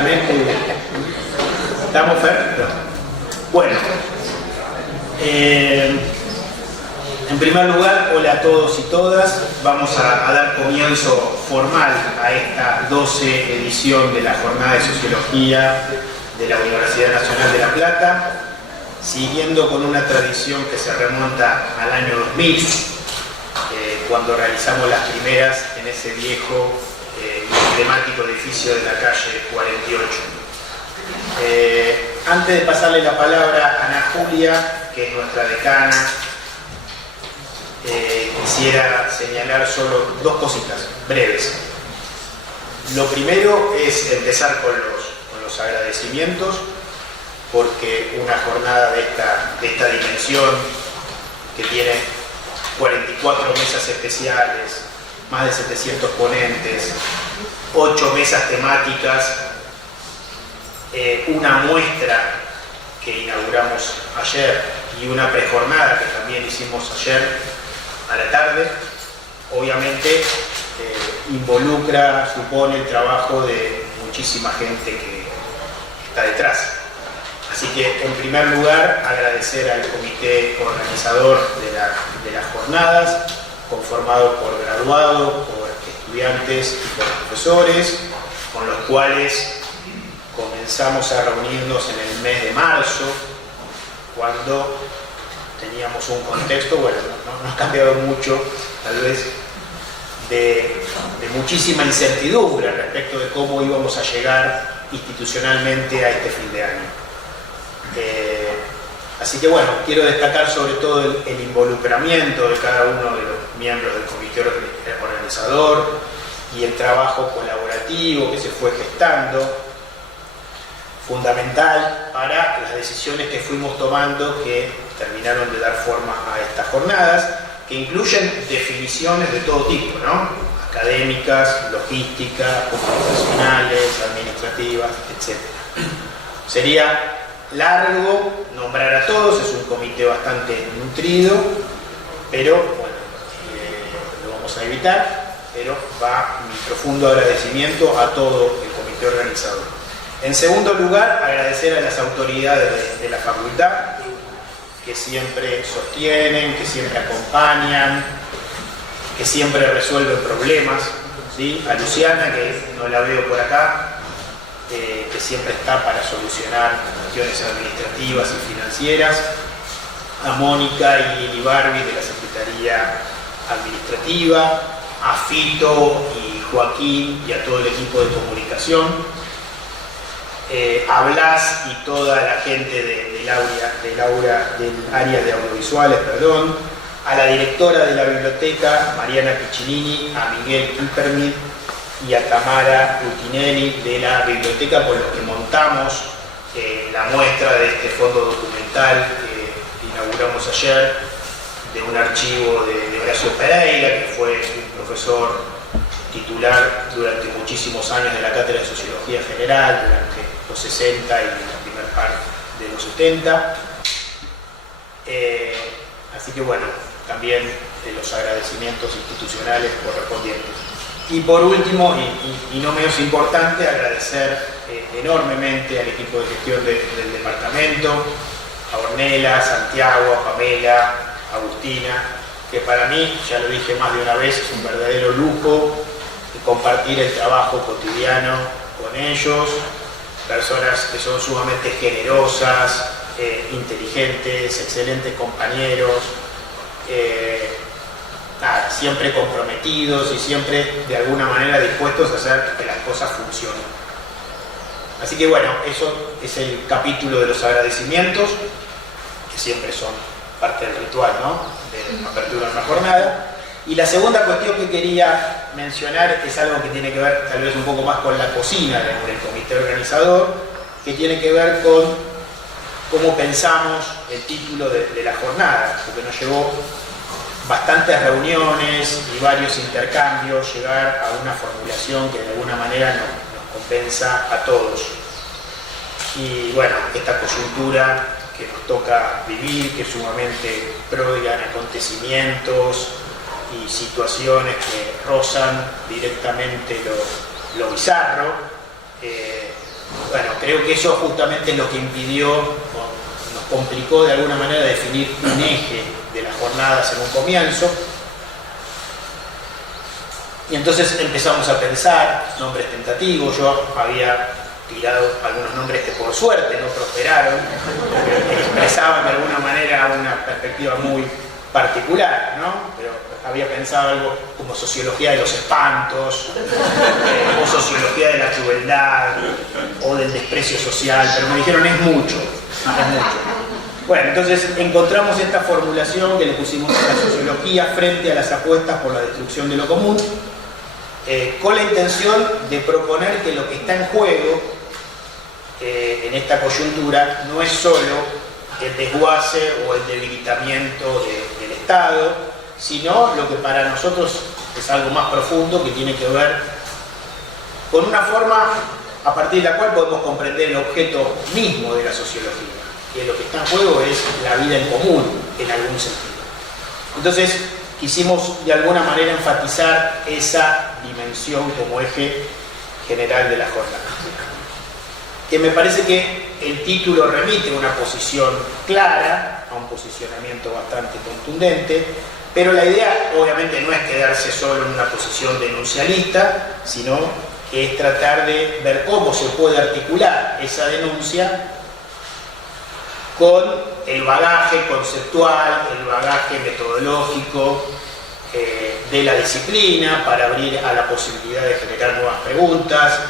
tranquilamente. ¿Estamos, Fer? No. Bueno, en primer lugar, hola a todos y todas. Vamos a dar comienzo formal a esta 12 edición de la Jornada de Sociología de la Universidad Nacional de La Plata, siguiendo con una tradición que se remonta al año 2000, cuando realizamos las primeras en ese viejo y emblemático edificio de la calle 48. Antes de pasarle la palabra a Ana Julia, que es nuestra decana, quisiera señalar solo dos cositas breves. Lo primero es empezar con los agradecimientos, porque una jornada de esta dimensión, que tiene 44 mesas especiales, más de 700 ponentes, 8 mesas temáticas, una muestra que inauguramos ayer y una prejornada que también hicimos ayer a la tarde, obviamente supone el trabajo de muchísima gente que está detrás. Así que, en primer lugar, agradecer al comité organizador de las jornadas, conformado por graduados, por estudiantes y por profesores, con los cuales comenzamos a reunirnos en el mes de marzo, cuando teníamos un contexto, bueno, no ha cambiado mucho, tal vez, de muchísima incertidumbre respecto de cómo íbamos a llegar institucionalmente a este fin de año. Así que bueno, quiero destacar sobre todo el involucramiento de cada uno de los miembros del comité organizador y el trabajo colaborativo que se fue gestando, fundamental para las decisiones que fuimos tomando que terminaron de dar forma a estas jornadas, que incluyen definiciones de todo tipo, ¿no? Académicas, logísticas, comunicacionales, administrativas, etc. Sería largo nombrar a todos, es un comité bastante nutrido, pero bueno, lo vamos a evitar, pero va mi profundo agradecimiento a todo el comité organizador. En segundo lugar, agradecer a las autoridades de la facultad, que siempre sostienen, que siempre acompañan, que siempre resuelven problemas, ¿sí? A Luciana, que no la veo por acá, que siempre está para solucionar cuestiones administrativas y financieras, a Mónica y Lili Barbie de la Secretaría Administrativa, a Fito y Joaquín y a todo el equipo de comunicación, a Blas y toda la gente del área de audiovisuales, a la directora de la biblioteca, Mariana Piccinini, a Miguel Kippermit y a Tamara Rutinelli de la biblioteca, con los que montamos la muestra de este fondo documental que inauguramos ayer, de un archivo de Horacio Pereira, que fue un profesor titular durante muchísimos años de la Cátedra de Sociología General, durante los 60 y la primera parte de los 70. Así que bueno, también los agradecimientos institucionales correspondientes. Y por último, y no menos importante, agradecer enormemente al equipo de gestión del departamento, a Ornella, a Santiago, a Pamela, a Agustina, que para mí, ya lo dije más de una vez, es un verdadero lujo compartir el trabajo cotidiano con ellos, personas que son sumamente generosas, inteligentes, excelentes compañeros, siempre comprometidos y siempre de alguna manera dispuestos a hacer que las cosas funcionen. Así que bueno, eso es el capítulo de los agradecimientos, que siempre son parte del ritual, ¿no?, de la apertura de una jornada. Y la segunda cuestión que quería mencionar es algo que tiene que ver tal vez un poco más con la cocina del comité organizador, que tiene que ver con cómo pensamos el título de la jornada, porque nos llevó bastantes reuniones y varios intercambios llegar a una formulación que de alguna manera nos compensa a todos. Y bueno, esta coyuntura que nos toca vivir, que es sumamente pródiga en acontecimientos y situaciones que rozan directamente lo bizarro, bueno, creo que eso justamente es lo que impidió, nos complicó de alguna manera definir un eje de las jornadas en un comienzo. Y entonces empezamos a pensar nombres tentativos. Yo había tirado algunos nombres que por suerte no prosperaron, que expresaban de alguna manera una perspectiva muy particular, ¿no? Pero había pensado algo como sociología de los espantos, o sociología de la crueldad, o del desprecio social, pero me dijeron es mucho, es mucho. Bueno, entonces encontramos esta formulación que le pusimos a la sociología frente a las apuestas por la destrucción de lo común, con la intención de proponer que lo que está en juego en esta coyuntura no es solo el desguace o el debilitamiento del Estado, sino lo que para nosotros es algo más profundo, que tiene que ver con una forma a partir de la cual podemos comprender el objeto mismo de la sociología, que lo que está en juego es la vida en común, en algún sentido. Entonces, quisimos de alguna manera enfatizar esa dimensión como eje general de la jornada. Que me parece que el título remite a una posición clara, a un posicionamiento bastante contundente, pero la idea obviamente no es quedarse solo en una posición denuncialista, sino que es tratar de ver cómo se puede articular esa denuncia con el bagaje conceptual, el bagaje metodológico de la disciplina, para abrir a la posibilidad de generar nuevas preguntas,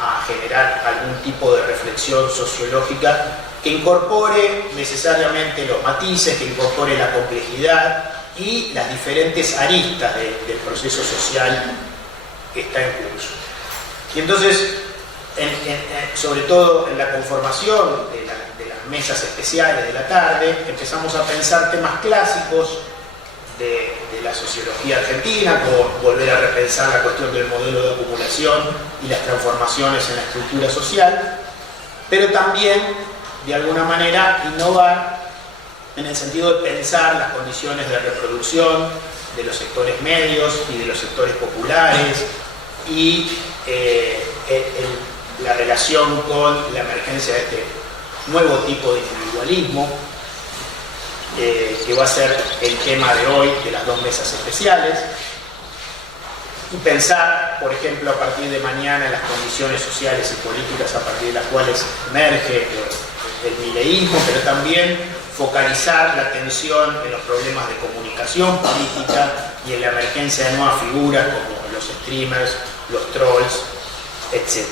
a generar algún tipo de reflexión sociológica que incorpore necesariamente los matices, que incorpore la complejidad y las diferentes aristas del proceso social que está en curso. Y entonces, sobre todo en la conformación de las mesas especiales de la tarde, empezamos a pensar temas clásicos de la sociología argentina, como volver a repensar la cuestión del modelo de acumulación y las transformaciones en la estructura social, pero también, de alguna manera, innovar en el sentido de pensar las condiciones de reproducción de los sectores medios y de los sectores populares, y la relación con la emergencia de este nuevo tipo de individualismo, que va a ser el tema de hoy de las dos mesas especiales, y pensar, por ejemplo, a partir de mañana en las condiciones sociales y políticas a partir de las cuales emerge el mileísmo, pero también focalizar la atención en los problemas de comunicación política y en la emergencia de nuevas figuras como los streamers, los trolls, etc.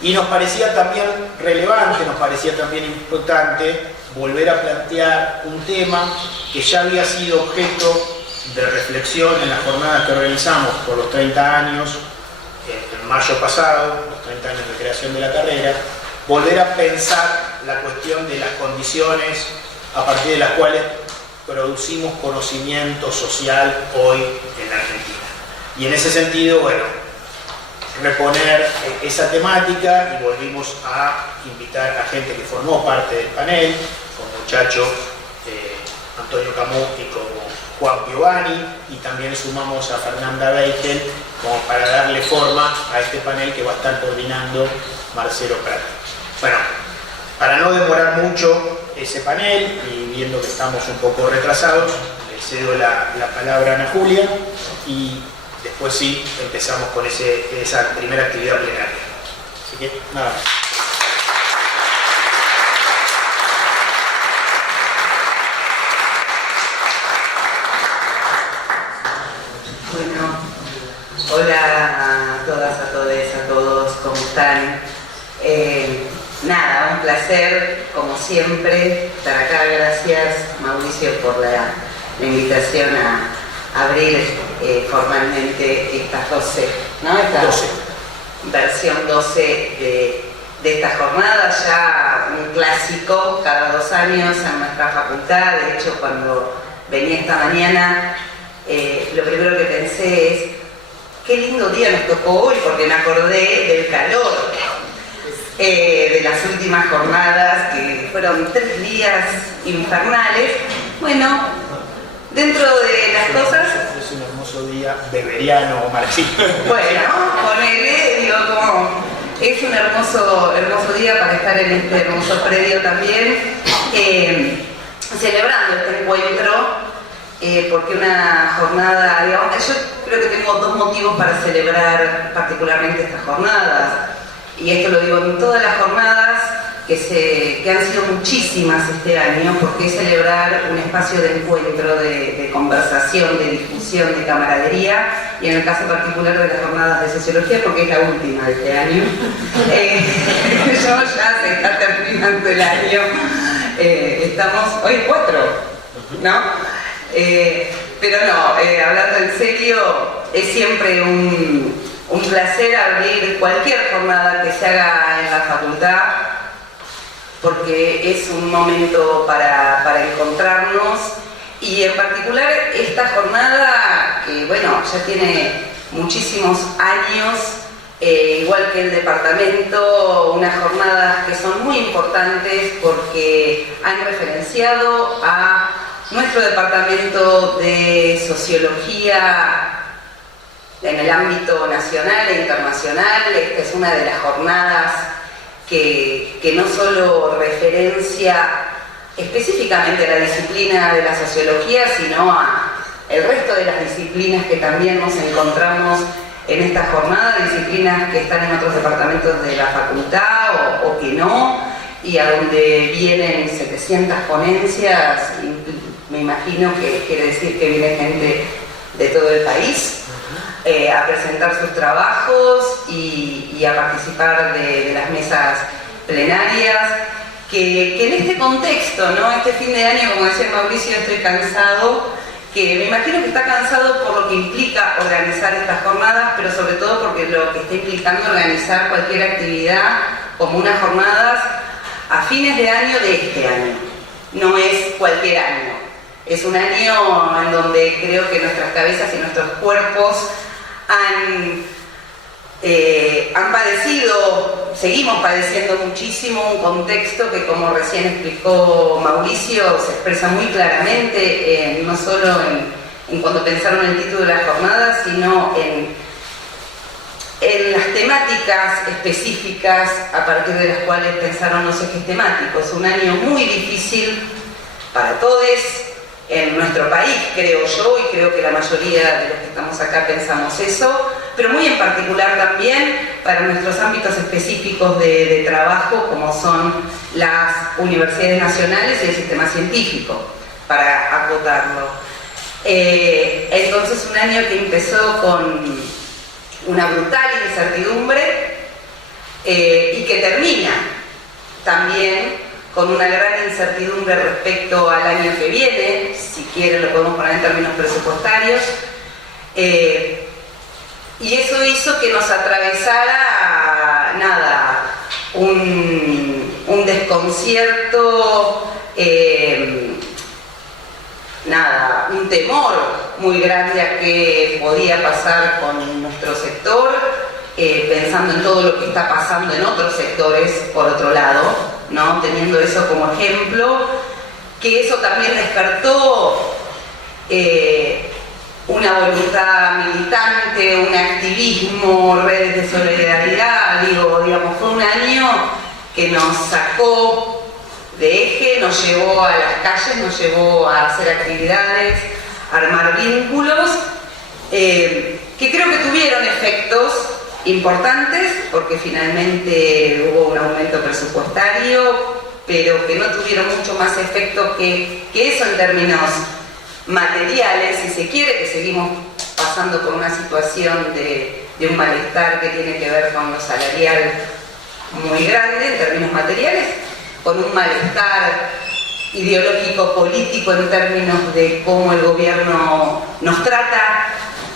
Y nos parecía también relevante, nos parecía también importante volver a plantear un tema que ya había sido objeto de reflexión en las jornadas que organizamos por los 30 años, en mayo pasado, los 30 años de creación de la carrera, volver a pensar la cuestión de las condiciones a partir de las cuales producimos conocimiento social hoy en la Argentina. Y en ese sentido, bueno, reponer esa temática, y volvimos a invitar a gente que formó parte del panel, como Chacho, Antonio Camus y como Juan Giovanni, y también sumamos a Fernanda Beichel como para darle forma a este panel que va a estar coordinando Marcelo Prat. Bueno, para no demorar mucho ese panel, y viendo que estamos un poco retrasados, le cedo la palabra a Ana Julia, y después sí empezamos con esa primera actividad plenaria. Así que nada más. Bueno, hola a todas, a todos, ¿cómo están? Nada, un placer, como siempre, estar acá. Gracias, Mauricio, por la invitación a abrir formalmente estas 12, ¿no? Esta 12. Versión 12 de esta jornada, ya un clásico cada 2 años en nuestra facultad. De hecho, cuando venía esta mañana, lo primero que pensé es qué lindo día nos tocó hoy, porque me acordé del calor de las últimas jornadas, que fueron 3 días infernales. Bueno, dentro de las cosas... Es un hermoso día beberiano o marxista. Bueno, ponele, digo, como Es un hermoso día para estar en este hermoso predio también, celebrando este encuentro, porque una jornada, digamos, yo creo que tengo dos motivos para celebrar particularmente estas jornadas, y esto lo digo en todas las jornadas, que han sido muchísimas este año, porque es celebrar un espacio de encuentro, de conversación, de discusión, de camaradería, y en el caso particular de las jornadas de sociología, porque es la última de este año. Ya se está terminando el año. Estamos, hoy 4, ¿no? Pero no, hablando en serio, es siempre un placer abrir cualquier jornada que se haga en la facultad, porque es un momento para encontrarnos, y en particular esta jornada que, bueno, ya tiene muchísimos años, igual que el departamento, unas jornadas que son muy importantes porque han referenciado a nuestro departamento de sociología en el ámbito nacional e internacional. Esta es una de las jornadas que no solo referencia específicamente a la disciplina de la sociología, sino a el resto de las disciplinas que también nos encontramos en esta jornada, disciplinas que están en otros departamentos de la facultad o que no, y a donde vienen 700 ponencias, me imagino que quiere decir que viene gente de todo el país a presentar sus trabajos y a participar de las mesas plenarias, que en este contexto, ¿no? Este fin de año, como decía Mauricio, estoy cansado, que me imagino que está cansado por lo que implica organizar estas jornadas, pero sobre todo porque lo que está implicando organizar cualquier actividad como unas jornadas a fines de año de este año. No es cualquier año, es un año en donde creo que nuestras cabezas y nuestros cuerpos han padecido, seguimos padeciendo muchísimo un contexto que, como recién explicó Mauricio, se expresa muy claramente, no solo en cuando pensaron el título de la jornada, sino en las temáticas específicas a partir de las cuales pensaron los ejes temáticos. Un año muy difícil para todos en nuestro país, creo yo, y creo que la mayoría de los que estamos acá pensamos eso, pero muy en particular también para nuestros ámbitos específicos de trabajo, como son las universidades nacionales y el sistema científico, para acotarlo. Entonces, un año que empezó con una brutal incertidumbre y que termina también con una gran incertidumbre respecto al año que viene, si quieren lo podemos poner en términos presupuestarios, y eso hizo que nos atravesara un desconcierto, un temor muy grande a qué podía pasar con nuestro sector, pensando en todo lo que está pasando en otros sectores por otro lado, ¿no? Teniendo eso como ejemplo, que eso también despertó una voluntad militante, un activismo, redes de solidaridad. Digamos, fue un año que nos sacó de eje, nos llevó a las calles, nos llevó a hacer actividades, a armar vínculos, que creo que tuvieron efectos importantes, porque finalmente hubo un aumento presupuestario, pero que no tuvieron mucho más efecto que eso en términos materiales, si se quiere, que seguimos pasando por una situación de un malestar que tiene que ver con lo salarial muy grande en términos materiales, con un malestar ideológico político en términos de cómo el gobierno nos trata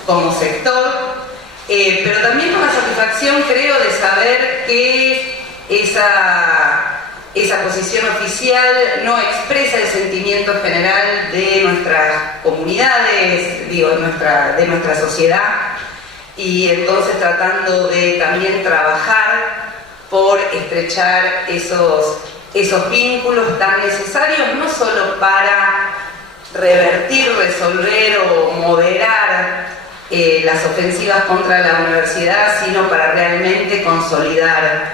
como sector, pero también con la satisfacción, creo, de saber que esa posición oficial no expresa el sentimiento general de nuestras comunidades, de nuestra sociedad, y entonces tratando de también trabajar por estrechar esos vínculos tan necesarios, no solo para revertir, resolver o moderar las ofensivas contra la universidad, sino para realmente consolidar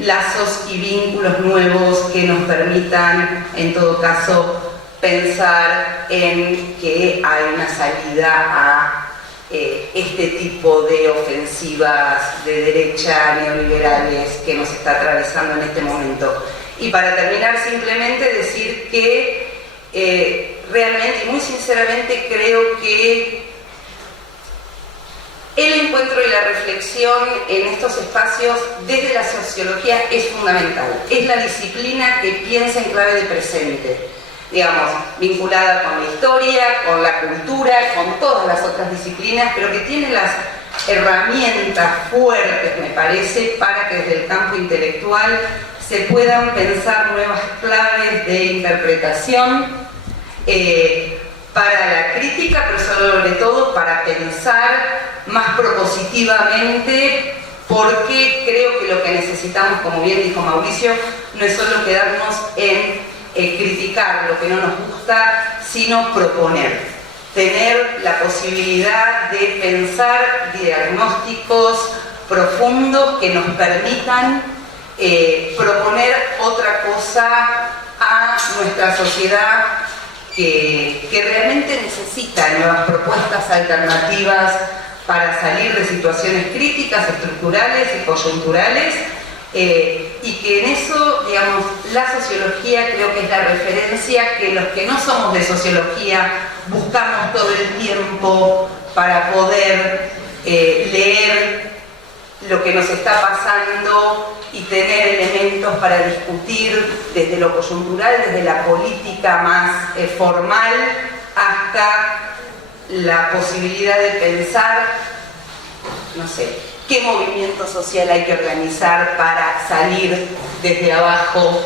lazos y vínculos nuevos que nos permitan, en todo caso, pensar en que hay una salida a este tipo de ofensivas de derecha neoliberales que nos está atravesando en este momento. Y para terminar, simplemente decir que realmente y muy sinceramente creo que el encuentro y la reflexión en estos espacios desde la sociología es fundamental. Es la disciplina que piensa en clave de presente, digamos, vinculada con la historia, con la cultura, con todas las otras disciplinas, pero que tiene las herramientas fuertes, me parece, para que desde el campo intelectual se puedan pensar nuevas claves de interpretación para la crítica, pero sobre todo para pensar más propositivamente, porque creo que lo que necesitamos, como bien dijo Mauricio, no es solo quedarnos en criticar lo que no nos gusta, sino proponer, tener la posibilidad de pensar diagnósticos profundos que nos permitan proponer otra cosa a nuestra sociedad que realmente necesita nuevas propuestas alternativas para salir de situaciones críticas, estructurales y coyunturales, y que en eso, digamos, la sociología creo que es la referencia que los que no somos de sociología buscamos todo el tiempo para poder leer lo que nos está pasando y tener elementos para discutir desde lo coyuntural, desde la política más formal, hasta la posibilidad de pensar, no sé, qué movimiento social hay que organizar para salir desde abajo,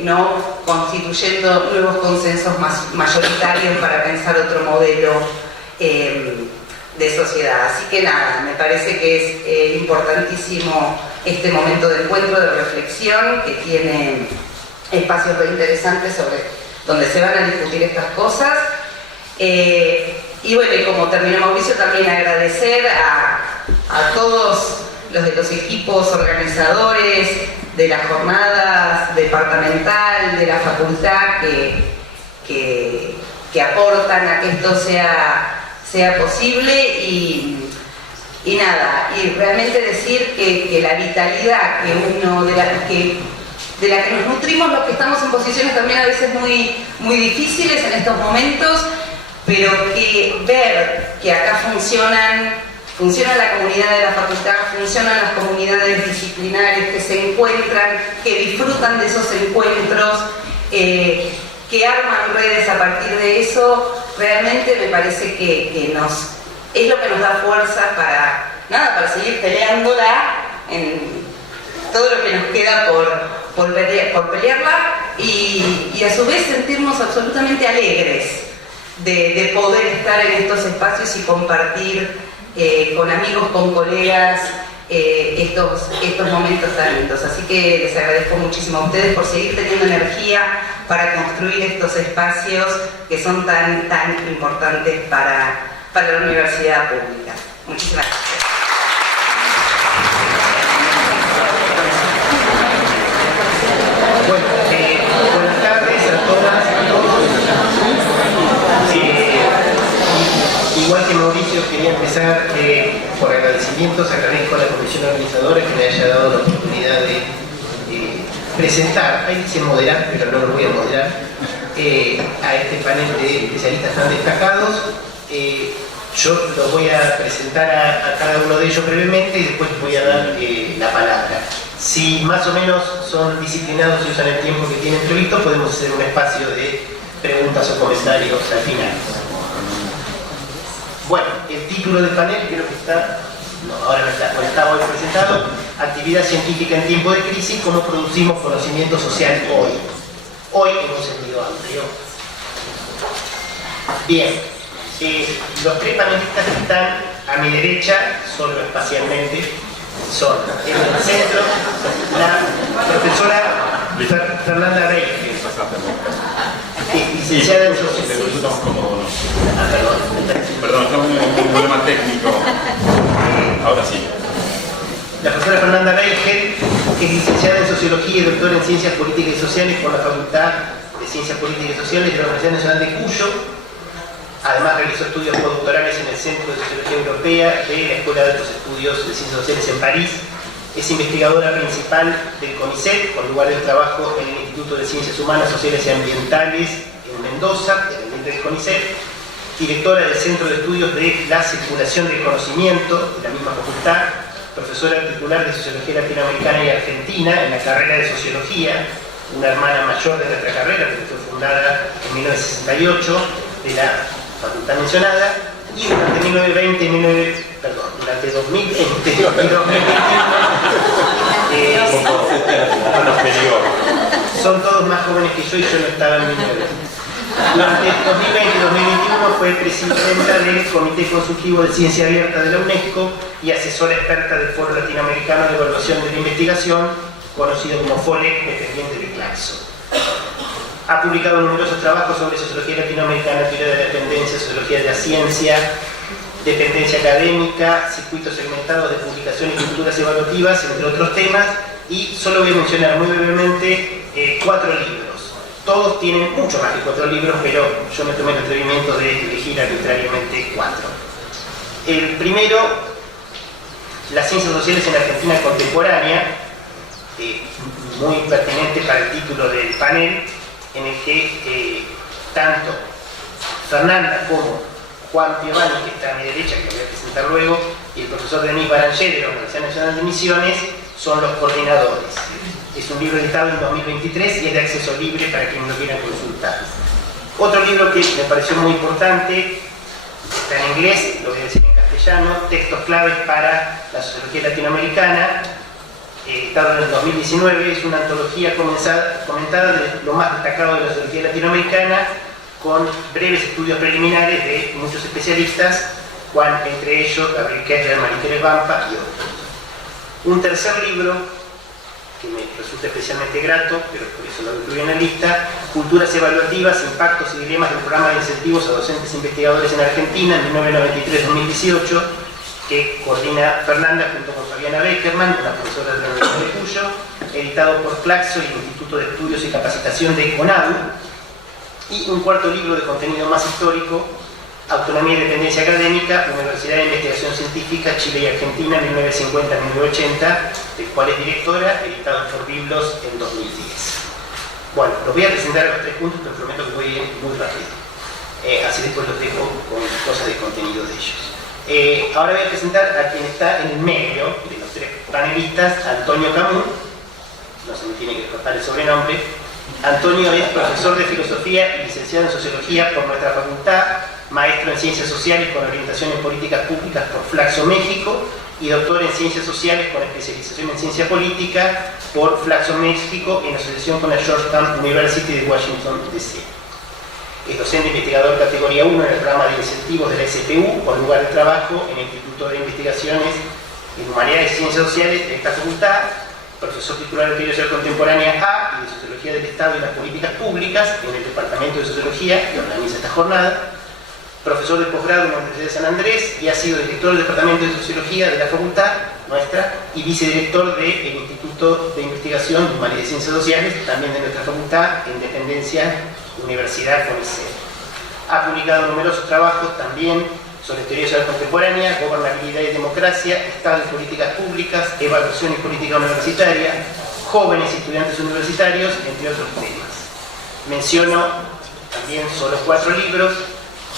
¿no? Constituyendo nuevos consensos mayoritarios para pensar otro modelo de sociedad. Así que nada, me parece que es importantísimo este momento de encuentro, de reflexión, que tiene espacios muy interesantes sobre donde se van a discutir estas cosas. Y bueno, y como terminó Mauricio, también agradecer a todos los de los equipos organizadores de las jornadas departamental, de la facultad, que aportan a que esto sea posible y nada, y realmente decir que la vitalidad de la que nos nutrimos los que estamos en posiciones también a veces muy difíciles en estos momentos, pero que ver que acá funciona la comunidad de la facultad, funcionan las comunidades disciplinares que se encuentran, que disfrutan de esos encuentros, que arman redes a partir de eso, realmente me parece que es lo que nos da fuerza para seguir peleándola en todo lo que nos queda por pelearla y a su vez sentirnos absolutamente alegres de poder estar en estos espacios y compartir con amigos, con colegas, estos momentos tan lindos. Así que les agradezco muchísimo a ustedes por seguir teniendo energía para construir estos espacios que son tan importantes para la universidad pública. Muchísimas gracias. Bueno, buenas tardes a todas y todos. Igual que Mauricio, quería empezar por agradecimientos. Agradezco a la comisión organizadora que me haya dado la oportunidad de presentar, ahí dice moderar, pero no lo voy a moderar, a este panel de especialistas tan destacados. Yo los voy a presentar a cada uno de ellos brevemente y después voy a dar la palabra. Si más o menos son disciplinados y usan el tiempo que tienen previsto, podemos hacer un espacio de preguntas o comentarios al final. Bueno, el título del panel creo que está, no, ahora no está, bueno, está hoy presentado: Actividad científica en tiempo de crisis, cómo producimos conocimiento social hoy. Hoy en un sentido amplio. Bien. Los tres panelistas que están a mi derecha, solo espacialmente, son en el centro la profesora Fernanda Rey, Es licenciada en Sociología. Estamos cómodos. Perdón, estamos en un problema técnico. Ahora sí. La profesora Fernanda Reichel es licenciada en Sociología y doctora en Ciencias Políticas y Sociales por la Facultad de Ciencias Políticas y Sociales de la Universidad Nacional de Cuyo. Además realizó estudios postdoctorales en el Centro de Sociología Europea de la Escuela de Altos Estudios de Ciencias Sociales en París. Es investigadora principal del CONICET, con lugar de trabajo en el Instituto de Ciencias Humanas, Sociales y Ambientales en Mendoza, dependiente del CONICET. Directora del Centro de Estudios de la Circulación del Conocimiento de la misma facultad. Profesora titular de Sociología Latinoamericana y Argentina en la carrera de Sociología, una hermana mayor de nuestra carrera, que fue fundada en 1968 de la facultad mencionada, y durante 2020 y 2021 son todos más jóvenes que yo y yo no estaba en 1920. Durante 2020 y 2021 fue presidenta del Comité Consultivo de Ciencia Abierta de la UNESCO y asesora experta del Foro Latinoamericano de Evaluación de la Investigación, conocido como FOLEC, dependiente de Claxo. Ha publicado numerosos trabajos sobre sociología latinoamericana, teoría de la dependencia, sociología de la ciencia, dependencia académica, circuitos segmentados de publicación y culturas evaluativas, entre otros temas, y solo voy a mencionar muy brevemente 4 libros. Todos tienen mucho más que 4 libros, pero yo me tomé el atrevimiento de elegir arbitrariamente 4. El primero, Las ciencias sociales en la Argentina contemporánea, muy pertinente para el título del panel, en el que tanto Fernanda como Juan Piovani, que está a mi derecha, que voy a presentar luego, y el profesor Denis Barangé de la Universidad Nacional de Misiones son los coordinadores. Es un libro editado en 2023 y es de acceso libre para quienes lo quieran consultar. Otro libro que me pareció muy importante, está en inglés, lo voy a decir en castellano, Textos claves para la sociología latinoamericana, editado en el 2019, es una antología comentada de lo más destacado de la sociología latinoamericana, con breves estudios preliminares de muchos especialistas, entre ellos Gabriel Kessler, María Vampa y otros. Un tercer libro, que me resulta especialmente grato, pero por eso lo incluyo en la lista, Culturas Evaluativas, Impactos y Dilemas del Programa de Incentivos a Docentes e Investigadores en Argentina, en 1993-2018, que coordina Fernanda junto con Fabiana Beckerman, una profesora de la Universidad de Cuyo, editado por Claxo y el Instituto de Estudios y Capacitación de CONADU. Y un cuarto libro de contenido más histórico, Autonomía y Dependencia Académica, Universidad de Investigación Científica, Chile y Argentina, 1950-1980, del cual es directora, editado por Biblos en 2010. Bueno, los voy a presentar a los 3 puntos, pero prometo que voy a ir muy rápido. Así después los dejo con cosas de contenido de ellos. Ahora voy a presentar a quien está en el medio de los 3 panelistas, Antonio Camus. No se me tiene que escapar el sobrenombre. Antonio es profesor de Filosofía y licenciado en Sociología por nuestra facultad, maestro en Ciencias Sociales con orientación en Políticas Públicas por Flaxo México y doctor en Ciencias Sociales con especialización en Ciencia Política por Flaxo México en asociación con la Georgetown University de Washington, D.C. Es docente investigador categoría 1 en el programa de incentivos de la SPU, con lugar de trabajo en el Instituto de Investigaciones en Humanidades y Ciencias Sociales de esta facultad, profesor titular de Teoría Social Contemporánea A y de Sociología del Estado y las Políticas Públicas en el Departamento de Sociología que organiza esta jornada, profesor de posgrado en la Universidad de San Andrés y ha sido director del Departamento de Sociología de la facultad nuestra y vicedirector del Instituto de Investigación de Humanidades y Ciencias Sociales, también de nuestra facultad, en dependencia Universidad CONICET. Ha publicado numerosos trabajos también sobre teoría social contemporánea, gobernabilidad y democracia, Estado y políticas públicas, evaluación y política universitaria, jóvenes y estudiantes universitarios, entre otros temas. Menciono también solo 4 libros.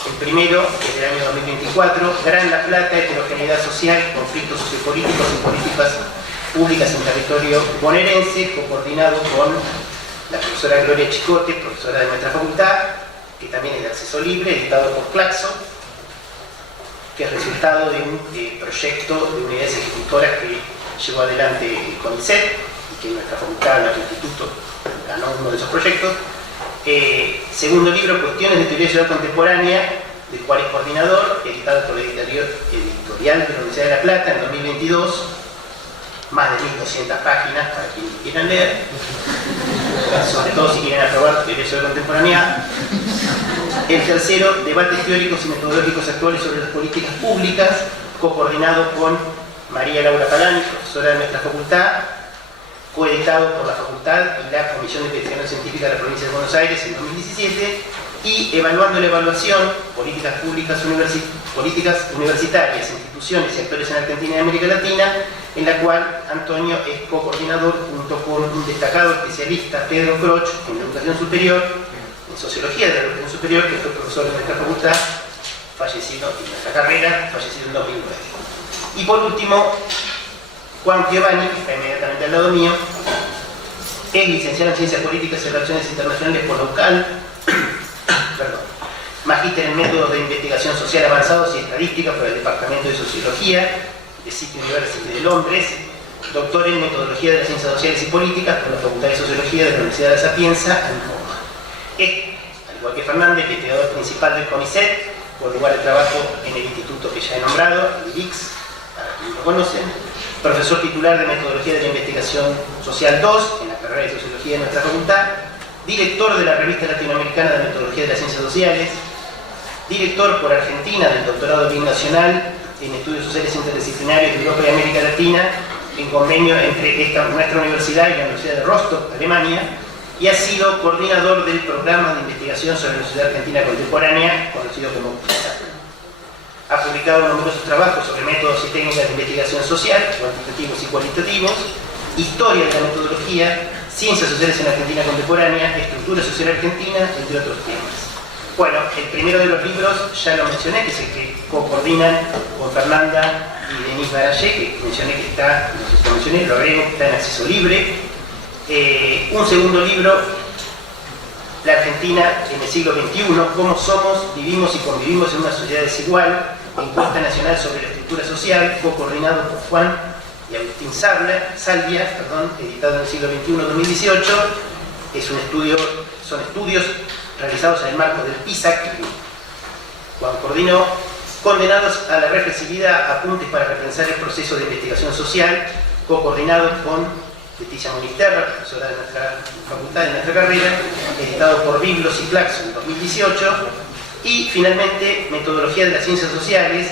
El primero, que es del año 2024, Gran La Plata, heterogeneidad social, conflictos sociopolíticos y políticas públicas en territorio bonaerense, coordinado con la profesora Gloria Chicote, profesora de nuestra facultad, que también es de acceso libre, editado por Claxo, que es resultado de un proyecto de unidades ejecutoras que llevó adelante el CONICET y que nuestra facultad, nuestro instituto, ganó uno de esos proyectos. Segundo libro, Cuestiones de Teoría Social Contemporánea, del cual es coordinador, editado por la editorial de la Universidad de La Plata en 2022. más de 1200 páginas para quienes quieran leer, sobre todo si quieren aprobar derecho de contemporaneidad. El tercero, debates teóricos y metodológicos actuales sobre las políticas públicas, co-coordinado con María Laura Palani, profesora de nuestra facultad, coeditado por la facultad y la Comisión de Investigación Científica de la Provincia de Buenos Aires en 2017, y evaluando la evaluación, políticas públicas políticas universitarias, instituciones y actores en Argentina y América Latina, en la cual Antonio es co-coordinador junto con un destacado especialista, Pedro Croch, en educación superior, en sociología de la educación superior, que fue profesor de nuestra facultad, fallecido en nuestra carrera, fallecido en 2009. Y por último, Juan Giovanni, que está inmediatamente al lado mío, es licenciado en Ciencias Políticas y Relaciones Internacionales por la UCAL, magíster en Métodos de Investigación Social Avanzados y Estadística por el Departamento de Sociología de City University de Londres, doctor en Metodología de las Ciencias Sociales y Políticas por la Facultad de Sociología de la Universidad de La Sapienza en Roma. Es, al igual que Fernández, investigador principal del CONICET, con lugar de trabajo en el instituto que ya he nombrado, el IBIX, para quienes lo conocen, profesor titular de Metodología de la Investigación Social 2 en la carrera de Sociología de nuestra facultad, director de la Revista Latinoamericana de Metodología de las Ciencias Sociales, director por Argentina del Doctorado Binacional en Estudios Sociales Interdisciplinarios de Europa y América Latina, en convenio entre nuestra universidad y la Universidad de Rostock, Alemania, y ha sido coordinador del programa de investigación sobre la sociedad argentina contemporánea, conocido como PISA. Ha publicado numerosos trabajos sobre métodos y técnicas de investigación social, cuantitativos y cualitativos, historia de la metodología, ciencias sociales en la Argentina contemporánea, estructura social argentina, entre otros temas. Bueno, el primero de los libros ya lo mencioné, que es el que co-coordinan con Fernanda y Denise Barallé, que mencioné que está, no sé si lo mencioné, lo agrego, que está en acceso libre. Un segundo libro, La Argentina en el siglo XXI, cómo somos, vivimos y convivimos en una sociedad desigual, encuesta nacional sobre la estructura social, co-coordinado por Juan y Agustín Salvia, editado en el siglo XXI 2018. Son estudios realizados en el marco del PISA, que Juan coordinó, condenados a la reflexividad, apuntes para repensar el proceso de investigación social, co-coordinado con Leticia Monisterra, profesora de nuestra facultad, de nuestra carrera, editado por Biblos y Claxon en 2018, y finalmente Metodología de las Ciencias Sociales,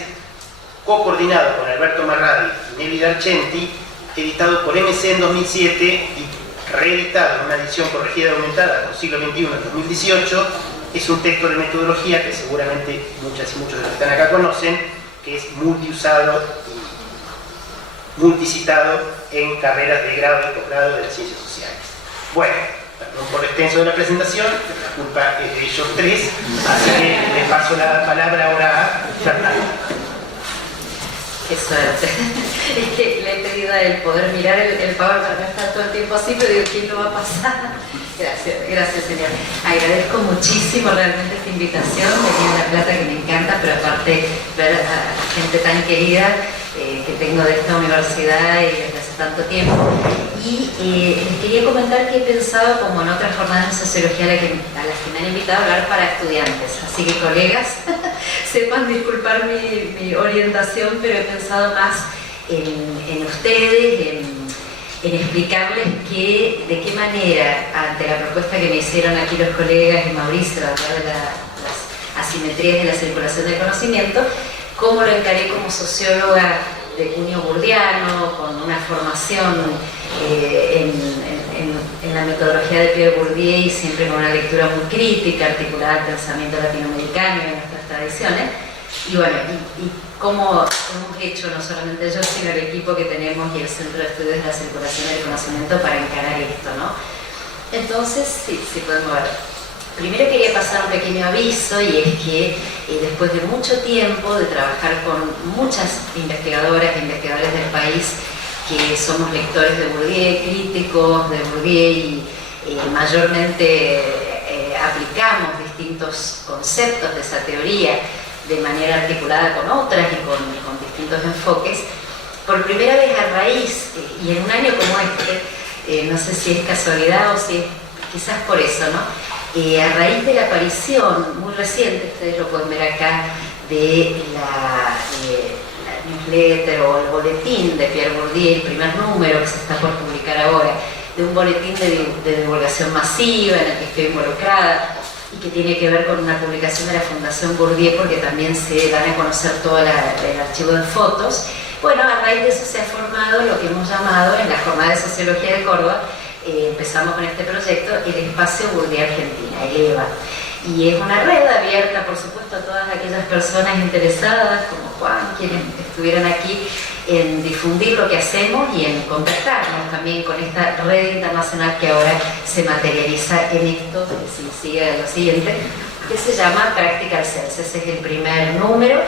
co-coordinado con Alberto Marradi y Nelly Dargenti, editado por MC en 2007 y reeditado en una edición corregida y aumentada por Siglo XXI en 2018. Es un texto de metodología que seguramente muchas y muchos de los que están acá conocen, que es multiusado y multicitado en carreras de grado y posgrado de las ciencias sociales. Bueno, perdón por lo extenso de la presentación, la culpa es de ellos tres, así que les paso la palabra ahora a Fernanda. Qué suerte. Es que le he pedido a él poder mirar el power para no estar todo el tiempo así, pero digo, ¿quién lo va a pasar? Gracias señor. Agradezco muchísimo realmente esta invitación, venir a La Plata, que me encanta, pero aparte ver a gente tan querida que tengo de esta universidad y desde hace tanto tiempo. Y les quería comentar que he pensado, como en otras jornadas de sociología a las que me han invitado a hablar para estudiantes. Así que colegas, sepan disculpar mi orientación, pero he pensado más en ustedes, en explicarles de qué manera, ante la propuesta que me hicieron aquí los colegas y Mauricio, de hablar de las asimetrías de la circulación del conocimiento, cómo lo encaré como socióloga de cuño bourdiano, con una formación en la metodología de Pierre Bourdieu y siempre con una lectura muy crítica, articulada al pensamiento latinoamericano y en nuestras tradiciones. Y bueno, y cómo hemos hecho, no solamente yo, sino el equipo que tenemos y el Centro de Estudios de la Circulación del Conocimiento para encarar esto, ¿no? Entonces, sí podemos ver. Primero quería pasar un pequeño aviso, y es que después de mucho tiempo de trabajar con muchas investigadoras e investigadores del país que somos lectores de Bourdieu, críticos de Bourdieu y mayormente aplicamos distintos conceptos de esa teoría de manera articulada con otras y con distintos enfoques, por primera vez a raíz, y en un año como este, no sé si es casualidad o si es quizás por eso, ¿no? A raíz de la aparición muy reciente, ustedes lo pueden ver acá, de newsletter o el boletín de Pierre Bourdieu, el primer número que se está por publicar ahora, de un boletín de divulgación masiva en el que estoy involucrada y que tiene que ver con una publicación de la Fundación Bourdieu, porque también se dan a conocer todo el archivo de fotos. Bueno, a raíz de eso se ha formado lo que hemos llamado en la Jornada de Sociología de Córdoba, empezamos con este proyecto, el Espacio Bourdieu Argentina, el EVA. Y es una red abierta, por supuesto, a todas aquellas personas interesadas, como Juan, quienes estuvieran aquí, en difundir lo que hacemos y en contactarnos también con esta red internacional que ahora se materializa en esto, si sigue lo siguiente, que se llama Practical Cells. Ese es el primer número.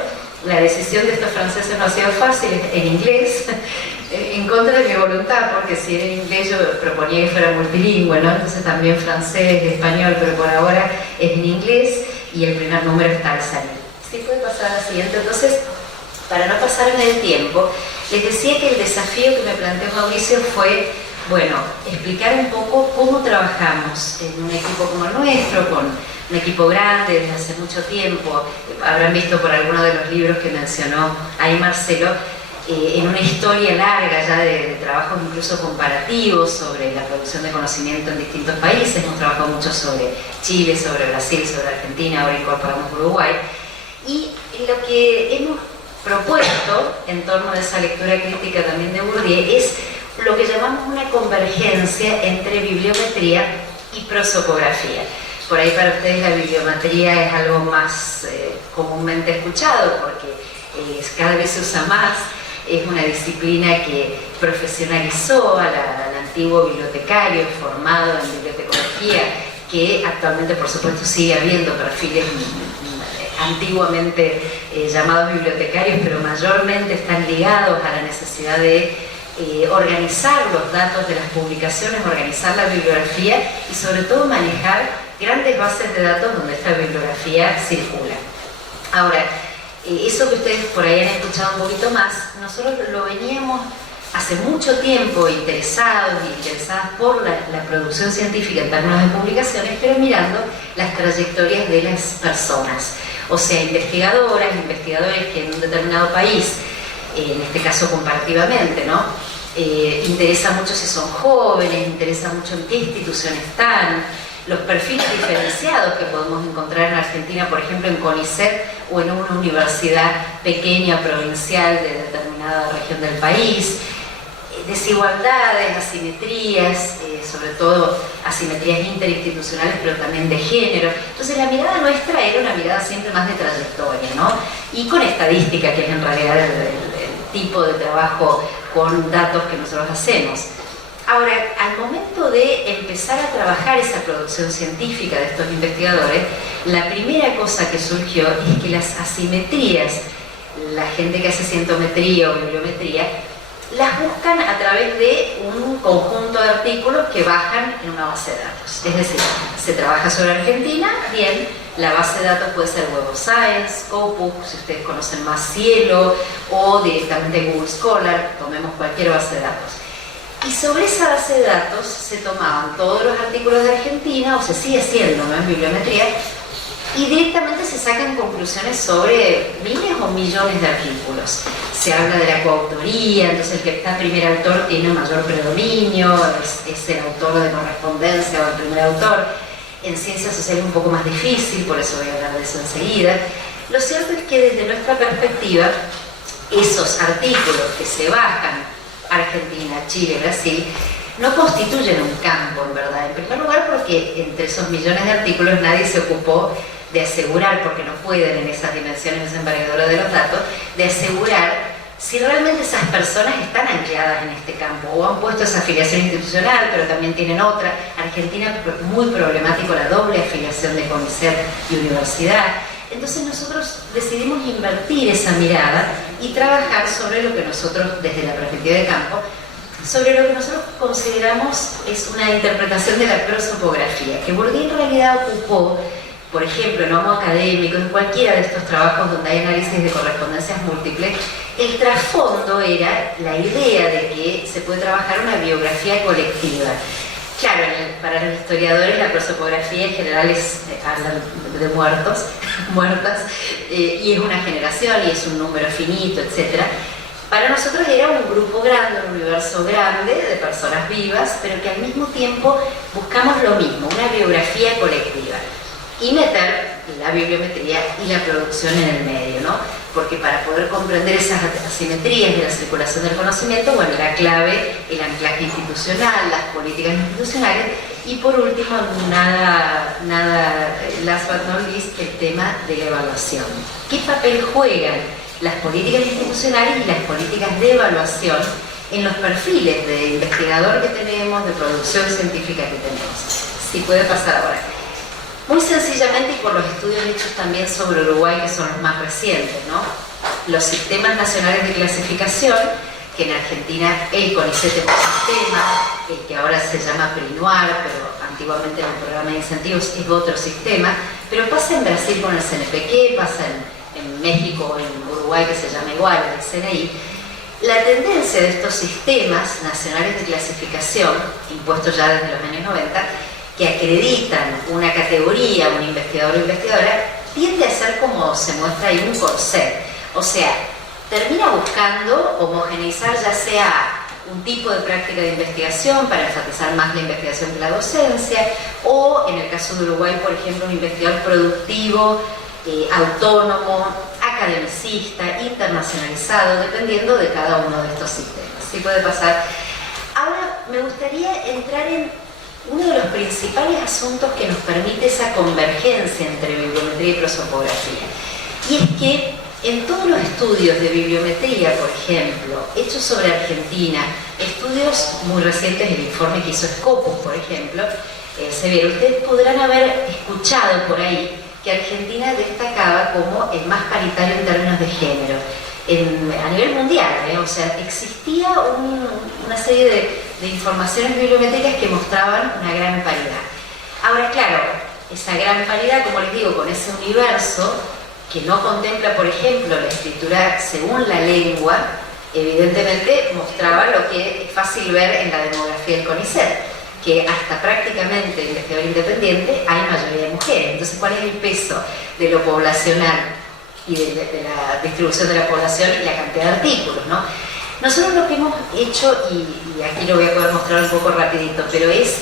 La decisión de estos franceses no ha sido fácil, en inglés, en contra de mi voluntad, porque si era en inglés yo proponía que fuera multilingüe, ¿no? Entonces también francés, español, pero por ahora es en inglés y el primer número está al salir. ¿Sí puede pasar al siguiente? Entonces, para no pasar en el tiempo, les decía que el desafío que me planteó Mauricio fue, bueno, explicar un poco cómo trabajamos en un equipo como el nuestro, con un equipo grande desde hace mucho tiempo. Habrán visto por alguno de los libros que mencionó ahí Marcelo, en una historia larga ya de trabajos incluso comparativos sobre la producción de conocimiento en distintos países. Hemos trabajado mucho sobre Chile, sobre Brasil, sobre Argentina, ahora incorporamos Uruguay. Y lo que hemos propuesto en torno a esa lectura crítica también de Bourdieu es lo que llamamos una convergencia entre bibliometría y prosopografía. Por ahí para ustedes la bibliometría es algo más comúnmente escuchado porque cada vez se usa más, es una disciplina que profesionalizó al antiguo bibliotecario formado en bibliotecología, que actualmente por supuesto sigue habiendo perfiles antiguamente llamados bibliotecarios, pero mayormente están ligados a la necesidad de organizar los datos de las publicaciones, organizar la bibliografía y sobre todo manejar grandes bases de datos donde esta bibliografía circula. Ahora, eso que ustedes por ahí han escuchado un poquito más, nosotros lo veníamos hace mucho tiempo interesadas por la producción científica en términos de publicaciones, pero mirando las trayectorias de las personas, o sea, investigadores que en un determinado país, en este caso comparativamente, ¿no? Interesa mucho si son jóvenes, interesa mucho en qué institución están, los perfiles diferenciados que podemos encontrar en Argentina, por ejemplo en CONICET o en una universidad pequeña, provincial de determinada región del país, desigualdades, asimetrías, sobre todo asimetrías interinstitucionales, pero también de género. Entonces la mirada nuestra era una mirada siempre más de trayectoria, ¿no? Y con estadística, que es en realidad el tipo de trabajo con datos que nosotros hacemos. Ahora, al momento de empezar a trabajar esa producción científica de estos investigadores, la primera cosa que surgió es que las asimetrías, la gente que hace cientometría o bibliometría, las buscan a través de un conjunto de artículos que bajan en una base de datos. Es decir, se trabaja sobre Argentina, bien, la base de datos puede ser Web of Science, Scopus, si ustedes conocen más Cielo, o directamente Google Scholar, tomemos cualquier base de datos. Y sobre esa base de datos se tomaban todos los artículos de Argentina, o se sigue haciendo, ¿no?, en bibliometría, y directamente se sacan conclusiones sobre miles o millones de artículos. Se habla de la coautoría, entonces el que está primer autor tiene mayor predominio, es el autor de correspondencia o el primer autor. En ciencias sociales es un poco más difícil, por eso voy a hablar de eso enseguida. Lo cierto es que desde nuestra perspectiva, esos artículos que se bajan, Argentina, Chile, Brasil, no constituyen un campo, en verdad. En primer lugar, porque entre esos millones de artículos nadie se ocupó de asegurar, porque no pueden en esas dimensiones, esa envergadura de los datos, de asegurar si realmente esas personas están ancladas en este campo o han puesto esa afiliación institucional, pero también tienen otra. Argentina, muy problemático la doble afiliación de CONICET y universidad. Entonces nosotros decidimos invertir esa mirada y trabajar sobre lo que nosotros, desde la perspectiva de campo, sobre lo que nosotros consideramos es una interpretación de la prosopografía, que Bourdieu en realidad ocupó, por ejemplo, en Homo Académico, en cualquiera de estos trabajos donde hay análisis de correspondencias múltiples. El trasfondo era la idea de que se puede trabajar una biografía colectiva. Claro, para los historiadores la prosopografía en general hablan de muertos, muertas, y es una generación y es un número finito, etc. Para nosotros era un grupo grande, un universo grande de personas vivas, pero que al mismo tiempo buscamos lo mismo, una biografía colectiva, y meter la bibliometría y la producción en el medio, ¿no? Porque para poder comprender esas asimetrías de la circulación del conocimiento, bueno, era clave el anclaje institucional, las políticas institucionales, y por último, last but not least, el tema de la evaluación. ¿Qué papel juegan las políticas institucionales y las políticas de evaluación en los perfiles de investigador que tenemos, de producción científica que tenemos? Si puede pasar ahora. Muy sencillamente, y por los estudios hechos también sobre Uruguay, que son los más recientes, ¿no? Los sistemas nacionales de clasificación, que en Argentina el CONICET es un sistema, el que ahora se llama PRINUAR, pero antiguamente era un programa de incentivos, es otro sistema, pero pasa en Brasil con el CNPq, pasa en México, en Uruguay, que se llama igual, el CNI. La tendencia de estos sistemas nacionales de clasificación, impuestos ya desde los años 90, que acreditan una categoría, un investigador o investigadora, tiende a ser, como se muestra ahí, un corset. O sea, termina buscando homogeneizar ya sea un tipo de práctica de investigación para enfatizar más la investigación que la docencia, o en el caso de Uruguay, por ejemplo, un investigador productivo, autónomo, academicista, internacionalizado, dependiendo de cada uno de estos sistemas. ¿Sí puede pasar? Ahora me gustaría entrar en uno de los principales asuntos que nos permite esa convergencia entre bibliometría y prosopografía. Y es que en todos los estudios de bibliometría, por ejemplo, hechos sobre Argentina, estudios muy recientes, el informe que hizo Scopus, por ejemplo, ustedes podrán haber escuchado por ahí que Argentina destacaba como el más paritario en términos de género. A nivel mundial, o sea, existía una serie de informaciones bibliométricas que mostraban una gran paridad. Ahora, claro, esa gran paridad, como les digo, con ese universo que no contempla, por ejemplo, la escritura según la lengua, evidentemente mostraba lo que es fácil ver en la demografía del CONICET, que hasta prácticamente en investigador independiente hay mayoría de mujeres. Entonces, ¿cuál es el peso de lo poblacional y de la distribución de la población y la cantidad de artículos, ¿no? Nosotros lo que hemos hecho, y aquí lo voy a poder mostrar un poco rapidito, pero es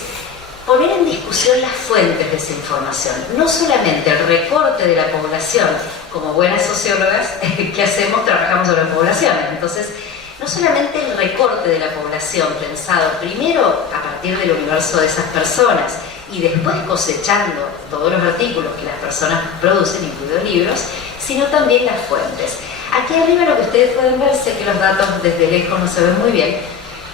poner en discusión las fuentes de esa información. No solamente el recorte de la población, como buenas sociólogas, ¿qué hacemos? Trabajamos sobre poblaciones. Entonces, no solamente el recorte de la población pensado primero a partir del universo de esas personas y después cosechando todos los artículos que las personas producen, incluidos libros, sino también las fuentes. Aquí arriba lo que ustedes pueden ver, sé que los datos desde lejos no se ven muy bien,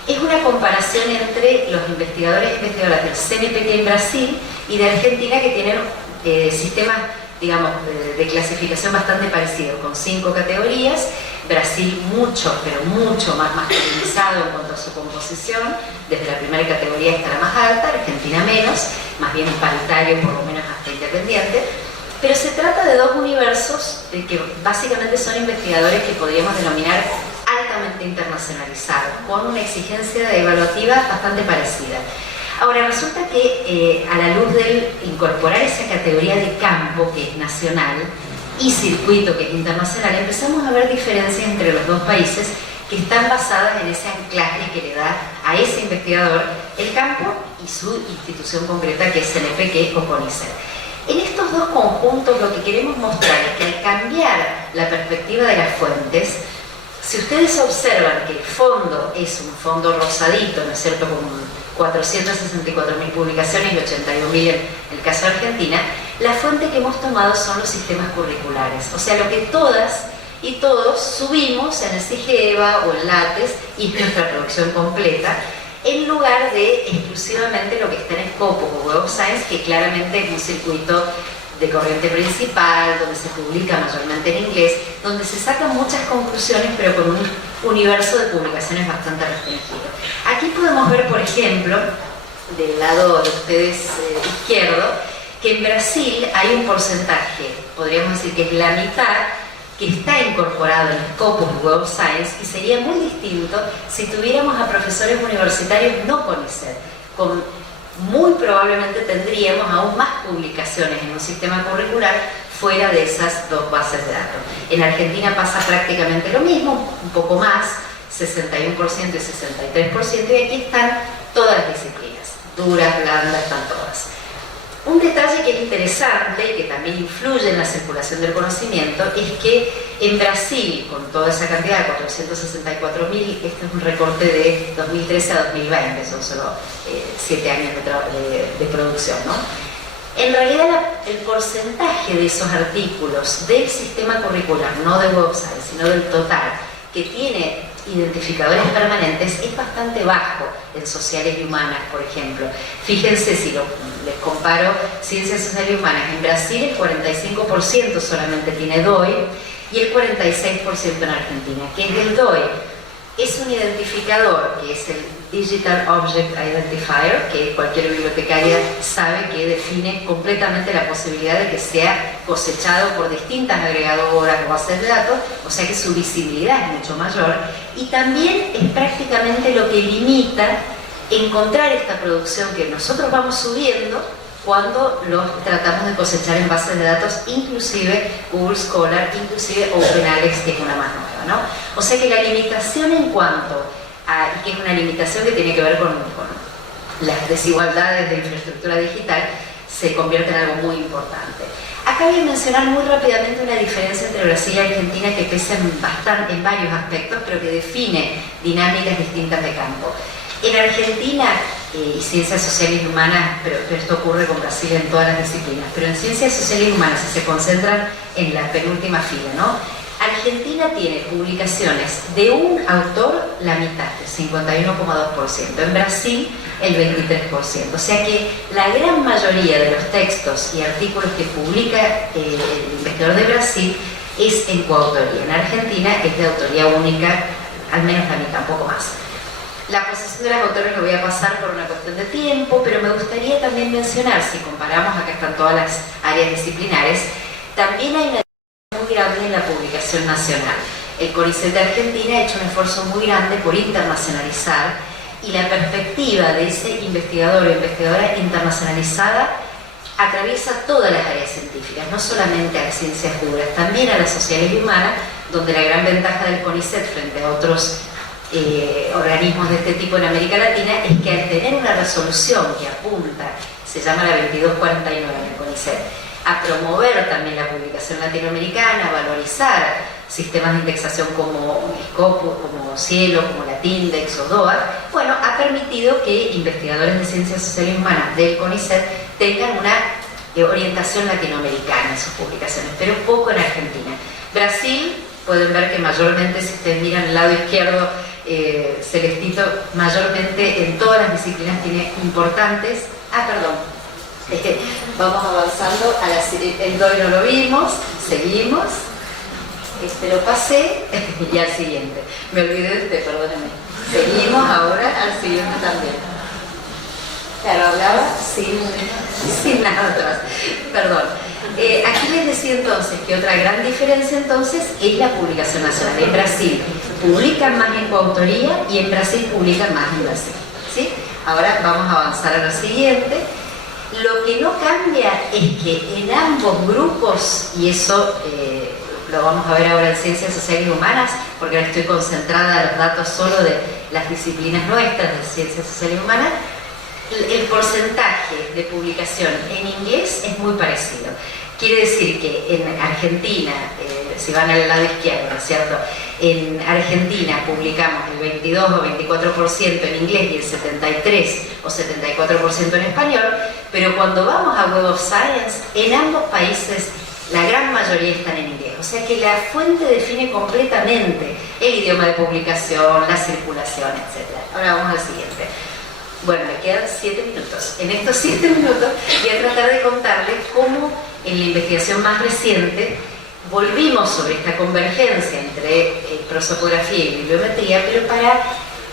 es una comparación entre los investigadores e investigadoras del CNPq en Brasil y de Argentina, que tienen sistemas, digamos, de clasificación bastante parecidos, con 5 categorías. Brasil mucho, pero mucho más masculinizado en cuanto a su composición, desde la primera categoría hasta la más alta, Argentina menos, más bien paritario, por lo menos hasta independiente. Pero se trata de dos universos que básicamente son investigadores que podríamos denominar altamente internacionalizados, con una exigencia evaluativa bastante parecida. Ahora, resulta que a la luz de incorporar esa categoría de campo, que es nacional, y circuito, que es internacional, empezamos a ver diferencias entre los dos países que están basadas en ese anclaje que le da a ese investigador el campo y su institución concreta, que es CNPq o CONICET. En estos dos conjuntos lo que queremos mostrar es que al cambiar la perspectiva de las fuentes, si ustedes observan que el fondo es un fondo rosadito, ¿no es cierto?, con 464.000 publicaciones y 81.000 en el caso de Argentina, la fuente que hemos tomado son los sistemas curriculares, o sea, lo que todas y todos subimos en el CIGEVA o en LATES, y es nuestra producción completa, en lugar de exclusivamente lo que está en Scopus o Web of Science, que claramente es un circuito de corriente principal, donde se publica mayormente en inglés, donde se sacan muchas conclusiones, pero con un universo de publicaciones bastante restringido. Aquí podemos ver, por ejemplo, del lado de ustedes izquierdo, que en Brasil hay un porcentaje, podríamos decir que es la mitad, que está incorporado en Scopus y Web of Science, y sería muy distinto si tuviéramos a profesores universitarios no CONICET, con muy probablemente tendríamos aún más publicaciones en un sistema curricular fuera de esas dos bases de datos. En Argentina pasa prácticamente lo mismo, un poco más, 61% y 63%, y aquí están todas las disciplinas, duras, blandas, están todas. Un detalle que es interesante y que también influye en la circulación del conocimiento es que en Brasil, con toda esa cantidad de 464.000, este es un recorte de 2013 a 2020, son solo 7 años de producción, ¿no? En realidad el porcentaje de esos artículos del sistema curricular, no de Web of Science, sino del total, que tiene identificadores permanentes es bastante bajo en sociales y humanas, por ejemplo. Fíjense, si les comparo ciencias sociales y humanas, en Brasil el 45% solamente tiene DOI y el 46% en Argentina. ¿Qué es el DOI? Es un identificador que es el Digital Object Identifier, que cualquier bibliotecaria sabe que define completamente la posibilidad de que sea cosechado por distintas agregadoras o bases de datos, o sea que su visibilidad es mucho mayor, y también es prácticamente lo que limita encontrar esta producción que nosotros vamos subiendo cuando los tratamos de cosechar en bases de datos, inclusive Google Scholar, inclusive OpenAlex, que es una más nueva, ¿no? O sea que la limitación en cuanto y que es una limitación que tiene que ver con las desigualdades de infraestructura digital, se convierte en algo muy importante. Acá voy a mencionar muy rápidamente una diferencia entre Brasil y Argentina que pesa en varios aspectos, pero que define dinámicas distintas de campo. En Argentina, y ciencias sociales y humanas, pero esto ocurre con Brasil en todas las disciplinas, pero en ciencias sociales y humanas, si se concentran en la penúltima fila, ¿no? Argentina tiene publicaciones de un autor la mitad, el 51,2%. En Brasil, el 23%. O sea que la gran mayoría de los textos y artículos que publica el investigador de Brasil es en coautoría. En Argentina es de autoría única, al menos la mitad, un poco más. La posición de los autores lo voy a pasar por una cuestión de tiempo, pero me gustaría también mencionar, si comparamos, acá están todas las áreas disciplinares, también hay una muy grande en la publicación nacional. El CONICET de Argentina ha hecho un esfuerzo muy grande por internacionalizar, y la perspectiva de ese investigador o investigadora internacionalizada atraviesa todas las áreas científicas, no solamente a las ciencias duras, también a las sociales y humanas, donde la gran ventaja del CONICET frente a otros organismos de este tipo en América Latina es que al tener una resolución que apunta, se llama la 2249 en el CONICET, a promover también la publicación latinoamericana, a valorizar sistemas de indexación como Scopus, como Cielo, como Latindex o DOA, bueno, ha permitido que investigadores de ciencias sociales y humanas del CONICET tengan una orientación latinoamericana en sus publicaciones, pero poco en Argentina. Brasil, pueden ver que mayormente, si ustedes miran el lado izquierdo, Celestito, mayormente en todas las disciplinas tiene importantes, vamos avanzando, el DOI no lo vimos, seguimos, lo pasé y al siguiente, me olvidé de usted, perdónenme, seguimos ahora al siguiente también. Claro, hablaba sin nada atrás, perdón. Aquí les decía entonces que otra gran diferencia entonces es la publicación nacional. En Brasil publican más en coautoría y en Brasil publican más en Brasil, ¿sí? Ahora vamos a avanzar a lo siguiente. Lo que no cambia es que en ambos grupos, y eso lo vamos a ver ahora en ciencias sociales y humanas, porque ahora estoy concentrada en los datos solo de las disciplinas nuestras de ciencias sociales y humanas, el porcentaje de publicación en inglés es muy parecido. Quiere decir que en Argentina, si van al lado izquierdo, ¿no es cierto? En Argentina publicamos el 22 o 24% en inglés y el 73 o 74% en español, pero cuando vamos a Web of Science, en ambos países la gran mayoría están en inglés. O sea que la fuente define completamente el idioma de publicación, la circulación, etc. Ahora vamos al siguiente. Bueno, me quedan 7 minutos. En estos 7 minutos voy a tratar de contarles cómo en la investigación más reciente volvimos sobre esta convergencia entre prosopografía y bibliometría, pero para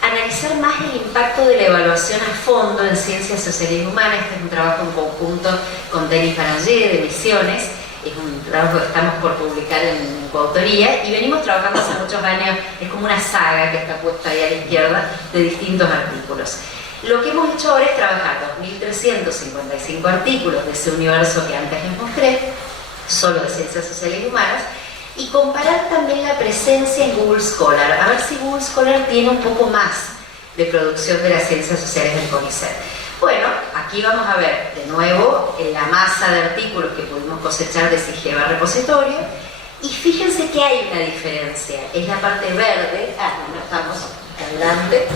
analizar más el impacto de la evaluación a fondo en ciencias sociales y humanas. Este es un trabajo en conjunto con Denis Farangé de Misiones, es un trabajo que estamos por publicar en coautoría y venimos trabajando hace muchos años, es como una saga que está puesta ahí a la izquierda de distintos artículos. Lo que hemos hecho ahora es trabajar 2.355 artículos de ese universo que antes les mostré, solo de ciencias sociales y humanas, y comparar también la presencia en Google Scholar, a ver si Google Scholar tiene un poco más de producción de las ciencias sociales del CONICET. Bueno, aquí vamos a ver de nuevo la masa de artículos que pudimos cosechar de Sigeva Repositorio, y fíjense que hay una diferencia, es la parte verde, no estamos adelante.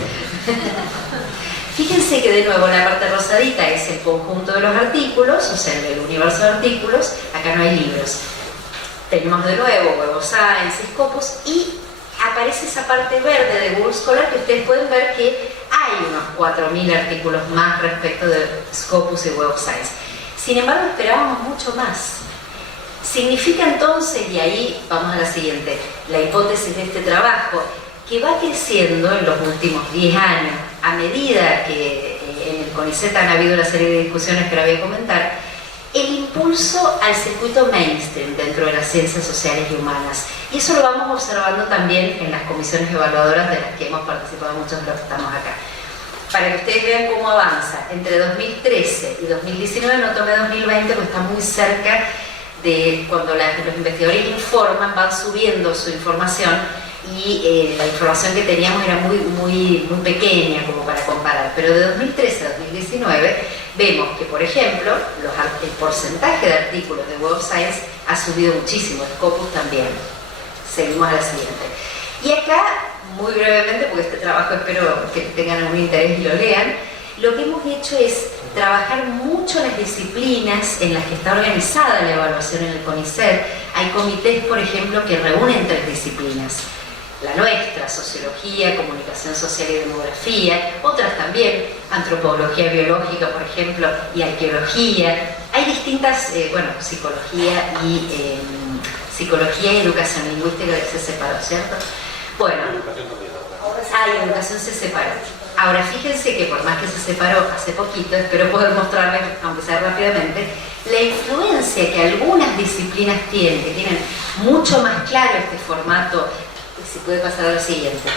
Fíjense que de nuevo la parte rosadita es el conjunto de los artículos, o sea, el universo de artículos, acá no hay libros. Tenemos de nuevo Web of Science, Scopus, y aparece esa parte verde de Google Scholar que ustedes pueden ver que hay unos 4.000 artículos más respecto de Scopus y Web of Science. Sin embargo, esperábamos mucho más. Significa entonces, y ahí vamos a la siguiente, la hipótesis de este trabajo, que va creciendo en los últimos 10 años, a medida que en el CONICET han habido una serie de discusiones que ahora voy a comentar, el impulso al circuito mainstream dentro de las ciencias sociales y humanas. Y eso lo vamos observando también en las comisiones evaluadoras de las que hemos participado muchos de los que estamos acá. Para que ustedes vean cómo avanza, entre 2013 y 2019, no tomé 2020 porque está muy cerca de cuando los investigadores informan, van subiendo su información, y la información que teníamos era muy pequeña como para comparar, pero de 2013 a 2019 vemos que, por ejemplo, el porcentaje de artículos de Web of Science ha subido muchísimo, Scopus también. Seguimos a la siguiente. Y acá, muy brevemente, porque este trabajo espero que tengan algún interés y lo lean, lo que hemos hecho es trabajar mucho las disciplinas en las que está organizada la evaluación en el CONICET. Hay comités, por ejemplo, que reúnen 3 disciplinas. La nuestra, sociología, comunicación social y demografía, otras también, antropología biológica, por ejemplo, y arqueología. Hay distintas, psicología y educación lingüística que se separó, ¿cierto? Bueno, educación se separó. Ahora, fíjense que por más que se separó hace poquito, espero poder mostrarles, aunque sea rápidamente, la influencia que algunas disciplinas tienen, que tienen mucho más claro este formato. Si puede pasar a lo siguiente,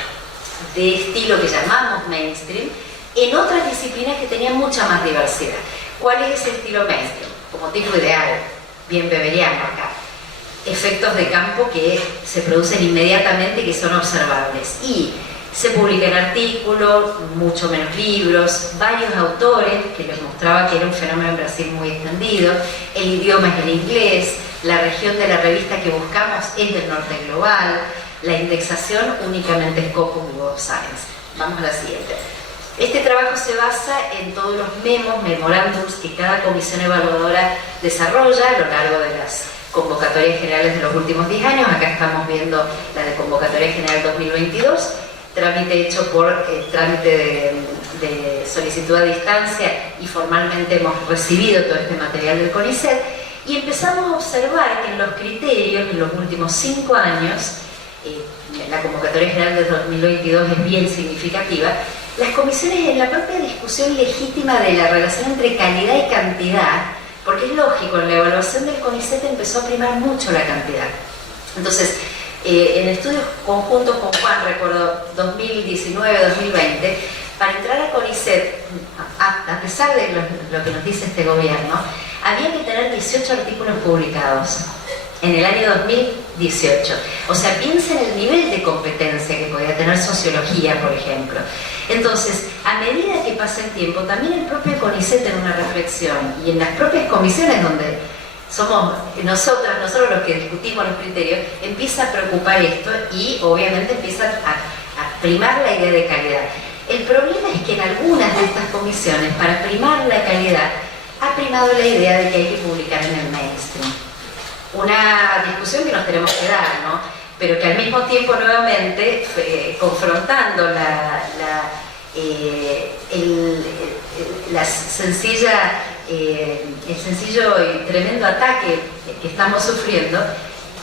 de estilo que llamamos mainstream, en otras disciplinas que tenían mucha más diversidad. ¿Cuál es ese estilo mainstream? Como tipo ideal, bien beberiano acá. Efectos de campo que se producen inmediatamente y que son observables. Y se publican artículos, mucho menos libros, varios autores, que les mostraba que era un fenómeno en Brasil muy extendido, el idioma es el inglés, la región de la revista que buscamos es del norte global, la indexación únicamente Scopus y Web of Science. Vamos a la siguiente. Este trabajo se basa en todos los memorándums que cada comisión evaluadora desarrolla a lo largo de las convocatorias generales de los últimos 10 años. Acá estamos viendo la de convocatoria general 2022, trámite hecho por trámite de solicitud a distancia, y formalmente hemos recibido todo este material del CONICET, y empezamos a observar que en los criterios, en los últimos 5 años, la convocatoria general de 2022 es bien significativa, las comisiones en la propia discusión legítima de la relación entre calidad y cantidad, porque es lógico, en la evaluación del CONICET empezó a primar mucho la cantidad. Entonces, en estudios conjuntos con Juan, recuerdo 2019-2020, para entrar a CONICET, a pesar de lo que nos dice este gobierno, había que tener 18 artículos publicados en el año 2018. O sea, piensen el nivel de competencia que podía tener sociología, por ejemplo. Entonces, a medida que pasa el tiempo, también el propio CONICET en una reflexión, y en las propias comisiones donde somos nosotros los que discutimos los criterios, empieza a preocupar esto, y obviamente empieza a primar la idea de calidad. El problema es que en algunas de estas comisiones, para primar la calidad, ha primado la idea de que hay que publicar en el mainstream. Una discusión que nos tenemos que dar, ¿no? Pero que al mismo tiempo, nuevamente, confrontando el sencillo y tremendo ataque que estamos sufriendo,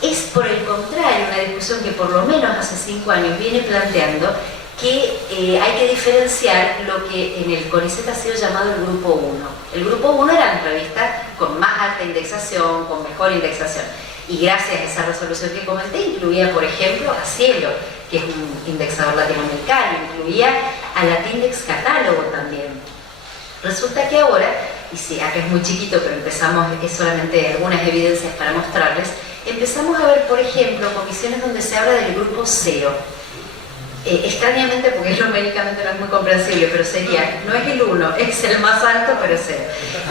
es por el contrario una discusión que por lo menos hace 5 años viene planteando que hay que diferenciar lo que en el CONICET ha sido llamado el Grupo 1. El Grupo 1 eran revistas con más alta indexación, con mejor indexación. Y gracias a esa resolución que comenté, incluía, por ejemplo, a Cielo, que es un indexador latinoamericano, incluía a Latindex Catálogo también. Resulta que ahora, y sí, acá es muy chiquito, pero empezamos, es solamente algunas evidencias para mostrarles, empezamos a ver, por ejemplo, comisiones donde se habla del grupo 0. Extrañamente, porque numéricamente no es muy comprensible, pero sería, no es el 1, es el más alto, pero 0.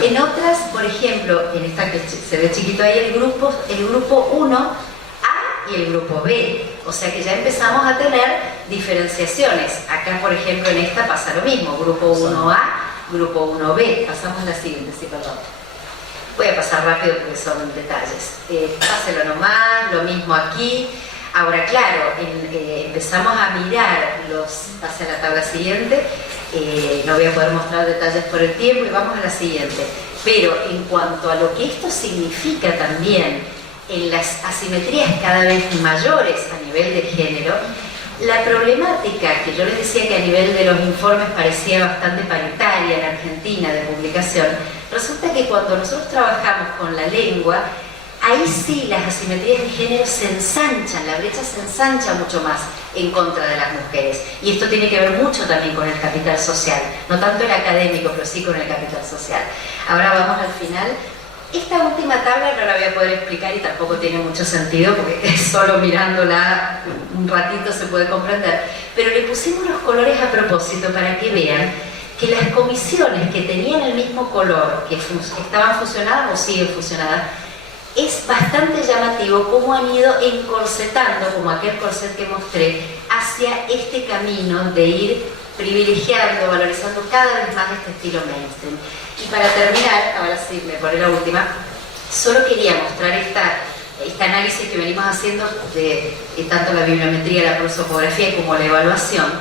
En otras, por ejemplo, en esta que se ve chiquito ahí, el grupo 1, A y el grupo B. O sea que ya empezamos a tener diferenciaciones. Acá, por ejemplo, en esta pasa lo mismo, grupo 1A, grupo 1B. Pasamos a la siguiente, sí, perdón. Voy a pasar rápido porque son detalles. Páselo nomás, lo mismo aquí. Ahora, claro, empezamos a mirar hacia la tabla siguiente, no voy a poder mostrar detalles por el tiempo y vamos a la siguiente. Pero en cuanto a lo que esto significa también en las asimetrías cada vez mayores a nivel de género, la problemática que yo les decía que a nivel de los informes parecía bastante paritaria en Argentina de publicación, resulta que cuando nosotros trabajamos con la lengua, ahí sí las asimetrías de género se ensanchan, la brecha se ensancha mucho más en contra de las mujeres. Y esto tiene que ver mucho también con el capital social, no tanto el académico, pero sí con el capital social. Ahora vamos al final. Esta última tabla no la voy a poder explicar y tampoco tiene mucho sentido porque solo mirándola un ratito se puede comprender, pero le pusimos los colores a propósito para que vean que las comisiones que tenían el mismo color, que estaban fusionadas o siguen fusionadas, es bastante llamativo cómo han ido encorsetando, como aquel corset que mostré, hacia este camino de ir privilegiando, valorizando cada vez más este estilo mainstream. Y para terminar, ahora sí me pone la última, solo quería mostrar este análisis que venimos haciendo de tanto la bibliometría, la prosopografía como la evaluación,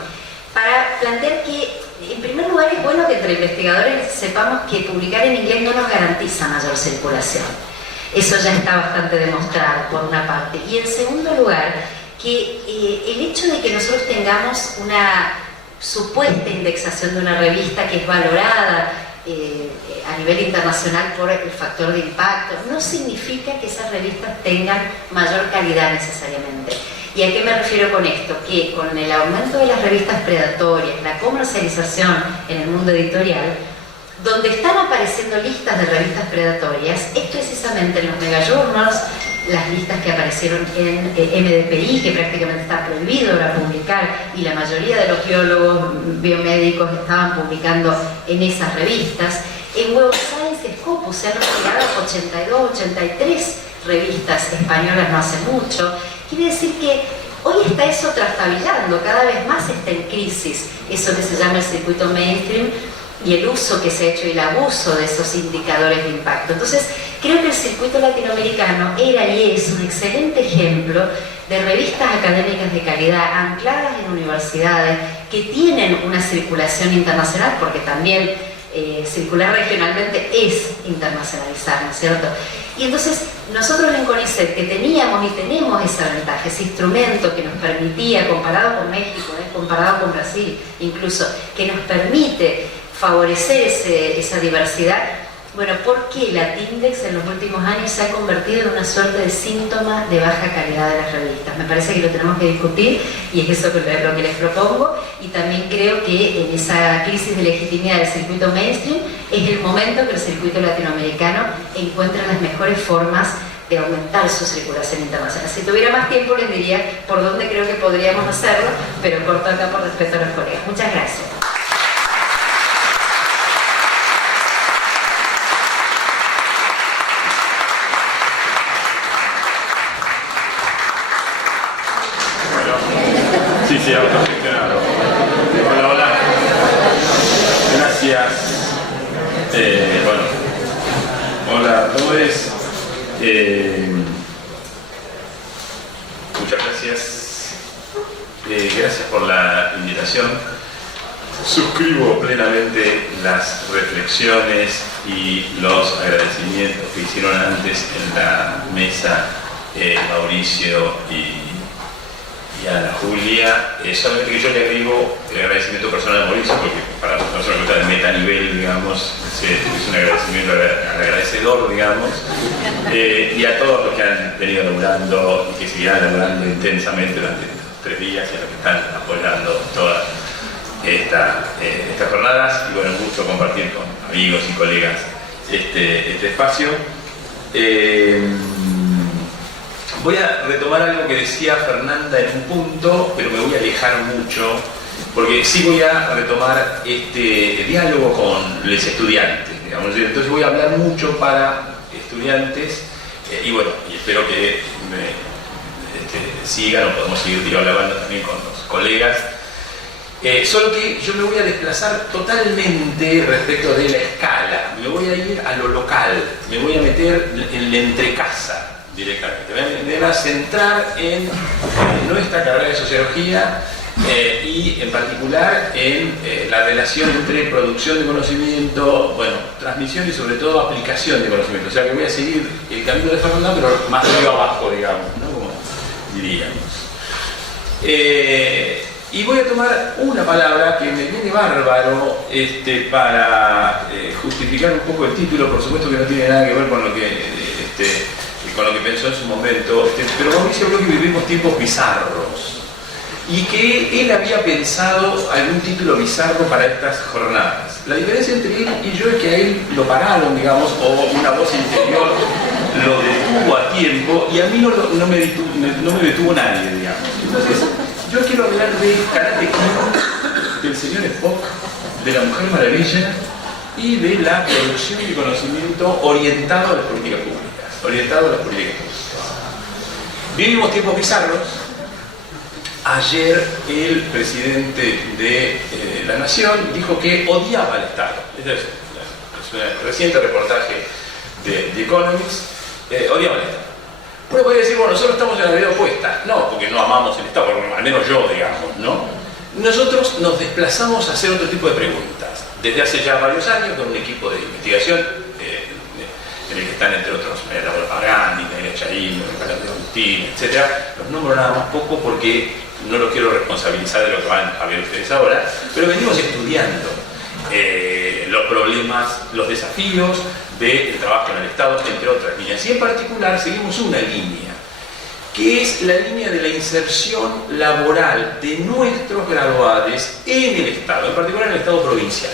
para plantear que, en primer lugar, es bueno que entre investigadores sepamos que publicar en inglés no nos garantiza mayor circulación. Eso ya está bastante demostrado, por una parte. Y en segundo lugar, que el hecho de que nosotros tengamos una supuesta indexación de una revista que es valorada a nivel internacional por el factor de impacto, no significa que esas revistas tengan mayor calidad necesariamente. ¿Y a qué me refiero con esto? Que con el aumento de las revistas predatorias, la comercialización en el mundo editorial, donde están apareciendo listas de revistas predatorias es precisamente en los megajournals, las listas que aparecieron en MDPI, que prácticamente está prohibido ahora publicar, y la mayoría de los biólogos biomédicos estaban publicando en esas revistas. En Web of Science y Scopus se han creado 82, 83 revistas españolas no hace mucho. Quiere decir que hoy está eso trastabillando, cada vez más está en crisis eso que se llama el circuito mainstream y el uso que se ha hecho y el abuso de esos indicadores de impacto. Entonces, creo que el circuito latinoamericano era y es un excelente ejemplo de revistas académicas de calidad ancladas en universidades que tienen una circulación internacional, porque también circular regionalmente es internacionalizar, ¿no es cierto? Y entonces, nosotros en CONICET, que teníamos y tenemos esa ventaja, ese instrumento que nos permitía, comparado con México, comparado con Brasil incluso, que nos permite favorecer esa diversidad. Bueno, ¿por qué la Tindex en los últimos años se ha convertido en una suerte de síntoma de baja calidad de las revistas? Me parece que lo tenemos que discutir y es eso lo que les propongo. Y también creo que en esa crisis de legitimidad del circuito mainstream es el momento que el circuito latinoamericano encuentre las mejores formas de aumentar su circulación internacional. Si tuviera más tiempo les diría por dónde creo que podríamos hacerlo, pero corto acá por respeto a los colegas. Muchas gracias. Sí, autogestionado. Hola, hola. Gracias. Hola a todos. Muchas gracias. Gracias por la invitación. Suscribo plenamente las reflexiones y los agradecimientos que hicieron antes en la mesa Mauricio y Ana Julia. Solamente que yo le agrego el agradecimiento personal a Mauricio, porque para las personas que están de metanivel, digamos, es un agradecimiento al agradecedor, digamos, y a todos los que han venido laburando y que seguirán laburando intensamente durante estos 3 días y a los que están apoyando todas estas jornadas. Y bueno, un gusto compartir con amigos y colegas este espacio. Voy a retomar algo que decía Fernanda en un punto, pero me voy a alejar mucho, porque sí voy a retomar este diálogo con los estudiantes, digamos. Entonces voy a hablar mucho para estudiantes, y bueno, y espero que me sigan, o podemos seguir hablando también con los colegas. Solo que yo me voy a desplazar totalmente respecto de la escala, me voy a ir a lo local, me voy a meter en la entrecasa directamente, me voy a centrar en nuestra carrera de sociología y en particular en la relación entre producción de conocimiento, bueno, transmisión y sobre todo aplicación de conocimiento. O sea que voy a seguir el camino de Fernanda, pero más arriba abajo, digamos, ¿no? Como diríamos. Y voy a tomar una palabra que me viene bárbaro para justificar un poco el título. Por supuesto que no tiene nada que ver con lo que pensó en su momento, pero Mauricio habló que vivimos tiempos bizarros y que él había pensado algún título bizarro para estas jornadas. La diferencia entre él y yo es que a él lo pararon, digamos, o una voz interior lo detuvo a tiempo, y a mí no me detuvo nadie, digamos. Entonces, yo quiero hablar de Karate Kid, del señor Spock, de la Mujer Maravilla y de la producción de conocimiento orientado a las políticas públicas. Vivimos tiempos bizarros. Ayer el presidente de la Nación dijo que odiaba al Estado. Es un reciente reportaje de The Economist. Odiaba al Estado. Uno podría decir, bueno, nosotros estamos en la vereda opuesta. No, porque no amamos el Estado, al menos yo, digamos, ¿no? Nosotros nos desplazamos a hacer otro tipo de preguntas. Desde hace ya varios años, con un equipo de investigación, en el que están, entre otros, Laura Pagani, Nerea Charino, Carlos de Agustín, etc. Los nombro nada más poco porque no los quiero responsabilizar de lo que van a ver ustedes ahora, pero venimos estudiando los problemas, los desafíos del trabajo en el Estado, entre otras líneas. Y en particular seguimos una línea, que es la línea de la inserción laboral de nuestros graduados en el Estado, en particular en el Estado provincial.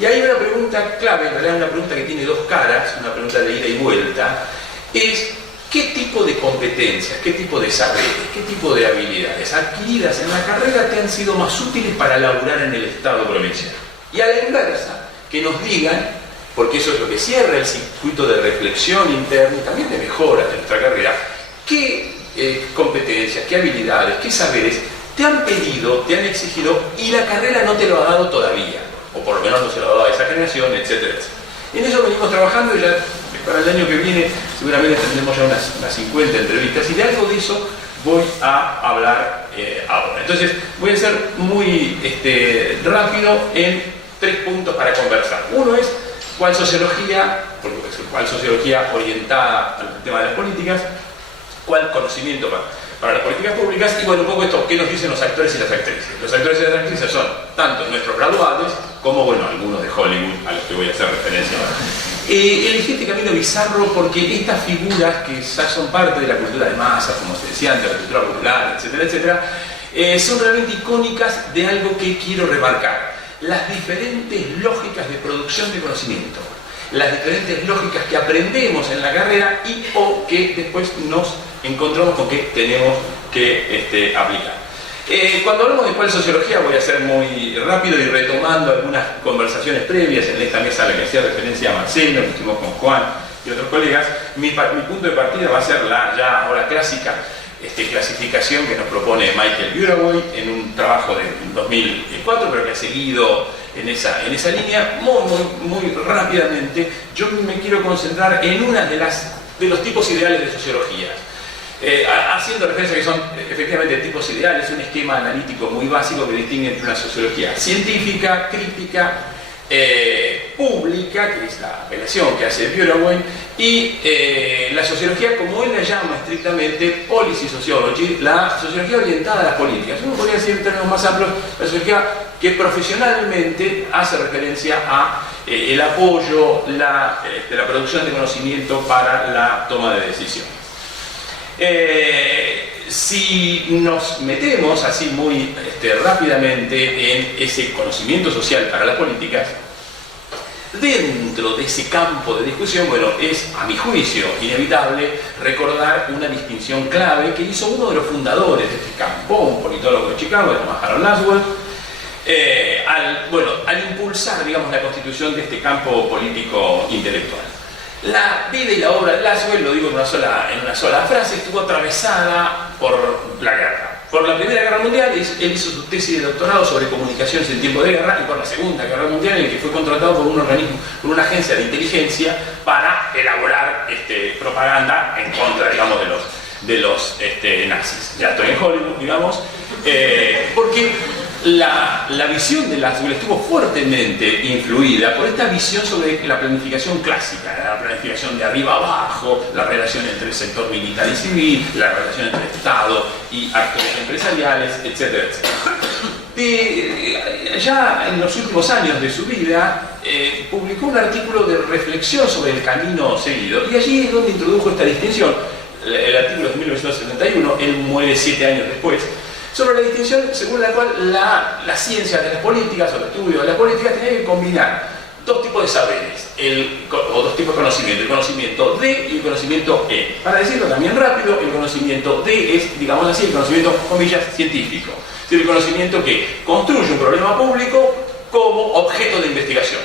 Y hay una pregunta clave, en realidad una pregunta que tiene dos caras, una pregunta de ida y vuelta, es ¿qué tipo de competencias, qué tipo de saberes, qué tipo de habilidades adquiridas en la carrera te han sido más útiles para laburar en el Estado provincial? Y a la inversa, que nos digan, porque eso es lo que cierra el circuito de reflexión interna y también de mejora de nuestra carrera, qué competencias, qué habilidades, qué saberes te han pedido, te han exigido y la carrera no te lo ha dado todavía, o por lo menos no se lo ha dado a esa generación, etcétera, etcétera. En eso venimos trabajando y ya para el año que viene seguramente tendremos ya unas 50 entrevistas, y de algo de eso voy a hablar ahora. Entonces voy a ser muy rápido en 3 puntos para conversar. Uno es cuál sociología orientada al tema de las políticas, cuál conocimiento para las políticas públicas, y bueno, un poco esto, qué nos dicen los actores y las actrices. Los actores y las actrices son tanto nuestros graduados como, bueno, algunos de Hollywood, a los que voy a hacer referencia ahora. Elegí este camino bizarro porque estas figuras que ya son parte de la cultura de masas, como se decía antes, la cultura popular, etcétera, etcétera, son realmente icónicas de algo que quiero remarcar: las diferentes lógicas de producción de conocimiento, las diferentes lógicas que aprendemos en la carrera y o que después nos encontramos con que tenemos que aplicar. Cuando hablamos de cuál sociología, voy a ser muy rápido y retomando algunas conversaciones previas en esta mesa a la que hacía referencia a Marcelo, que estuvimos con Juan y otros colegas. Mi punto de partida va a ser la ya ahora clásica clasificación que nos propone Michael Buraway en un trabajo de 2004, pero que ha seguido en esa línea. Muy rápidamente, yo me quiero concentrar en una de los tipos ideales de sociología. Haciendo referencia a que son efectivamente tipos ideales, un esquema analítico muy básico que distingue entre una sociología científica, crítica, pública, que es la apelación que hace Buraway, y la sociología, como él la llama estrictamente, policy sociology, la sociología orientada a las políticas. Uno podría decir en términos más amplios, la sociología que profesionalmente hace referencia a el apoyo, la producción de conocimiento para la toma de decisiones. Si nos metemos así muy rápidamente en ese conocimiento social para las políticas, Dentro de ese campo de discusión, bueno, es a mi juicio inevitable recordar una distinción clave que hizo uno de los fundadores de este campo, un politólogo de Chicago, se llama Harold Laswell, al impulsar, digamos, la constitución de este campo político intelectual. La vida y la obra de Laswell, lo digo en una sola frase, estuvo atravesada por la guerra. Por la Primera Guerra Mundial, él hizo su tesis de doctorado sobre comunicaciones en tiempo de guerra, y por la Segunda Guerra Mundial, en el que fue contratado por un organismo, por una agencia de inteligencia para elaborar propaganda en contra, digamos, de los nazis. Ya estoy en Hollywood, digamos, porque la visión de Laswell estuvo fuertemente influida por esta visión sobre la planificación clásica, la planificación de arriba abajo, la relación entre el sector militar y civil, la relación entre Estado y actores empresariales, etcétera, etcétera. Ya en los últimos años de su vida publicó un artículo de reflexión sobre el camino seguido, y allí es donde introdujo esta distinción. El artículo es de 1971, él muere 7 años después, sobre la distinción según la cual la ciencia de las políticas, o el estudio de las políticas, tenía que combinar dos tipos de saberes, o dos tipos de conocimiento, el conocimiento D y el conocimiento E. Para decirlo también rápido, el conocimiento D es, digamos así, el conocimiento, comillas, científico. Es decir, el conocimiento que construye un problema público como objeto de investigación,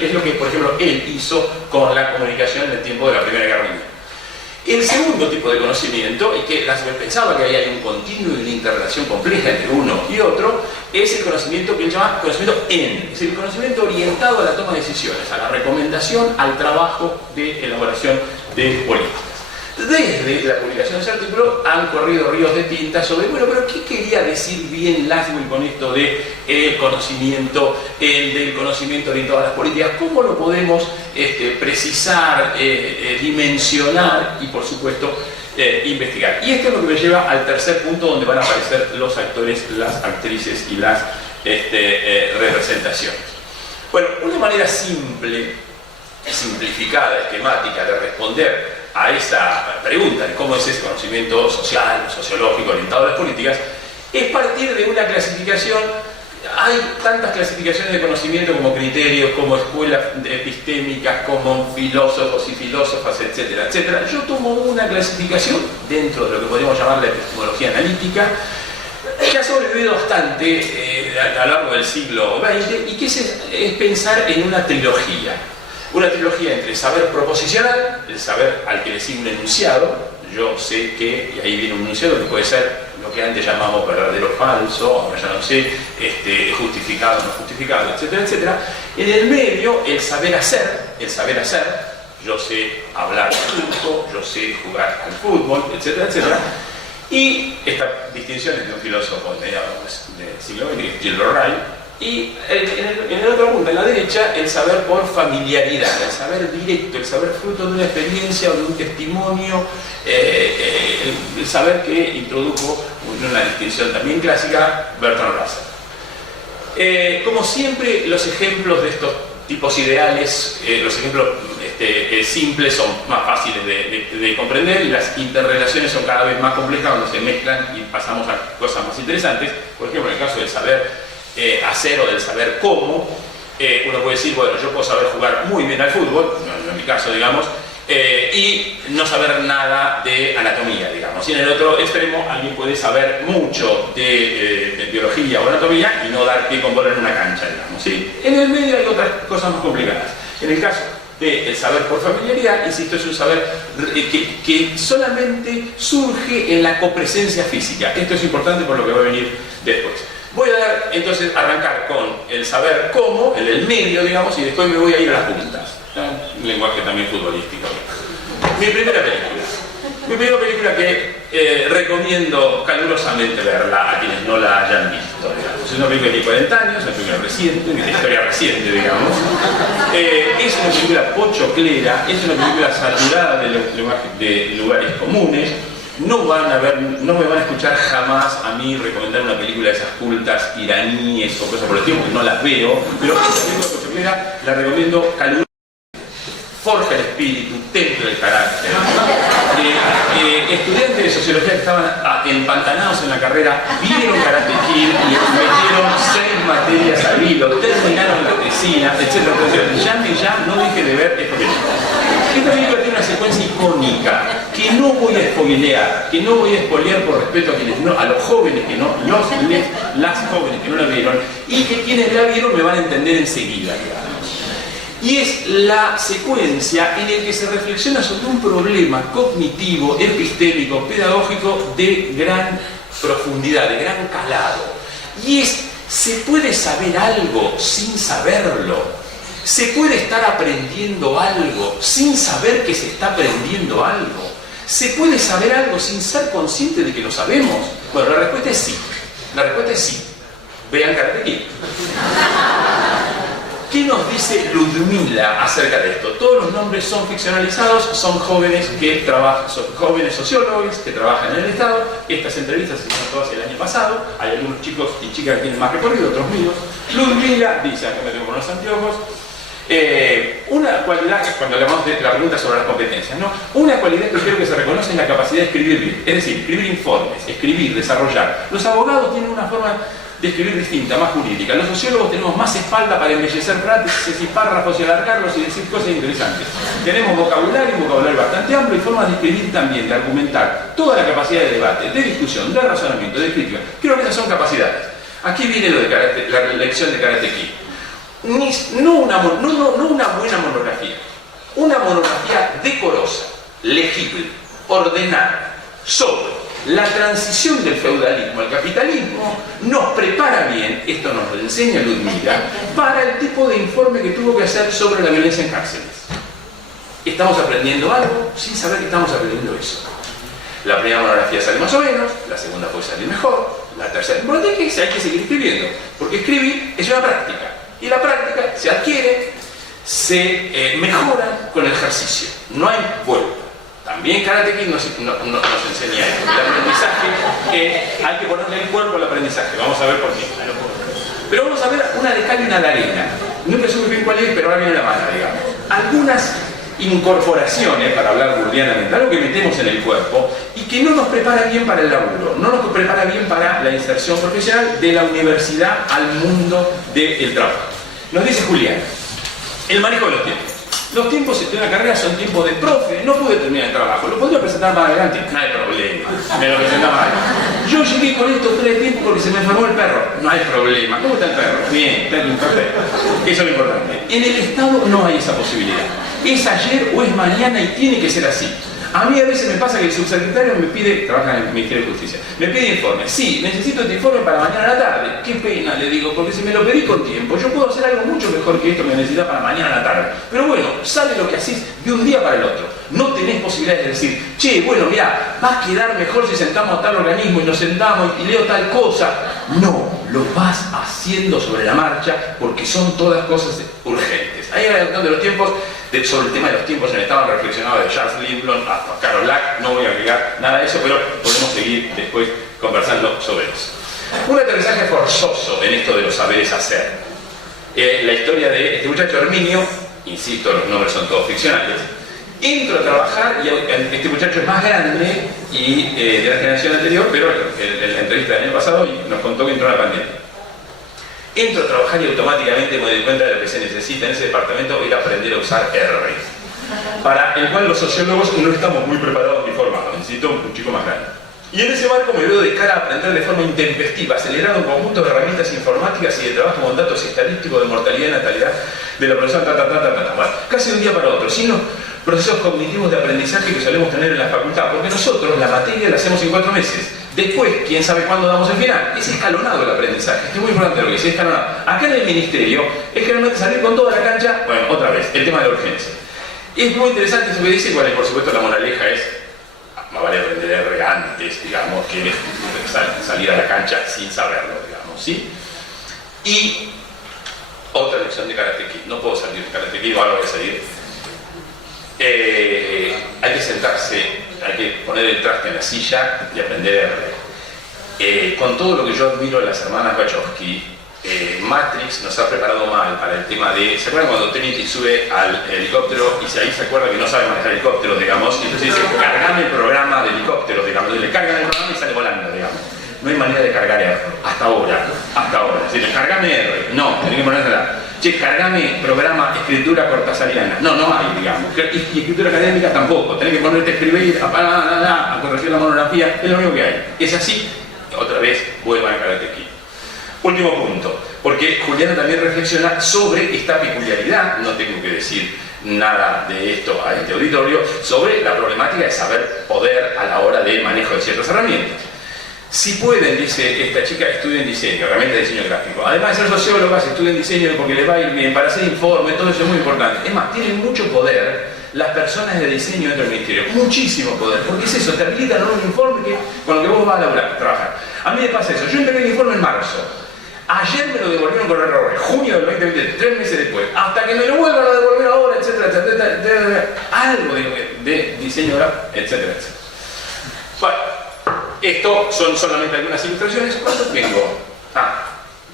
Es lo que, por ejemplo, él hizo con la comunicación en el tiempo de la Primera Guerra Mundial. El segundo tipo de conocimiento, y que Laswell pensaba que hay un continuo y una interrelación compleja entre uno y otro, es el conocimiento que él llama conocimiento N, es decir, el conocimiento orientado a la toma de decisiones, a la recomendación, al trabajo de elaboración de políticas. Desde la publicación de ese artículo han corrido ríos de tinta sobre, bueno, pero ¿qué quería decir bien Laswell con esto de conocimiento, del conocimiento orientado a las políticas? ¿Cómo lo podemos precisar, dimensionar y, por supuesto, investigar? Y esto es lo que me lleva al tercer punto, donde van a aparecer los actores, las actrices y las representaciones. Bueno, una manera simple, simplificada, esquemática de responder a esa pregunta de cómo es ese conocimiento social, sociológico, orientado a las políticas, es partir de una clasificación. Hay tantas clasificaciones de conocimiento como criterios, como escuelas epistémicas, como filósofos y filósofas, etcétera, etcétera. Yo tomo una clasificación dentro de lo que podríamos llamar la epistemología analítica, que ha sobrevivido bastante a lo largo del siglo XX, y que es pensar en una trilogía. Una trilogía entre el saber proposicional, el saber al que le sigue un enunciado. Yo sé que, y ahí viene un enunciado que puede ser lo que antes llamamos verdadero o falso, ahora ya no sé, justificado o no justificado, etcétera, etcétera. En el medio, el saber hacer, yo sé hablar turco, yo sé jugar al fútbol, etcétera, etcétera. Y esta distinción es de un filósofo de mediados del siglo XX, Gilbert Ryle. Y en el otro punto, en la derecha, el saber por familiaridad, el saber directo, el saber fruto de una experiencia o de un testimonio, el saber que introdujo una distinción también clásica, Bertrand Russell. Como siempre, los ejemplos de estos tipos ideales, los ejemplos simples son más fáciles de comprender, y las interrelaciones son cada vez más complejas cuando se mezclan y pasamos a cosas más interesantes. Por ejemplo, en el caso del saber hacer o del saber cómo, uno puede decir, bueno, yo puedo saber jugar muy bien al fútbol, no en mi caso, digamos, y no saber nada de anatomía, digamos. Y en el otro extremo, alguien puede saber mucho de biología o anatomía y no dar pie con bola en una cancha, digamos, ¿sí? En el medio hay otras cosas más complicadas. En el caso del saber por familiaridad, insisto, es un saber que solamente surge en la copresencia física. Esto es importante por lo que va a venir después. Voy a arrancar con el saber cómo, en el medio, digamos, y después me voy a ir a las puntas. Un lenguaje también futbolístico. Mi primera película que recomiendo calurosamente verla a quienes no la hayan visto, digamos. Es una película de 40 años, una película reciente, una historia reciente, digamos. Es una película pochoclera, es una película saturada de lugares comunes. No me van a escuchar jamás a mí recomendar una película de esas cultas iraníes o cosas por el estilo, porque no las veo, pero esta película pochoclera la recomiendo calurosamente. Forja el espíritu, templa el carácter. Estudiantes de sociología que estaban empantanados en la carrera vieron Karate Kid y metieron 6 materias al hilo, terminaron la tesis vecina, etc. Entonces, ya no deje de ver esta película. Esta película tiene una secuencia icónica que no voy a spoilear, por respeto a quienes no, a los jóvenes que no, las jóvenes que no la vieron, y que quienes la vieron me van a entender enseguida, digamos. Y es la secuencia en la que se reflexiona sobre un problema cognitivo, epistémico, pedagógico de gran profundidad, de gran calado. Y es, ¿se puede saber algo sin saberlo? ¿Se puede estar aprendiendo algo sin saber que se está aprendiendo algo? ¿Se puede saber algo sin ser consciente de que lo sabemos? Bueno, la respuesta es sí. La respuesta es sí. Vean Karate Kid. ¿Qué nos dice Ludmila acerca de esto? Todos los nombres son ficcionalizados, son jóvenes que trabajan, son jóvenes sociólogos que trabajan en el Estado. Estas entrevistas se hicieron todas el año pasado. Hay algunos chicos y chicas que tienen más recorrido, otros míos. Ludmila dice, acá me tengo con los anteojos, una cualidad, cuando hablamos de la pregunta sobre las competencias, ¿no? Una cualidad que creo que se reconoce es la capacidad de escribir bien, es decir, escribir informes, escribir, desarrollar. Los abogados tienen una forma de escribir distinta, más jurídica. Los sociólogos tenemos más espalda para embellecer frases y párrafos y alargarlos y decir cosas interesantes. Tenemos vocabulario, un vocabulario bastante amplio y formas de escribir también, de argumentar. Toda la capacidad de debate, de discusión, de razonamiento, de crítica. Creo que esas son capacidades. Aquí viene lo de la lección de Karate Kid. No una buena monografía. Una monografía decorosa, legible, ordenada, sobre la transición del feudalismo al capitalismo nos prepara bien, esto nos lo enseña Ludmila, para el tipo de informe que tuvo que hacer sobre la violencia en cárceles. Estamos aprendiendo algo sin saber que estamos aprendiendo eso. La primera monografía sale más o menos, la segunda puede salir mejor, la tercera. Lo importante es que hay que seguir escribiendo, porque escribir es una práctica, y la práctica se adquiere, se mejora con el ejercicio. No hay vuelta. También Karate Kid nos enseña esto, el aprendizaje, hay que ponerle el cuerpo al aprendizaje, vamos a ver por qué. Pero vamos a ver una de cal y una de arena. No me supe bien cuál es, pero ahora viene la mano, digamos. Algunas incorporaciones, para hablar burdianamente, algo que metemos en el cuerpo y que no nos prepara bien para el laburo, no nos prepara bien para la inserción profesional de la universidad al mundo del trabajo. Nos dice Julián, el manejo de los tiempos. Los tiempos de una carrera son tiempos de profe, no pude terminar el trabajo, lo podría presentar más adelante, no hay problema, me lo presentaba mal. Yo llegué con estos 3 tiempos porque se me enfermó el perro, no hay problema. ¿Cómo está el perro? Bien, está perfecto. Eso es lo importante. En el Estado no hay esa posibilidad. Es ayer o es mañana y tiene que ser así. A mí a veces me pasa que el subsecretario me pide, trabaja en el Ministerio de Justicia, me pide informe. Sí, necesito este informe para mañana a la tarde. Qué pena, le digo, porque si me lo pedí con tiempo, yo puedo hacer algo mucho mejor que esto que necesita para mañana a la tarde. Pero bueno, sale lo que hacís de un día para el otro. No tenés posibilidad de decir, che, bueno, mirá, va a quedar mejor si sentamos a tal organismo y nos sentamos y leo tal cosa. No, lo vas haciendo sobre la marcha porque son todas cosas urgentes. Ahí en el de los tiempos, sobre el tema de los tiempos en el estado reflexionado de Charles Lindblom hasta Carol Lack, no voy a agregar nada de eso, pero podemos seguir después conversando sobre eso. Un aterrizaje forzoso en esto de los saberes hacer. La historia de este muchacho Herminio, insisto, los nombres son todos ficcionales, entro a trabajar y este muchacho es más grande y de la generación anterior, pero en la entrevista del año pasado nos contó que entró en la pandemia. Entro a trabajar y automáticamente me doy cuenta de lo que se necesita en ese departamento era aprender a usar R, para el cual los sociólogos no estamos muy preparados ni formados, necesito un chico más grande. Y en ese marco me veo de cara a aprender de forma intempestiva, acelerando un conjunto de herramientas informáticas y de trabajo con datos estadísticos de mortalidad y natalidad de la población, bueno, casi de un día para otro, sin los procesos cognitivos de aprendizaje que solemos tener en la facultad, porque nosotros la materia la hacemos en 4 meses. Después, quién sabe cuándo damos el final. Es escalonado el aprendizaje. Esto es muy importante lo que es escalonado. Acá en el ministerio es generalmente salir con toda la cancha, bueno, otra vez, el tema de la urgencia. Es muy interesante eso que dice, bueno, y por supuesto la moraleja es, más vale aprender R antes, digamos, que salir a la cancha sin saberlo, digamos, ¿sí? Y otra lección de Karate Kid. No puedo salir de Karate Kid, ahora voy a salir. Hay que sentarse, hay que poner el traste en la silla y aprender R. Con todo lo que yo admiro de las hermanas Wachowski, Matrix nos ha preparado mal para el tema de... ¿Se acuerdan cuando Trinity sube al helicóptero y ahí se acuerda que no sabe manejar helicópteros, digamos? Y entonces dice, cargame el programa de helicópteros, digamos. Y le cargan el programa y sale volando, digamos. No hay manera de cargar R, hasta ahora. Es decir, cargame R. No, tenés que ponerla. che, cargame programa escritura cortasariana. No, no hay, digamos. Y escritura académica tampoco. Tenés que ponerte a escribir, a corregir la monografía, es lo único que hay. Es así, otra vez vuelvo a Karate Kid. Último punto, porque Juliana también reflexiona sobre esta peculiaridad, no tengo que decir nada de esto a este auditorio, sobre la problemática de saber poder a la hora de manejo de ciertas herramientas. Si pueden, dice esta chica, estudien diseño, herramientas de diseño gráfico. Además de ser sociólogas, estudien diseño porque les va a ir bien, para hacer informes, todo eso es muy importante. Es más, tienen mucho poder las personas de diseño dentro del ministerio, muchísimo poder, porque es eso, te habilitan un informe que, con lo que vos vas a trabajar. A mí me pasa eso, yo entregué el informe en marzo. Ayer me lo devolvieron con errores, junio del 2020, 3 meses después, hasta que me lo vuelvan a devolver ahora, etcétera, etcétera, etcétera, algo de diseño gráfico, etcétera, etcétera. Bueno, esto son solamente algunas ilustraciones. ¿Cuánto tengo?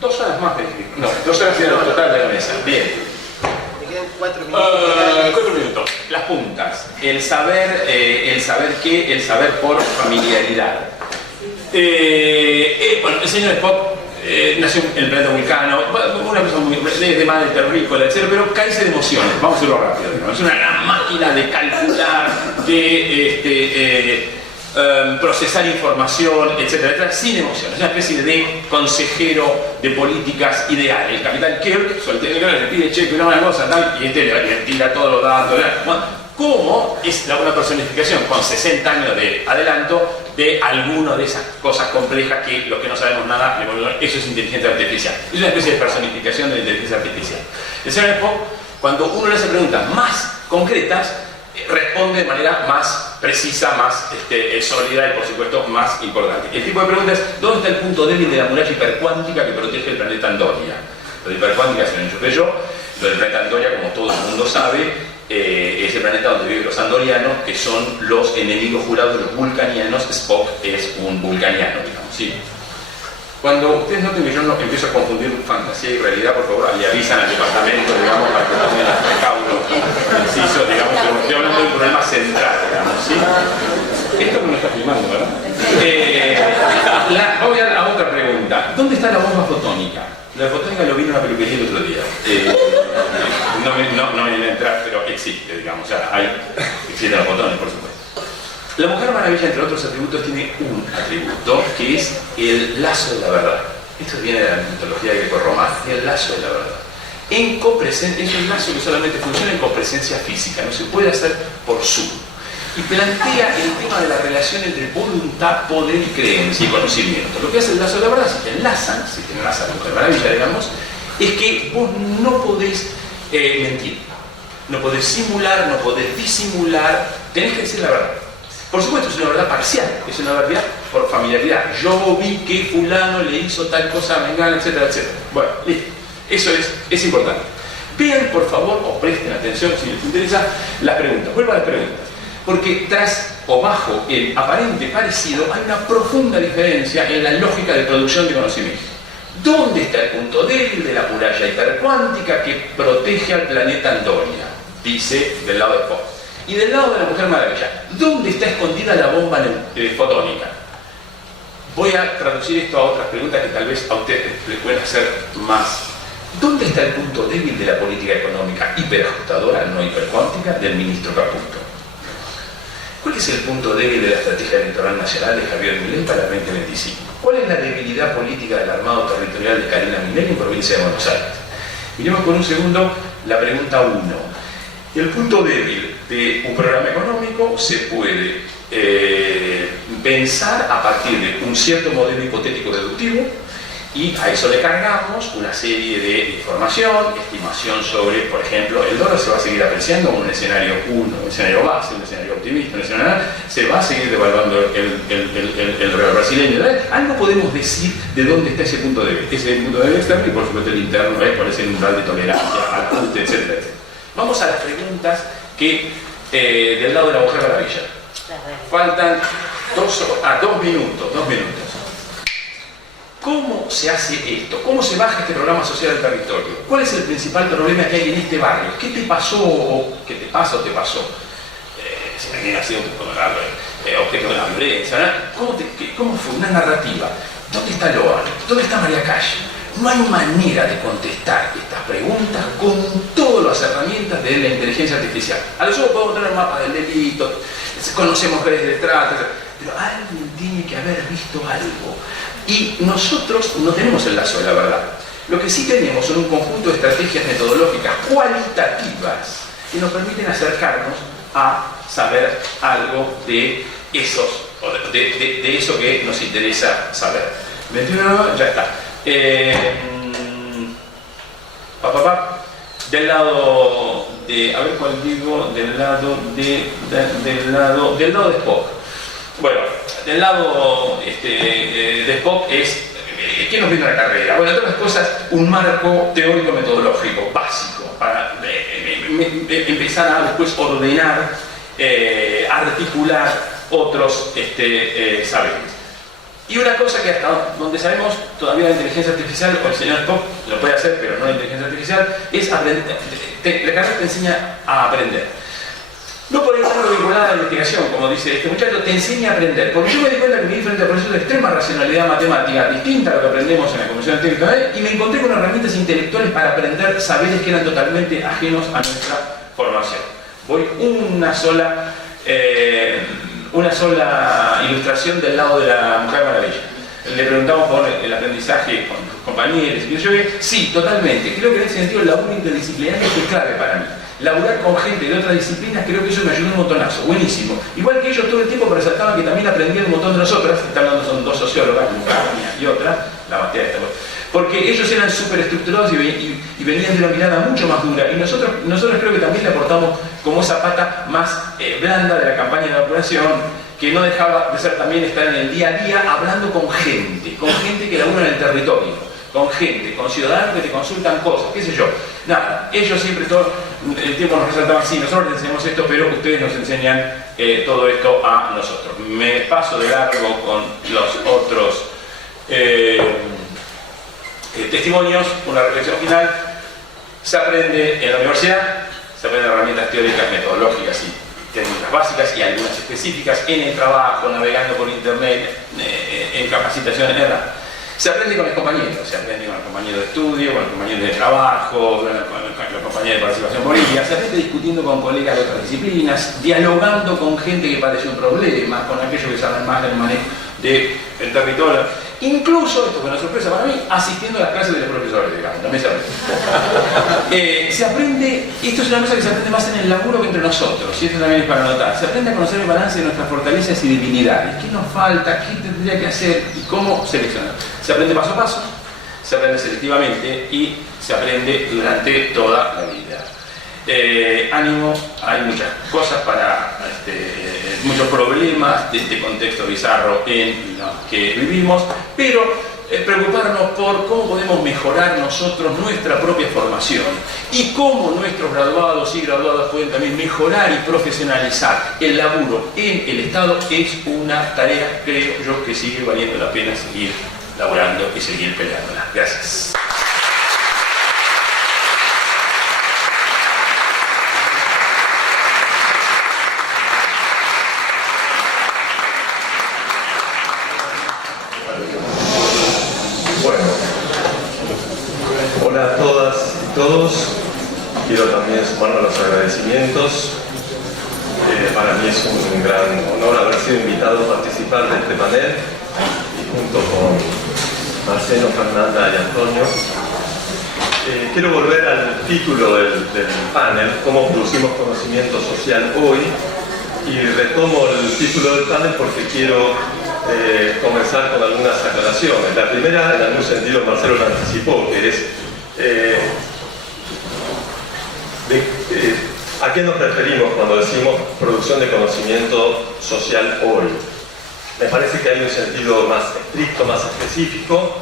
2 horas más de escribir. No, 2 horas era el total de la mesa. Bien. Me quedan 4 minutos. 4 minutos. Las puntas. El saber qué, el saber por familiaridad. Bueno, el señor Spock nació en el planeta Vulcano, una persona muy de madre terrícola, etc., pero carece de emociones. Vamos a hacerlo rápido, ¿no? Es una gran máquina de calcular, de procesar información, etcétera, etcétera, sin emociones. Es una especie de consejero de políticas ideal. El capitán Kirk, su técnico, le pide, che, pero una cosa, tal, y le tira todos los datos. Bueno, ¿cómo es una personificación con 60 años de adelanto de alguna de esas cosas complejas que los que no sabemos nada, eso es inteligencia artificial? Es una especie de personificación de la inteligencia artificial. El señor Spock, cuando uno le hace preguntas más concretas, responde de manera más precisa, más sólida y por supuesto más importante. El tipo de pregunta es: ¿dónde está el punto débil de la muralla hipercuántica que protege el planeta Andoria? Lo de hipercuántica se lo enchufé yo. Lo del planeta Andoria, como todo el mundo sabe, es el planeta donde viven los andorianos, que son los enemigos jurados de los vulcanianos. Spock es un vulcaniano, digamos, ¿sí? Cuando ustedes noten que yo no empiezo a confundir fantasía y realidad, por favor, le avisan al departamento, digamos, para que tomen el recaudo preciso, digamos, que estoy hablando de un problema central, digamos, ¿sí? Esto que no está filmando, ¿verdad? Voy a otra pregunta. ¿Dónde está la bomba fotónica? La fotónica lo vi en una peluquería el otro día. No me viene a entrar, pero existe, digamos, o sea, existen los fotones, por supuesto. La Mujer Maravilla, entre otros atributos, tiene un atributo que es el lazo de la verdad. Esto viene de la mitología grecorromana, el lazo de la verdad. Es un lazo que solamente funciona en copresencia física, no se puede hacer por Zoom. Y plantea el tema de la relación entre voluntad, poder y creencia y conocimiento. Lo que hace el lazo de la verdad, si te enlaza la Mujer Maravilla, digamos, es que vos no podés mentir, no podés simular, no podés disimular, tenés que decir la verdad. Por supuesto, es una verdad parcial, es una verdad por familiaridad. Yo vi que fulano le hizo tal cosa a Mengana, etcétera, etcétera. Bueno, listo. Eso es importante. Vean, por favor, o presten atención si les interesa, las preguntas. Vuelvo a las preguntas. Porque tras o bajo el aparente parecido hay una profunda diferencia en la lógica de producción de conocimiento. ¿Dónde está el punto débil de la muralla hipercuántica que protege al planeta Andoria? Dice del lado de Spock. Y del lado de la Mujer Maravilla, ¿dónde está escondida la bomba fotónica? Voy a traducir esto a otras preguntas que tal vez a ustedes les pueden hacer más. ¿Dónde está el punto débil de la política económica hiperajustadora, no hipercuántica, del ministro Caputo? ¿Cuál es el punto débil de la estrategia electoral nacional de Javier Milei para el 2025? ¿Cuál es la debilidad política del armado territorial de Karina Milei en provincia de Buenos Aires? Miremos por un segundo la pregunta 1. El punto débil de un programa económico se puede pensar a partir de un cierto modelo hipotético deductivo, y a eso le cargamos una serie de información, estimación sobre, por ejemplo, el dólar se va a seguir apreciando en un escenario 1, un escenario base, un escenario optimista, un escenario nada, se va a seguir devaluando el real brasileño. Algo podemos decir de dónde está ese punto débil. Ese punto débil externo y por supuesto el interno es cuál es el umbral de tolerancia, ajuste, etcétera, etcétera. Vamos a las preguntas que del lado de la Mujer Maravilla. Faltan 2 minutos. ¿Cómo se hace esto? ¿Cómo se baja este programa social del territorio? ¿Cuál es el principal problema que hay en este barrio? ¿Qué te pasó? ¿Qué te pasa o te pasó? Si alguien ha sido objeto de la violencia, ¿no? ¿Cómo fue una narrativa? ¿Dónde está Loan? ¿Dónde está María Calle? No hay manera de contestar estas preguntas con todas las herramientas de la inteligencia artificial. A lo sumo podemos tener mapas del delito, conocemos redes de trata, pero alguien tiene que haber visto algo. Y nosotros no tenemos el lazo de la verdad. Lo que sí tenemos son un conjunto de estrategias metodológicas cualitativas que nos permiten acercarnos a saber algo de esos, de eso que nos interesa saber. 21, ya está. Del lado de, a ver cuál digo, del lado de Spock. Bueno, del lado de Spock es ¿qué nos viene la carrera? Bueno, entre otras cosas, un marco teórico metodológico básico para empezar a después ordenar, articular otros saberes. Y una cosa que hasta donde sabemos todavía la inteligencia artificial, o el señor Spock lo puede hacer, pero no la inteligencia artificial, es aprender. La carrera te enseña a aprender. No por estar vinculada a la investigación, como dice este muchacho, te enseña a aprender. Porque yo me di cuenta que viví frente a procesos de extrema racionalidad matemática, distinta a lo que aprendemos en la Comisión Técnica, y me encontré con herramientas intelectuales para aprender saberes que eran totalmente ajenos a nuestra formación. Voy una sola ilustración del lado de la Mujer Maravilla. Le preguntamos por el aprendizaje con compañeros, y yo dije, sí, totalmente. Creo que en ese sentido el laburo interdisciplinario es clave para mí. Laburar con gente de otras disciplinas, creo que eso me ayudó un montonazo, buenísimo. Igual que ellos todo el tiempo resaltaban que también aprendían un montón de nosotras, están hablando, son dos sociólogas, Lucania y otra, la batea esta, porque ellos eran súper estructurados y venían de una mirada mucho más dura, y nosotros creo que también le aportamos como esa pata más blanda de la campaña de vacunación, que no dejaba de ser también estar en el día a día hablando con gente que labura en el territorio, con gente, con ciudadanos que te consultan cosas, qué sé yo. Nada, ellos siempre todo el tiempo nos resaltaban, sí, nosotros les enseñamos esto, pero ustedes nos enseñan todo esto a nosotros. Me paso de largo con los otros testimonios, una reflexión final. Se aprende en la universidad, se aprenden herramientas teóricas, metodológicas y técnicas básicas y algunas específicas en el trabajo, navegando por internet, en capacitación, etc. Se aprende con los compañeros, se aprende con el compañero de estudio, con el compañero de trabajo, con los compañeros de participación política, se aprende discutiendo con colegas de otras disciplinas, dialogando con gente que padece un problema, con aquellos que saben más del manejo del territorio. Incluso, esto fue una sorpresa para mí, asistiendo a las clases de los profesores, digamos, también se aprende. Se aprende, esto es una cosa que se aprende más en el laburo que entre nosotros, y esto también es para notar. Se aprende a conocer el balance de nuestras fortalezas y debilidades, qué nos falta, qué tendría que hacer y cómo seleccionar. Se aprende paso a paso, se aprende selectivamente y se aprende durante toda la vida. Ánimo, hay muchas cosas para muchos problemas de este contexto bizarro en los que vivimos, pero preocuparnos por cómo podemos mejorar nosotros nuestra propia formación y cómo nuestros graduados y graduadas pueden también mejorar y profesionalizar el laburo en el Estado es una tarea, creo yo, que sigue valiendo la pena seguir laborando y seguir peleándola. Gracias. Hola a todas y todos, quiero también sumarme a los agradecimientos. Para mí es un gran honor haber sido invitado a participar de este panel y junto con Marcelo, Fernanda y Antonio. Quiero volver al título del panel, cómo producimos conocimiento social hoy, y retomo el título del panel porque quiero comenzar con algunas aclaraciones. La primera, en algún sentido, Marcelo lo anticipó, que es ¿a qué nos referimos cuando decimos producción de conocimiento social hoy? Me parece que hay un sentido más estricto, más específico,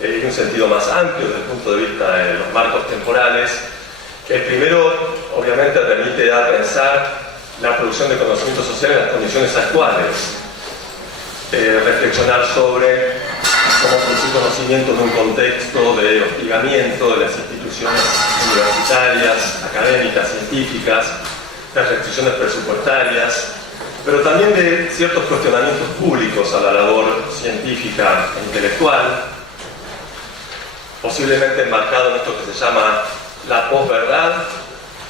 y un sentido más amplio desde el punto de vista de los marcos temporales. El primero, obviamente, remite a pensar la producción de conocimiento social en las condiciones actuales. Reflexionar sobre cómo producir conocimiento en un contexto de hostigamiento de las instituciones universitarias, académicas, científicas, de restricciones presupuestarias, pero también de ciertos cuestionamientos públicos a la labor científica e intelectual. posiblemente enmarcado en esto que se llama la posverdad,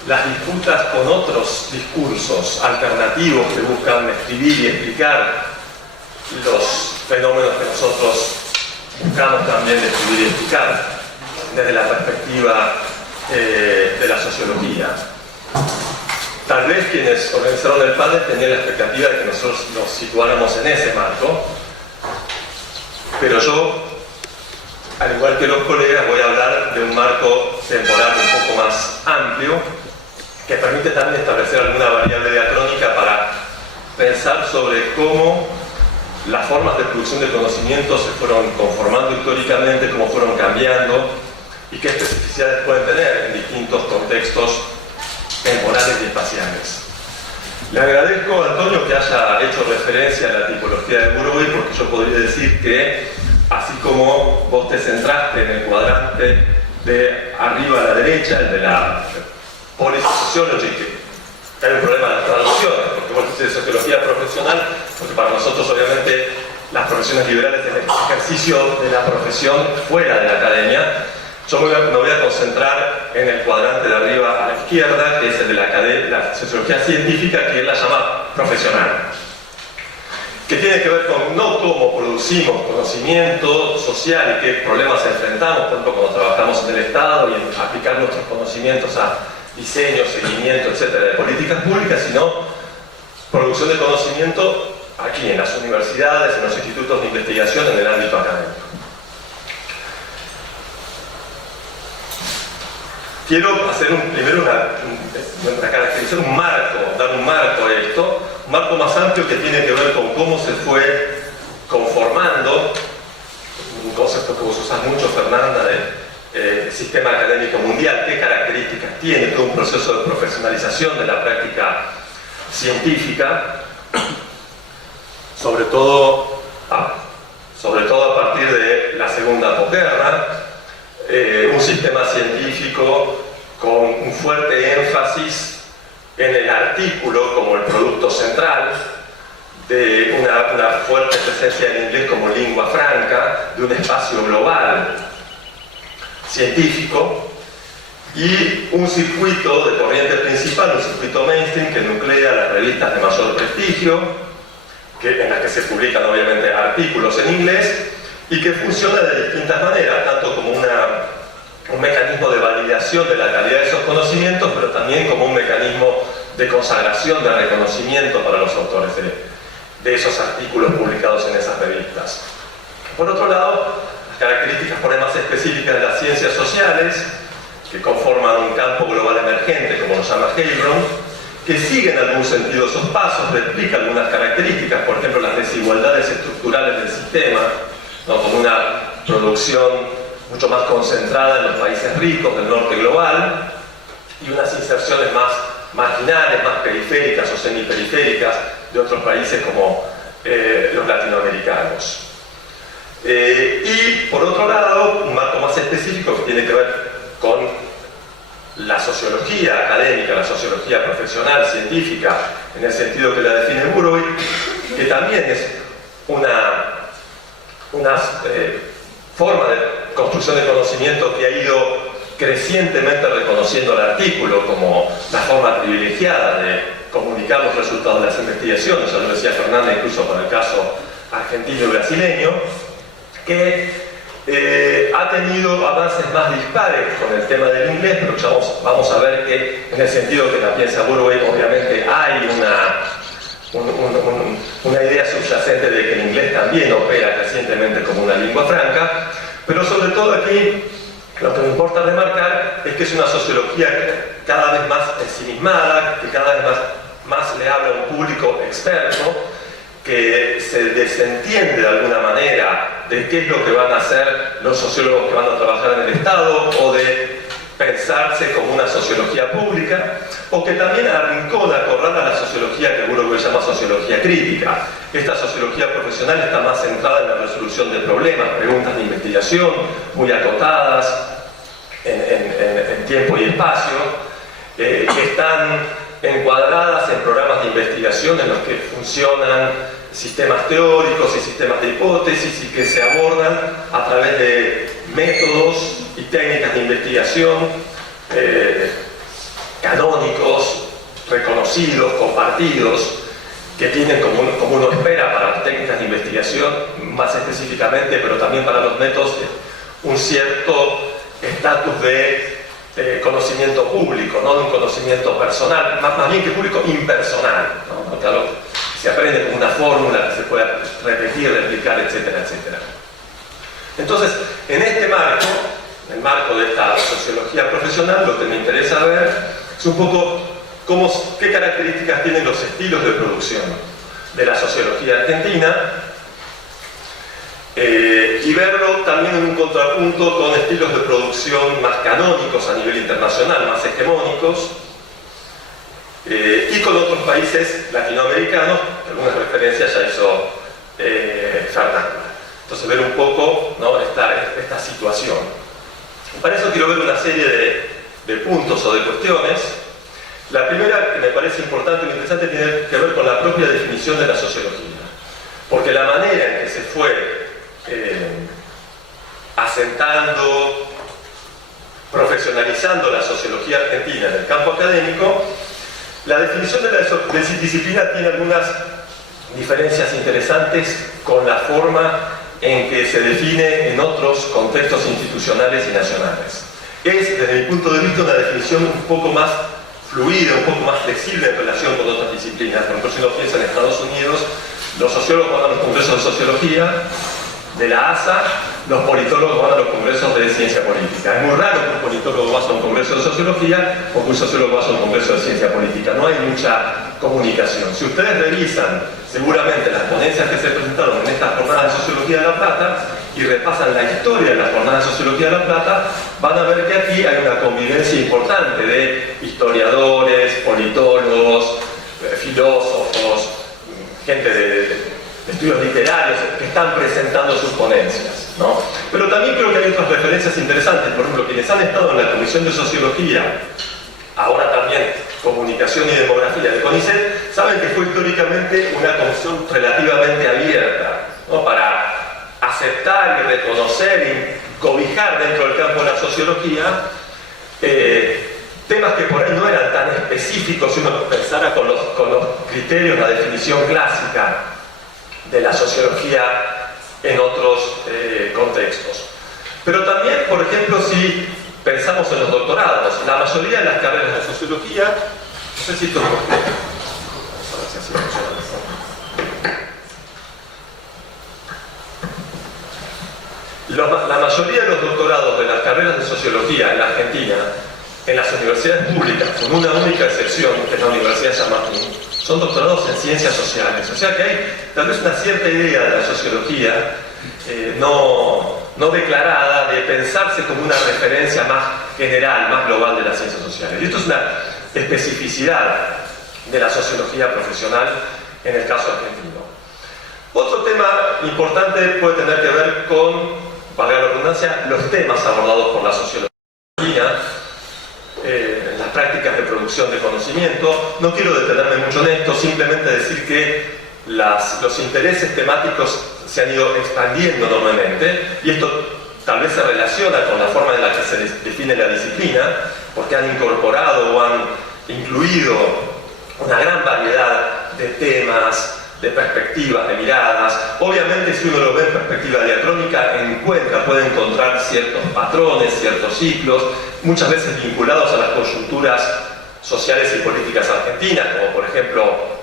las disputas con otros discursos alternativos que buscan escribir y explicar los fenómenos que nosotros buscamos también describir y explicar desde la perspectiva de la sociología. Tal vez quienes organizaron el panel tenían la expectativa de que nosotros nos situáramos en ese marco, pero yo, al igual que los colegas, voy a hablar de un marco temporal un poco más amplio, que permite también establecer alguna variable diacrónica para pensar sobre cómo las formas de producción de conocimiento se fueron conformando históricamente, cómo fueron cambiando y qué especificidades pueden tener en distintos contextos temporales y espaciales. Le agradezco a Antonio que haya hecho referencia a la tipología de Burovy, porque yo podría decir que, así como vos te centraste en el cuadrante de arriba a la derecha, el de la policy sociology, que hay un problema de las traducciones, porque vos decís de sociología profesional, porque para nosotros obviamente las profesiones liberales es el ejercicio de la profesión fuera de la academia. Yo me voy a concentrar en el cuadrante de arriba a la izquierda, que es el de la sociología científica, que él la llama profesional, que tiene que ver con no cómo producimos conocimiento social y qué problemas enfrentamos, por ejemplo, cuando trabajamos en el Estado y en aplicar nuestros conocimientos a diseño, seguimiento, etcétera, de políticas públicas, sino producción de conocimiento aquí en las universidades, en los institutos de investigación, en el ámbito académico. Quiero hacer primero caracterizar un marco, dar un marco a esto, un marco más amplio que tiene que ver con cómo se fue conformando, un concepto que vos usás mucho, Fernanda, del sistema académico mundial, qué características tiene, todo un proceso de profesionalización de la práctica científica, sobre todo a partir de la segunda posguerra. Un sistema científico con un fuerte énfasis en el artículo como el producto central, de una fuerte presencia del inglés como lengua franca, de un espacio global científico y un circuito de corriente principal, un circuito mainstream que nuclea las revistas de mayor prestigio, en las que se publican obviamente artículos en inglés, y que funciona de distintas maneras, tanto como un mecanismo de validación de la calidad de esos conocimientos, pero también como un mecanismo de consagración, de reconocimiento para los autores de esos artículos publicados en esas revistas. Por otro lado, las características por ahí más específicas de las ciencias sociales, que conforman un campo global emergente, como lo llama Heilbron, que sigue en algún sentido esos pasos, replica algunas características, por ejemplo, las desigualdades estructurales del sistema, ¿no? Con una producción mucho más concentrada en los países ricos del norte global y unas inserciones más marginales, más periféricas o semiperiféricas de otros países como los latinoamericanos. Y por otro lado, un marco más específico que tiene que ver con la sociología académica, la sociología profesional, científica, en el sentido que la define Burovy, que también es una forma de construcción de conocimiento que ha ido crecientemente reconociendo el artículo como la forma privilegiada de comunicar los resultados de las investigaciones. Ya lo decía Fernanda incluso con el caso argentino y brasileño, que ha tenido avances más dispares con el tema del inglés, pero ya vamos a ver que en el sentido que la piensa Burovy, obviamente hay una idea subyacente de que el inglés también opera crecientemente como una lengua franca, pero sobre todo aquí lo que me importa remarcar es que es una sociología cada vez más ensimismada, que cada vez más le habla a un público experto, que se desentiende de alguna manera de qué es lo que van a hacer los sociólogos que van a trabajar en el Estado, o de pensarse como una sociología pública, o que también arrincona, acorrala la sociología que Burovy llama sociología crítica. Esta sociología profesional está más centrada en la resolución de problemas, preguntas de investigación, muy acotadas en tiempo y espacio, que están encuadradas en programas de investigación en los que funcionan sistemas teóricos y sistemas de hipótesis y que se abordan a través de métodos y técnicas de investigación canónicos, reconocidos, compartidos, que tienen, como uno espera para las técnicas de investigación, más específicamente, pero también para los métodos, un cierto estatus de conocimiento público, no de un conocimiento personal, más bien que público impersonal, ¿no? Porque algo se aprende con una fórmula que se puede repetir, replicar, etcétera, etcétera. Entonces, en este marco, en el marco de esta sociología profesional, lo que me interesa ver es un poco qué características tienen los estilos de producción de la sociología argentina, y verlo también en un contrapunto con estilos de producción más canónicos a nivel internacional, más hegemónicos, y con otros países latinoamericanos, algunas referencias ya hizo Fernanda. Entonces ver un poco, ¿no?, esta situación. Para eso quiero ver una serie de puntos o de cuestiones. La primera, que me parece importante e interesante, tiene que ver con la propia definición de la sociología. Porque la manera en que se fue asentando, profesionalizando la sociología argentina en el campo académico, la definición de la disciplina tiene algunas diferencias interesantes con la forma en que se define en otros contextos institucionales y nacionales. Es, desde mi punto de vista, una definición un poco más fluida, un poco más flexible en relación con otras disciplinas. Por ejemplo, si uno piensa en Estados Unidos, los sociólogos van a los congresos de sociología de la ASA, los politólogos van a los congresos de ciencia política. Es muy raro que un politólogo vaya a un congreso de sociología o que un sociólogo vaya a un congreso de ciencia política. No hay mucha comunicación. Si ustedes revisan seguramente las ponencias que se presentaron en estas jornadas de Sociología de La Plata y repasan la historia de las jornadas de Sociología de La Plata, van a ver que aquí hay una convivencia importante de historiadores, politólogos, filósofos, gente de estudios literarios que están presentando sus ponencias, ¿no? Pero también creo que hay otras referencias interesantes. Por ejemplo, quienes han estado en la Comisión de Sociología, ahora también Comunicación y Demografía de CONICET, saben que fue históricamente una comisión relativamente abierta, ¿no?, para aceptar y reconocer y cobijar dentro del campo de la sociología temas que por ahí no eran tan específicos si uno pensara con los criterios, la definición clásica de la sociología en otros contextos. Pero también, por ejemplo, si pensamos en los doctorados, la mayoría de las carreras de sociología, no sé si esto la mayoría de los doctorados de las carreras de sociología en la Argentina, en las universidades públicas, con una única excepción, que es la Universidad de San Martín, son doctorados en ciencias sociales. O sea que hay tal vez una cierta idea de la sociología no declarada, de pensarse como una referencia más general, más global de las ciencias sociales. Y esto es una especificidad de la sociología profesional en el caso argentino. Otro tema importante puede tener que ver con, valga la redundancia, los temas abordados por la sociología, las prácticas de producción de conocimiento. No quiero detenerme mucho en esto, simplemente decir que los intereses temáticos se han ido expandiendo enormemente, y esto tal vez se relaciona con la forma en la que se define la disciplina, porque han incorporado o han incluido una gran variedad de temas, de perspectivas, de miradas. Obviamente, si uno lo ve en perspectiva diacrónica, puede encontrar ciertos patrones, ciertos ciclos, muchas veces vinculados a las coyunturas sociales y políticas argentinas, como por ejemplo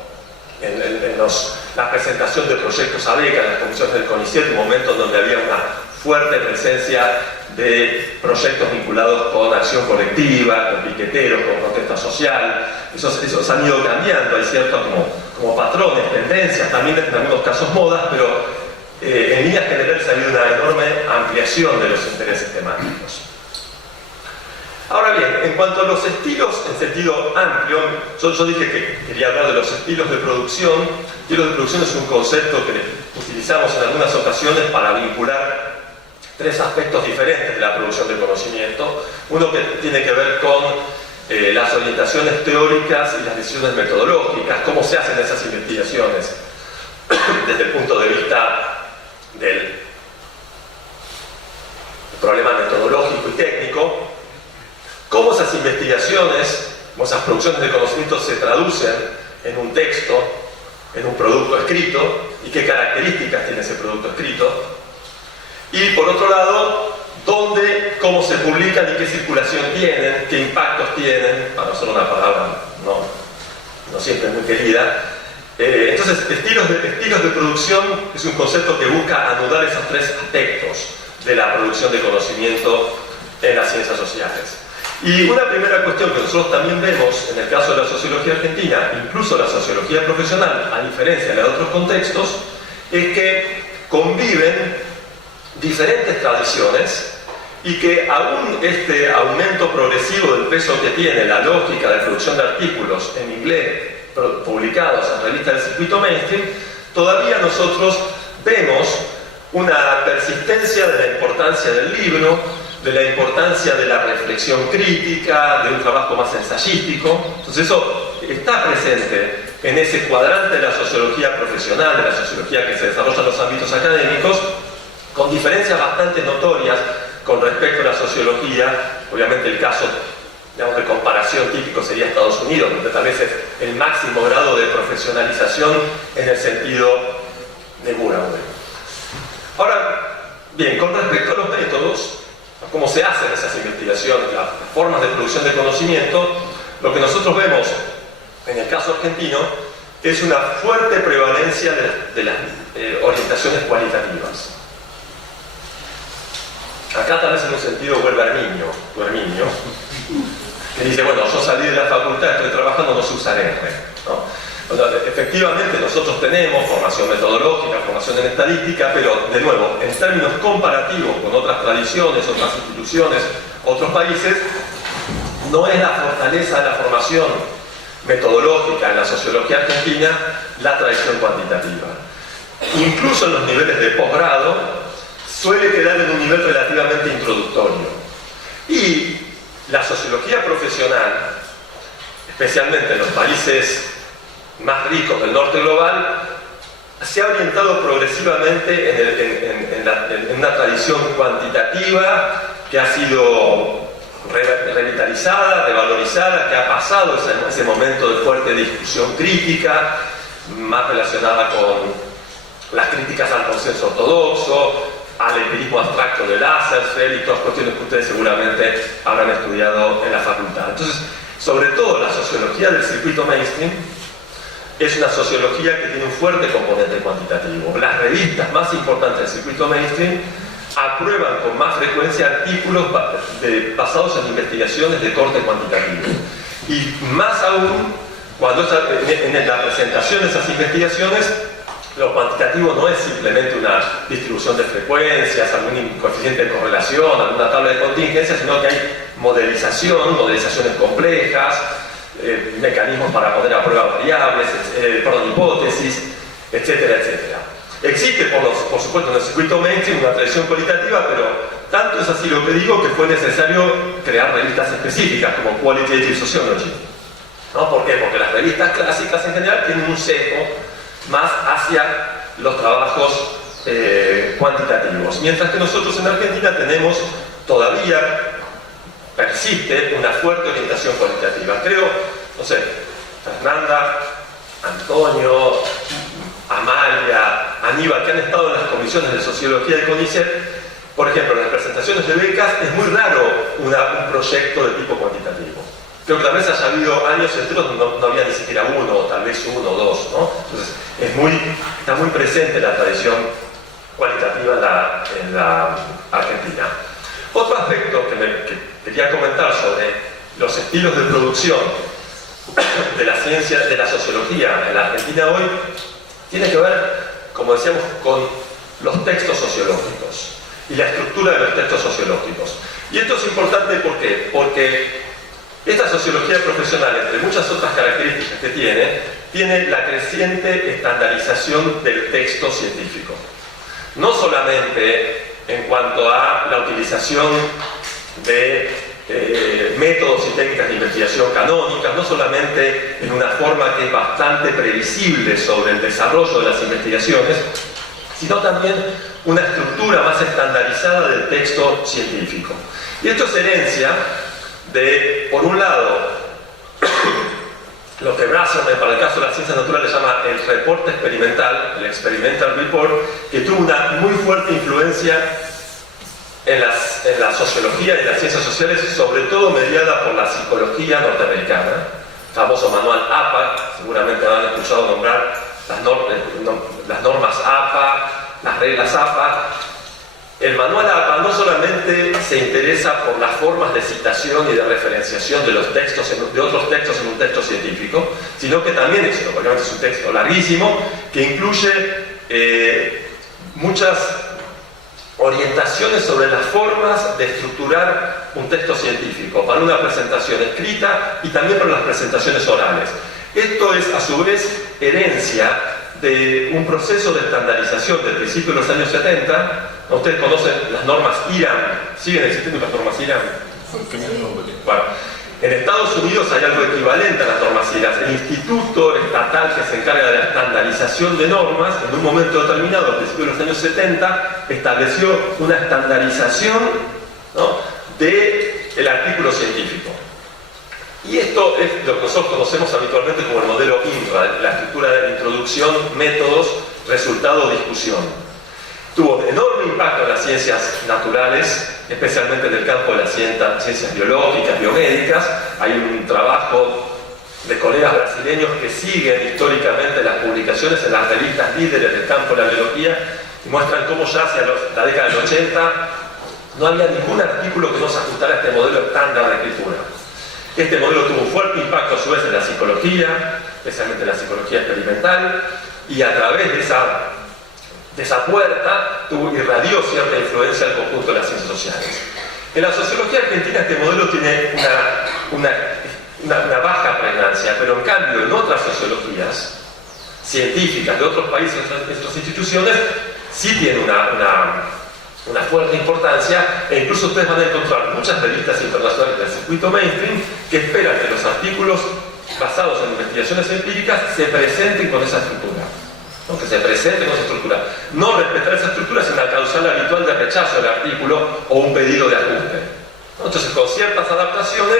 la presentación de proyectos ABECA en las comisiones del CONICET, un momento en donde había una fuerte presencia de proyectos vinculados con acción colectiva, con piqueteros, con protesta social. Esos han ido cambiando, hay ciertos como patrones, tendencias, también en algunos casos modas, pero en líneas generales ha habido una enorme ampliación de los intereses temáticos. Ahora bien, en cuanto a los estilos en sentido amplio, yo dije que quería hablar de los estilos de producción. Estilos de producción es un concepto que utilizamos en algunas ocasiones para vincular tres aspectos diferentes de la producción de conocimiento. Uno que tiene que ver con las orientaciones teóricas y las decisiones metodológicas, cómo se hacen esas investigaciones. desde el punto de vista del problema metodológico y técnico, cómo esas investigaciones, cómo esas producciones de conocimiento se traducen en un texto, en un producto escrito, y qué características tiene ese producto escrito. Y por otro lado, dónde, cómo se publican y qué circulación tienen, qué impactos tienen, para usar una palabra no siempre muy querida. Entonces, estilos de producción es un concepto que busca anudar esos tres aspectos de la producción de conocimiento en las ciencias sociales. Y una primera cuestión que nosotros también vemos en el caso de la sociología argentina, incluso la sociología profesional, a diferencia de otros contextos, es que conviven diferentes tradiciones y que aún este aumento progresivo del peso que tiene la lógica de producción de artículos en inglés publicados en revistas del circuito mainstream, todavía nosotros vemos una persistencia de la importancia del libro, de la importancia de la reflexión crítica, de un trabajo más ensayístico. Entonces eso está presente en ese cuadrante de la sociología profesional, de la sociología que se desarrolla en los ámbitos académicos, con diferencias bastante notorias con respecto a la sociología. Obviamente el caso, digamos, de comparación típico sería Estados Unidos, donde tal vez es el máximo grado de profesionalización en el sentido de Murauer. Ahora, bien, con respecto a los métodos, a cómo se hacen esas investigaciones, las formas de producción de conocimiento, lo que nosotros vemos en el caso argentino es una fuerte prevalencia de las orientaciones cualitativas. Acá tal vez en un sentido vuelve Herminio, que dice, bueno, yo salí de la facultad, estoy trabajando, no sé usar R, ¿no? Efectivamente nosotros tenemos formación metodológica, formación en estadística, pero de nuevo, en términos comparativos con otras tradiciones, otras instituciones, otros países, no es la fortaleza de la formación metodológica en la sociología argentina la tradición cuantitativa. Incluso en los niveles de posgrado suele quedar en un nivel relativamente introductorio. Y la sociología profesional, especialmente en los países más ricos del norte global, se ha orientado progresivamente en una tradición cuantitativa que ha sido revitalizada, revalorizada, que ha pasado ese momento de fuerte discusión crítica, más relacionada con las críticas al consenso ortodoxo, al empirismo abstracto de Lasserfeld y todas cuestiones que ustedes seguramente habrán estudiado en la facultad. Entonces, sobre todo la sociología del circuito mainstream es una sociología que tiene un fuerte componente cuantitativo. Las revistas más importantes del circuito mainstream aprueban con más frecuencia artículos basados en investigaciones de corte cuantitativo. Y más aún, cuando en la presentación de esas investigaciones, lo cuantitativo no es simplemente una distribución de frecuencias, algún coeficiente de correlación, alguna tabla de contingencia, sino que hay modelizaciones complejas, mecanismos para poner a prueba variables, hipótesis, etcétera, etcétera. Existe, por supuesto, en el circuito mainstream una tradición cualitativa, pero tanto es así lo que digo que fue necesario crear revistas específicas como Qualitative Sociology. ¿No? ¿Por qué? Porque las revistas clásicas en general tienen un sesgo más hacia los trabajos cuantitativos, mientras que nosotros en Argentina tenemos todavía, persiste una fuerte orientación cualitativa. Creo, no sé, Fernanda, Antonio, Amalia, Aníbal, que han estado en las comisiones de sociología de CONICET, por ejemplo, en las presentaciones de becas es muy raro un proyecto de tipo cuantitativo. Creo que tal vez haya habido años enteros donde no había ni siquiera uno, o tal vez uno o dos, ¿no? Entonces, está muy presente la tradición cualitativa en la Argentina. Otro aspecto que quería comentar sobre los estilos de producción de la ciencia, de la sociología en la Argentina hoy, tiene que ver, como decíamos, con los textos sociológicos y la estructura de los textos sociológicos. Y esto es importante, ¿por qué? Porque esta sociología profesional, entre muchas otras características que tiene la creciente estandarización del texto científico. No solamente en cuanto a la utilización de métodos y técnicas de investigación canónicas, no solamente en una forma que es bastante previsible sobre el desarrollo de las investigaciones, sino también una estructura más estandarizada del texto científico. Y esto es herencia de, por un lado, lo que Brasserman, para el caso de las ciencias naturales, llama el reporte experimental, el experimental report, que tuvo una muy fuerte influencia en la sociología y las ciencias sociales, sobre todo mediada por la psicología norteamericana. El famoso manual APA, seguramente habrán escuchado nombrar las normas APA, las reglas APA. El manual APA no solamente se interesa por las formas de citación y de referenciación de los textos, de otros textos en un texto científico, sino que también es un texto larguísimo que incluye muchas orientaciones sobre las formas de estructurar un texto científico para una presentación escrita y también para las presentaciones orales. Esto es a su vez herencia de un proceso de estandarización del principio de los años 70. Ustedes conocen las normas IRAM, ¿siguen existiendo las normas IRAM? Bueno, en Estados Unidos hay algo equivalente a las normas IRAM. El instituto estatal que se encarga de la estandarización de normas, en un momento determinado, al principio de los años 70, estableció una estandarización, ¿no?, del artículo científico. Y esto es lo que nosotros conocemos habitualmente como el modelo INRA, la estructura de introducción, métodos, resultado, discusión. Tuvo un enorme impacto en las ciencias naturales, especialmente en el campo de las ciencias biológicas, biomédicas. Hay un trabajo de colegas brasileños que siguen históricamente las publicaciones en las revistas líderes del campo de la biología y muestran cómo ya hacia la década del 80 no había ningún artículo que no se ajustara a este modelo estándar de escritura. Este modelo tuvo un fuerte impacto a su vez en la psicología, especialmente en la psicología experimental, y a través de esa puerta irradió cierta influencia al conjunto de las ciencias sociales. En la sociología argentina este modelo tiene una baja pregnancia, pero en cambio en otras sociologías científicas de otros países, de otras instituciones, sí tiene una fuerte importancia, e incluso ustedes van a encontrar muchas revistas internacionales del circuito mainstream que esperan que los artículos basados en investigaciones empíricas se presenten con esa estructura. ¿No? Que se presenten con esa estructura. No respetar esa estructura es una causal habitual de rechazo del artículo o un pedido de ajuste. ¿No? Entonces, con ciertas adaptaciones,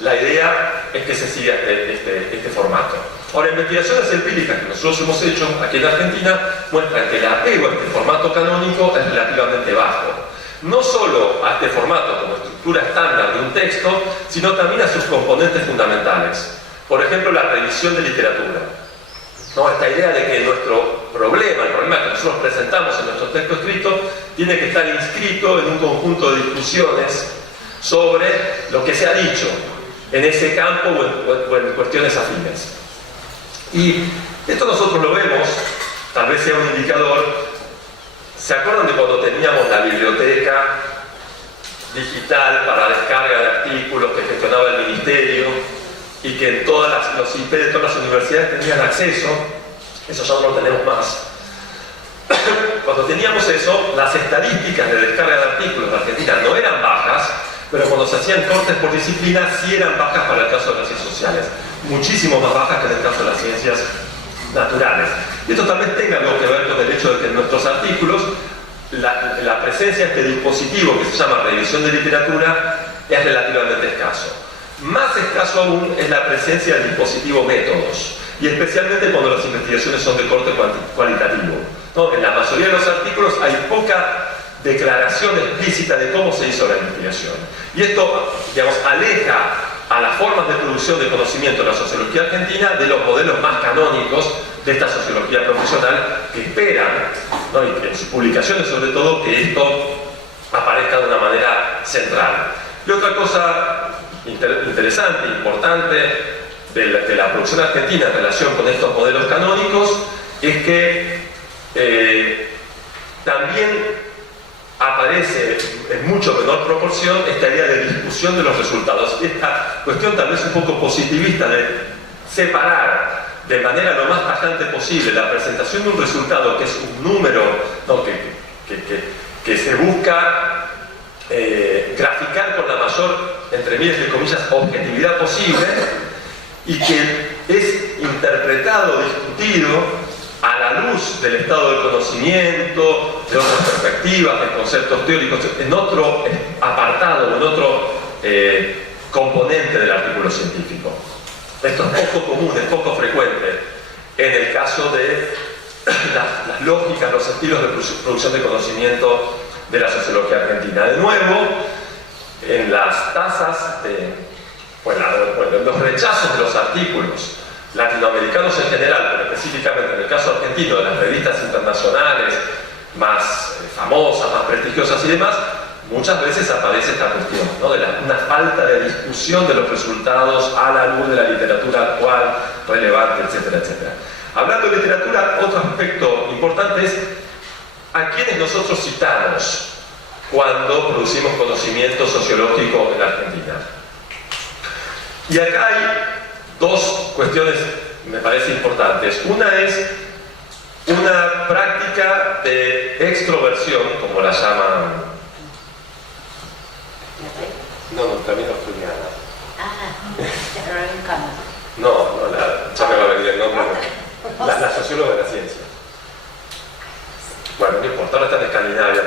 la idea es que se siga este formato. Ahora, investigaciones empíricas que nosotros hemos hecho aquí en Argentina muestran que el apego a este formato canónico es relativamente bajo. No solo a este formato como estructura estándar de un texto, sino también a sus componentes fundamentales. Por ejemplo, la revisión de literatura. ¿No? Esta idea de que nuestro problema, el problema que nosotros presentamos en nuestro texto escrito, tiene que estar inscrito en un conjunto de discusiones sobre lo que se ha dicho en ese campo o en cuestiones afines. Y esto nosotros lo vemos, tal vez sea un indicador. ¿Se acuerdan de cuando teníamos la biblioteca digital para descarga de artículos que gestionaba el ministerio y que en todos los IP de todas las universidades tenían acceso? Eso ya no lo tenemos más. Cuando teníamos eso, las estadísticas de descarga de artículos de Argentina no eran bajas, pero cuando se hacían cortes por disciplina sí eran bajas para el caso de las ciencias sociales, muchísimo más bajas que en el caso de las ciencias naturales. Y esto tal vez tenga algo que ver con el hecho de que en nuestros artículos la presencia de este dispositivo que se llama revisión de literatura es relativamente escaso. Más escaso aún es la presencia del dispositivo métodos, y especialmente cuando las investigaciones son de corte cualitativo. ¿No? En la mayoría de los artículos hay poca declaración explícita de cómo se hizo la investigación. Y esto, digamos, aleja a las formas de producción de conocimiento de la sociología argentina de los modelos más canónicos de esta sociología profesional, que esperan, ¿no?, y en sus publicaciones sobre todo, que esto aparezca de una manera central. Y otra cosa interesante, importante de la producción argentina en relación con estos modelos canónicos es que también aparece en mucho menor proporción esta idea de discusión de los resultados. Esta cuestión tal vez un poco positivista de separar de manera lo más tajante posible la presentación de un resultado que es un número, ¿no?, que se busca graficar con la mayor, entre miles de comillas, objetividad posible, y que es interpretado, discutido a la luz del estado del conocimiento, de otras perspectivas, de conceptos teóricos, en otro apartado, en otro componente del artículo científico. Esto es poco común, es poco frecuente en el caso de las lógicas, los estilos de producción de conocimiento de la sociología argentina. De nuevo, en las tasas los rechazos de los artículos latinoamericanos en general, pero específicamente en el caso argentino, de las revistas internacionales más famosas, más prestigiosas y demás, muchas veces aparece esta cuestión, ¿no? De una falta de discusión de los resultados a la luz de la literatura actual, relevante, etcétera, etcétera. Hablando de literatura, otro aspecto importante es a quienes nosotros citamos cuando producimos conocimiento sociológico en la Argentina. Y acá hay dos cuestiones, me parece importantes. Una es una práctica de extroversión, como la llaman. No, también asturiana. Ya me va a venir el nombre. La socióloga de la ciencia. Bueno, no importa, ahora está en Escandinavia.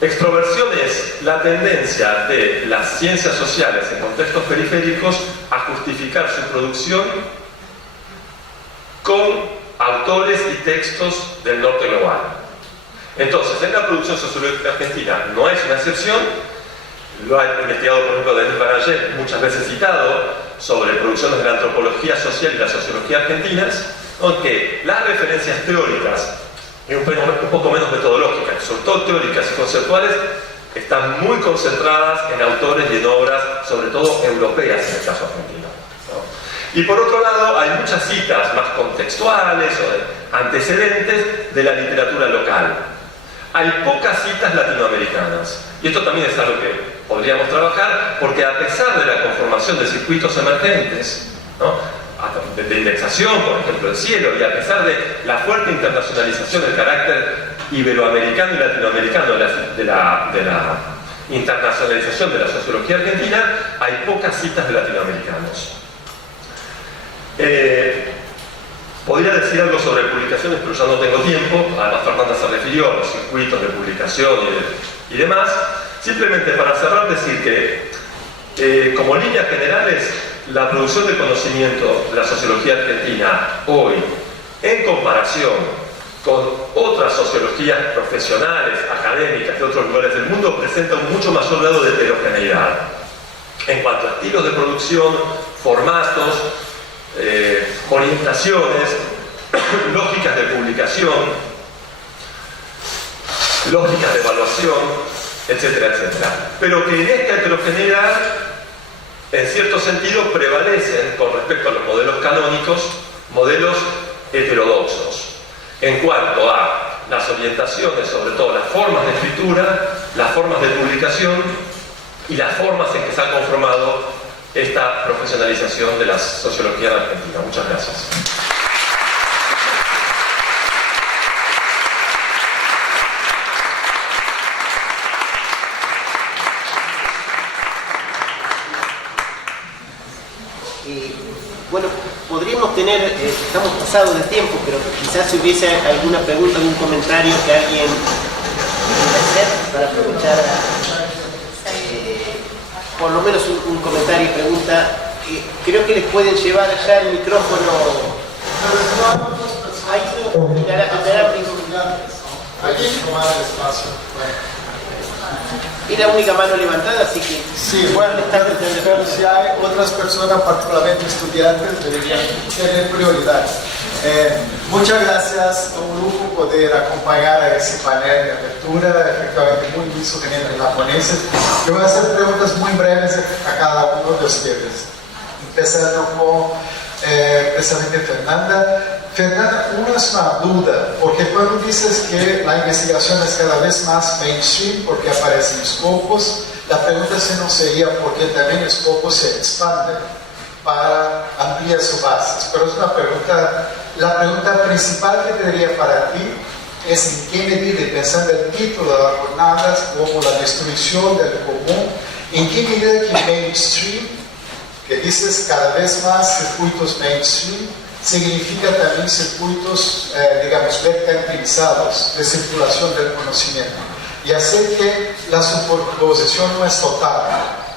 Extroversión es la tendencia de las ciencias sociales en contextos periféricos a justificar su producción con autores y textos del norte global. Entonces, en la producción sociológica argentina no es una excepción. Lo ha investigado, por ejemplo, Denis Barajet, muchas veces citado, sobre producciones de la antropología social y la sociología argentinas, aunque las referencias teóricas y un poco menos metodológicas, sobre todo teóricas y conceptuales, están muy concentradas en autores y en obras, sobre todo europeas en el caso argentino, ¿no? Y por otro lado, hay muchas citas más contextuales o de antecedentes de la literatura local. Hay pocas citas latinoamericanas. Y esto también es algo que podríamos trabajar, porque a pesar de la conformación de circuitos emergentes, ¿no?, de indexación, por ejemplo, el cielo, y a pesar de la fuerte internacionalización del carácter iberoamericano y latinoamericano de la internacionalización de la sociología argentina, hay pocas citas de latinoamericanos. Podría decir algo sobre publicaciones, pero ya no tengo tiempo. Además, Fernanda se refirió a los circuitos de publicación y demás. Simplemente para cerrar, decir que como líneas generales, la producción de conocimiento de la sociología argentina hoy, en comparación con otras sociologías profesionales, académicas de otros lugares del mundo, presenta un mucho mayor grado de heterogeneidad en cuanto a estilos de producción, formatos, orientaciones, lógicas de publicación, lógicas de evaluación, etcétera, etcétera. Pero que en esta heterogeneidad, en cierto sentido, prevalecen con respecto a los modelos canónicos, modelos heterodoxos, en cuanto a las orientaciones, sobre todo las formas de escritura, las formas de publicación y las formas en que se ha conformado esta profesionalización de la sociología en Argentina. Muchas gracias. Bueno, podríamos tener, estamos pasados de tiempo, pero quizás si hubiese alguna pregunta, algún comentario que alguien quiera hacer para aprovechar por lo menos un comentario y pregunta. Creo que les pueden llevar ya el micrófono. Hay que tomar el espacio. Y la única mano levantada, así que... Sí, bueno, pero si hay otras personas, particularmente estudiantes, deberían tener prioridad. Muchas gracias, un lujo poder acompañar a ese panel de apertura, efectivamente muy sugeriente en la ponencia. Yo voy a hacer preguntas muy breves a cada uno de ustedes, empezando con precisamente Fernanda. Fernanda, una es una duda, porque cuando dices que la investigación es cada vez más mainstream porque aparecen scopos, la pregunta si no sería porque también el scopo se expande para ampliar su base. Pero es una pregunta, la pregunta principal que tendría para ti es en qué medida, pensando en el título de las jornadas, como la destrucción del común, ¿En qué medida que mainstream, que dices cada vez más circuitos mainstream, significa también circuitos, digamos, mercantilizados de circulación del conocimiento? Y hacer que la superposición no es total,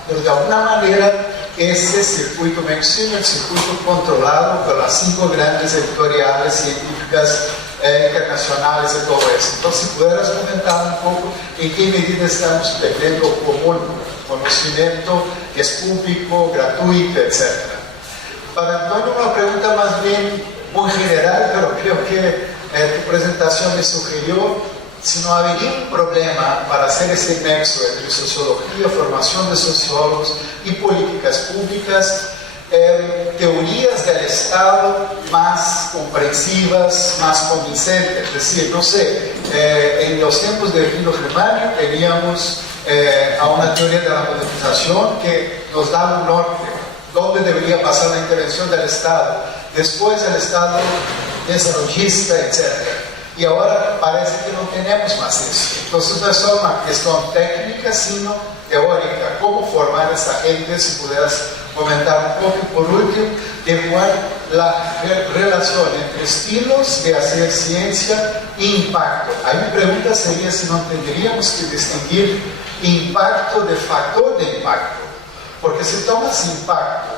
pero de alguna manera ese circuito mainstream, el circuito controlado por las 5 grandes editoriales científicas internacionales y todo eso. Entonces, si pudieras comentar un poco en qué medida estamos perdiendo común conocimiento que es público, gratuito, etc. Para Antonio, una pregunta más bien muy general, pero creo que tu presentación me sugirió si no habría un problema para hacer ese nexo entre sociología, formación de sociólogos y políticas públicas, teorías del Estado más comprensivas, más convincentes. Es decir, no sé, en los tiempos de Guido Germano teníamos a una teoría de la modernización que nos daba un norte, dónde debería pasar la intervención del Estado, después el Estado desarrollista, etc. Y ahora parece que no tenemos más eso. Entonces no es solo una cuestión técnica, sino teórica. ¿Cómo formar a esta gente? Si pudieras comentar un poco. Por último, de cuál la relación entre estilos de hacer ciencia e impacto. Ahí mi pregunta sería si no tendríamos que distinguir impacto de factor de impacto. Porque si tomas impacto,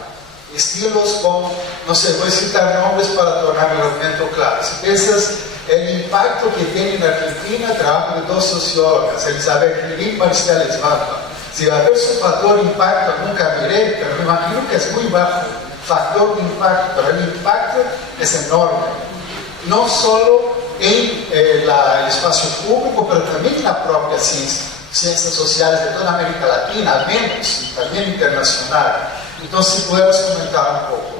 estilos como, no sé, voy a citar nombres para tornar el argumento claro. Si piensas el impacto que tiene en Argentina el trabajo de 2 sociólogas, Elizabeth Girín y Marcela Esbamba. Si va a haber su factor de impacto, nunca miré, pero me imagino que es muy bajo. Factor de impacto, pero el impacto es enorme. No solo en el espacio público, pero también en la propia ciencias sociales de toda América Latina, al menos, y también internacional. Entonces, si puedes comentar un poco.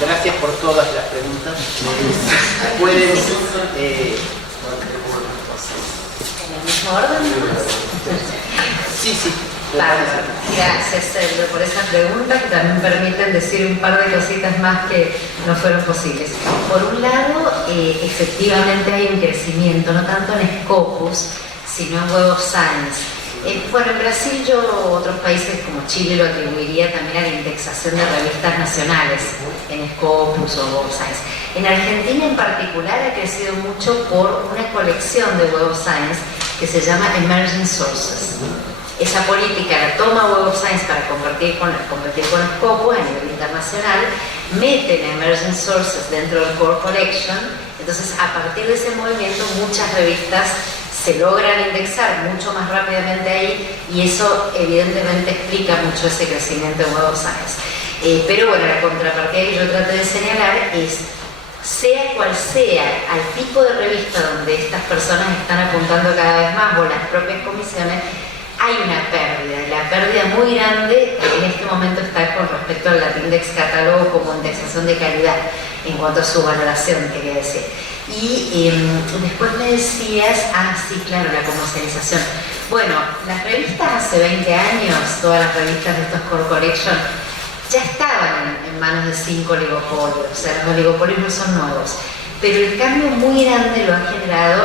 Gracias por todas las preguntas. Pueden... ¿En el mismo orden? Sí, sí. Gracias, Sergio, por esa pregunta que también permiten decir un par de cositas más que no fueron posibles. Por un lado, efectivamente hay un crecimiento, no tanto en Scopus, sino en Web of Science. Bueno, en Brasil otros países como Chile lo atribuiría también a la indexación de revistas nacionales en Scopus o Web of Science. En Argentina en particular ha crecido mucho por una colección de Web of Science que se llama Emerging Sources. Esa política la toma Web of Science para competir con Scopus a nivel internacional, meten Emerging Sources dentro del Core Collection. Entonces, a partir de ese movimiento, muchas revistas se logran indexar mucho más rápidamente ahí, y eso evidentemente explica mucho ese crecimiento de Web of Science. Pero bueno, la contrapartida que yo traté de señalar es, sea cual sea al tipo de revista donde estas personas están apuntando cada vez más, o las propias comisiones, hay una pérdida, y la pérdida muy grande en este momento está con respecto al Latindex Catálogo como indexación de calidad, en cuanto a su valoración, quería decir. Y después me decías, sí, claro, la comercialización. Bueno, las revistas hace 20 años, todas las revistas de estos Core Collection, ya estaban en manos de 5 oligopolios, o sea, los oligopolios no son nuevos. Pero el cambio muy grande lo ha generado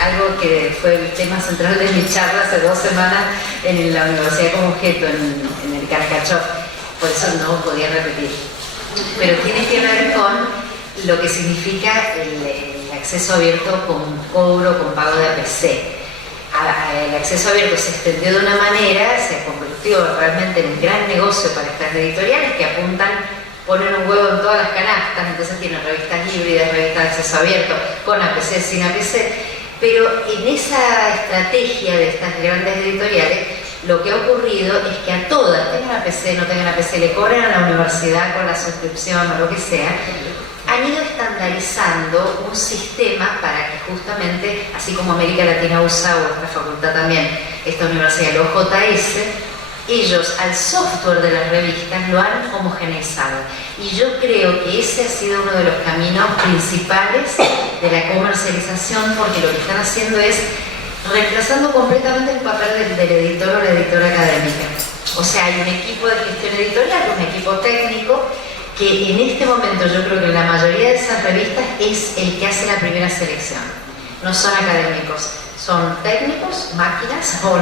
algo que fue el tema central de mi charla hace 2 semanas en la Universidad como objeto, en el Carcachó. Por eso no podía repetir. Pero tiene que ver con lo que significa el acceso abierto con cobro, con pago de APC. El acceso abierto se extendió de una manera, se convirtió realmente en un gran negocio para estas editoriales que apuntan, ponen un huevo en todas las canastas, entonces tienen revistas híbridas, revistas de acceso abierto, con APC, sin APC, pero en esa estrategia de estas grandes editoriales, lo que ha ocurrido es que a todas, tengan APC, no tengan APC, le cobran a la universidad con la suscripción o lo que sea, han ido estandarizando un sistema para que justamente, así como América Latina usa, o esta facultad también, esta universidad, el OJS, ellos al software de las revistas lo han homogeneizado. Y yo creo que ese ha sido uno de los caminos principales de la comercialización, porque lo que están haciendo es reemplazando completamente el papel del editor o la editora académica. O sea, hay un equipo de gestión editorial, un equipo técnico, que en este momento yo creo que la mayoría de esas revistas es el que hace la primera selección. No son académicos, son técnicos, máquinas, o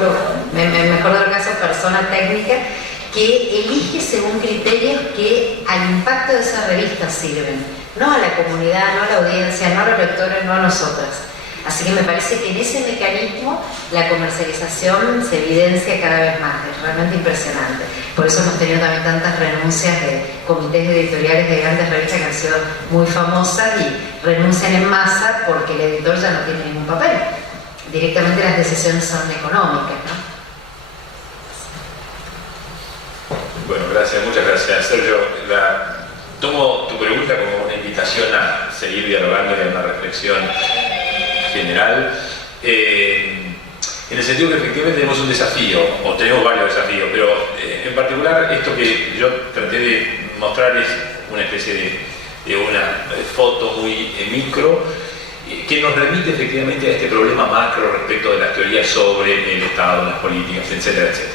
mejor de lo caso, persona técnica, que elige según criterios que al impacto de esa revista sirven, no a la comunidad, no a la audiencia, no a los lectores, no a nosotras. Así que me parece que en ese mecanismo la comercialización se evidencia cada vez más, es realmente impresionante. Por eso hemos tenido también tantas renuncias de comités editoriales de grandes revistas que han sido muy famosas y renuncian en masa porque el editor ya no tiene ningún papel. Directamente las decisiones son económicas, ¿no? Bueno, gracias, muchas gracias, Sergio. Tomo tu pregunta como una invitación a seguir dialogando y a una reflexión general, en el sentido que efectivamente tenemos un desafío, o tenemos varios desafíos, pero en particular esto que yo traté de mostrar es una especie de una foto muy micro, que nos remite efectivamente a este problema macro respecto de las teorías sobre el Estado, las políticas, etcétera, etcétera.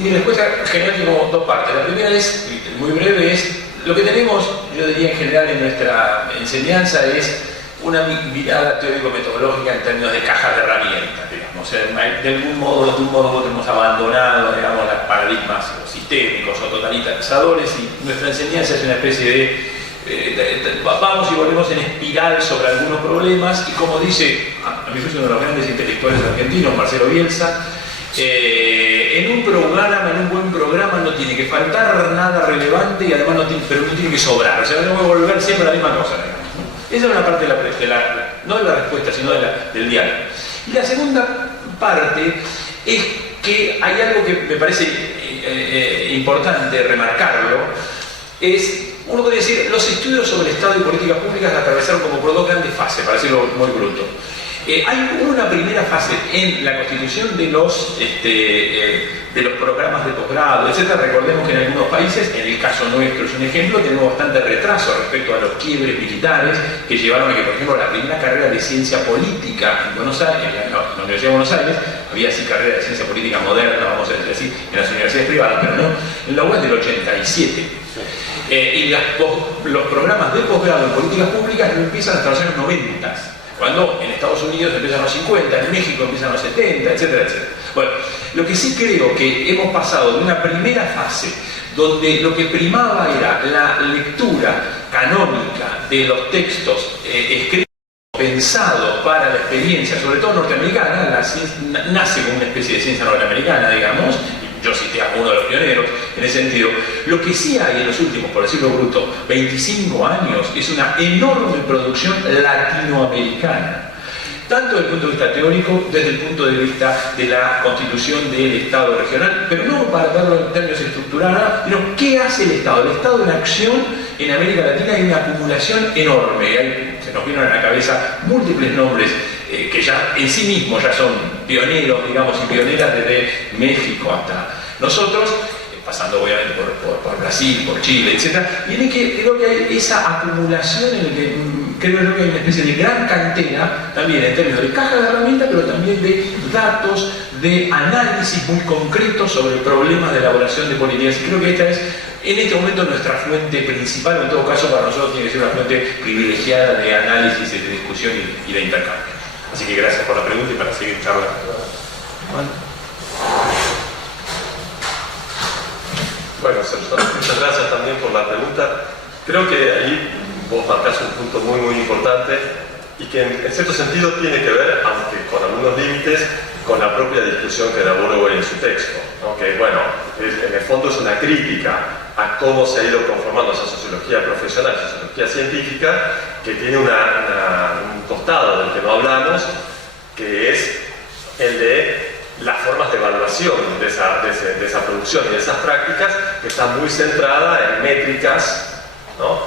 Mi respuesta general tiene como dos partes. La primera es, muy breve, es lo que tenemos, yo diría en general en nuestra enseñanza, es una mirada teórico-metodológica en términos de cajas de herramientas, digamos. O sea, de un modo u otro hemos abandonado, digamos, los paradigmas sistémicos o totalizadores, y nuestra enseñanza es una especie de vamos y volvemos en espiral sobre algunos problemas, y como dice, a mi juicio, uno de los grandes intelectuales argentinos, Marcelo Bielsa, en un buen programa no tiene que faltar nada relevante, y además pero no tiene que sobrar, o sea, no voy a volver siempre a la misma cosa, digamos. Esa es una parte no de la respuesta, sino del diálogo. Y la segunda parte es que hay algo que me parece importante remarcarlo, uno puede decir, los estudios sobre Estado y políticas públicas atravesaron como por dos grandes fases, para decirlo muy bruto. Hay una primera fase en la constitución de los programas de posgrado, etc. Recordemos que en algunos países, en el caso nuestro es un ejemplo, tenemos bastante retraso respecto a los quiebres militares que llevaron a que, por ejemplo, la primera carrera de ciencia política en Buenos Aires, en la Universidad de Buenos Aires, había así carrera de ciencia política moderna, vamos a decir así, en las universidades privadas, pero no, en la UAS del 87. Y los programas de posgrado en políticas públicas no empiezan hasta los años 90. Cuando en Estados Unidos empiezan los 50, en México empiezan los 70, etcétera, etcétera. Bueno, lo que sí creo que hemos pasado de una primera fase donde lo que primaba era la lectura canónica de los textos escritos, pensados para la experiencia, sobre todo norteamericana, nace como una especie de ciencia norteamericana, digamos. Yo cité a uno de los pioneros en ese sentido. Lo que sí hay en los últimos, por decirlo bruto, 25 años es una enorme producción latinoamericana, tanto desde el punto de vista teórico, desde el punto de vista de la constitución del Estado regional, pero no para verlo en términos estructurales, sino qué hace el Estado. El Estado en acción en América Latina hay una acumulación enorme. Se nos vienen a la cabeza múltiples nombres que ya en sí mismos ya son pioneros, digamos, y pioneras desde México hasta nosotros, pasando obviamente por Brasil, por Chile, etc. Y en el que creo que hay esa acumulación en el que creo que hay una especie de gran cantera, también en términos de caja de herramientas, pero también de datos, de análisis muy concretos sobre problemas de elaboración de políticas. Y creo que esta es, en este momento, nuestra fuente principal, o en todo caso para nosotros tiene que ser una fuente privilegiada de análisis, de discusión y de intercambio. Así que gracias por la pregunta y para seguir charlando. Bueno, Sergio, muchas gracias también por la pregunta. Creo que ahí vos marcás un punto muy, muy importante y que en cierto sentido tiene que ver, aunque con algunos límites, con la propia discusión que elaboró en su texto, ¿no? Que, bueno, en el fondo es una crítica a cómo se ha ido conformando esa sociología profesional, esa sociología científica, que tiene un costado del que no hablamos, que es el de las formas de evaluación de esa producción y de esas prácticas, que está muy centrada en métricas, ¿no?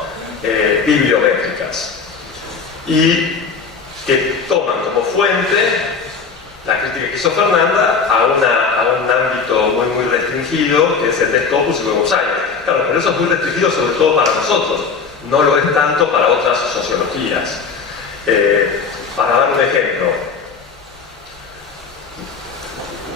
Bibliométricas, y que toman como fuente la crítica que hizo Fernanda a un ámbito muy, muy restringido, que es el de Scopus y Web of Science. Claro, pero eso es muy restringido sobre todo para nosotros, no lo es tanto para otras sociologías. Para dar un ejemplo,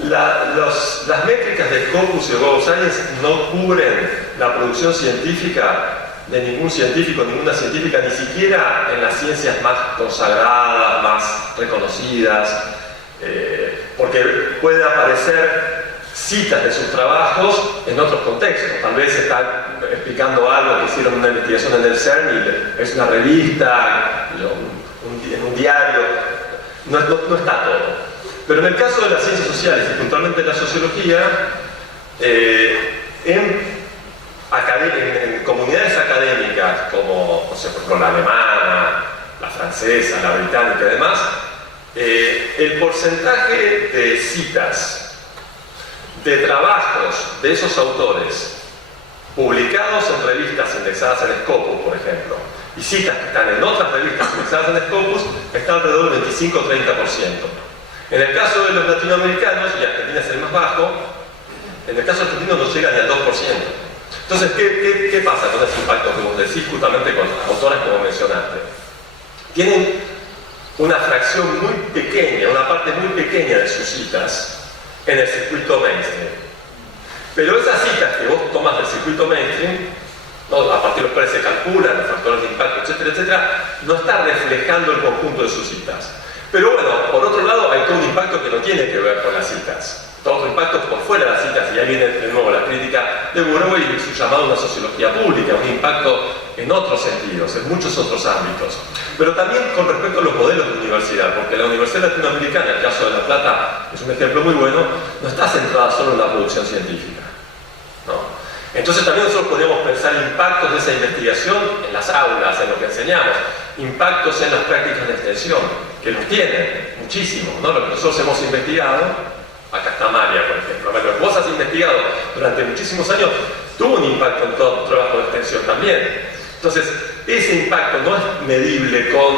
las métricas de Scopus y Web of Science no cubren la producción científica de ningún científico, ninguna científica, ni siquiera en las ciencias más consagradas, más reconocidas, porque puede aparecer citas de sus trabajos en otros contextos. Tal vez están explicando algo que hicieron una investigación en el CERN y es una revista, en un diario, no está todo. Pero en el caso de las ciencias sociales y puntualmente la sociología, en comunidades académicas como, no sé, por ejemplo, la alemana, la francesa, la británica y demás, el porcentaje de citas de trabajos de esos autores publicados en revistas indexadas en Scopus, por ejemplo, y citas que están en otras revistas indexadas en Scopus, está alrededor del 25-30%. En el caso de los latinoamericanos, y Argentina es el más bajo, en el caso argentino no llega ni al 2%. Entonces, ¿qué pasa con ese impacto que vos decís justamente con autoras como mencionaste? Tienen una fracción muy pequeña, una parte muy pequeña de sus citas en el circuito mainstream. Pero esas citas que vos tomas del circuito mainstream, ¿no?, a partir de los cuales se calculan los factores de impacto, etcétera, etcétera, no está reflejando el conjunto de sus citas. Pero bueno, por otro lado, hay todo un impacto que no tiene que ver con las citas. Todo otro impacto por fuera de las citas, y ahí viene de nuevo la crítica de Bourdieu y su llamado a una sociología pública, un impacto en otros sentidos, en muchos otros ámbitos. Pero también con respecto a los modelos de universidad, porque la Universidad Latinoamericana, el caso de La Plata es un ejemplo muy bueno, no está centrada solo en la producción científica, ¿no? Entonces también nosotros podríamos pensar impactos de esa investigación en las aulas, en lo que enseñamos, impactos en las prácticas de extensión, que los tienen muchísimo, ¿no? Lo que nosotros hemos investigado, acá está María, por ejemplo, lo que vos has investigado durante muchísimos años tuvo un impacto en todo tu trabajo de extensión también. Entonces, ese impacto no es medible con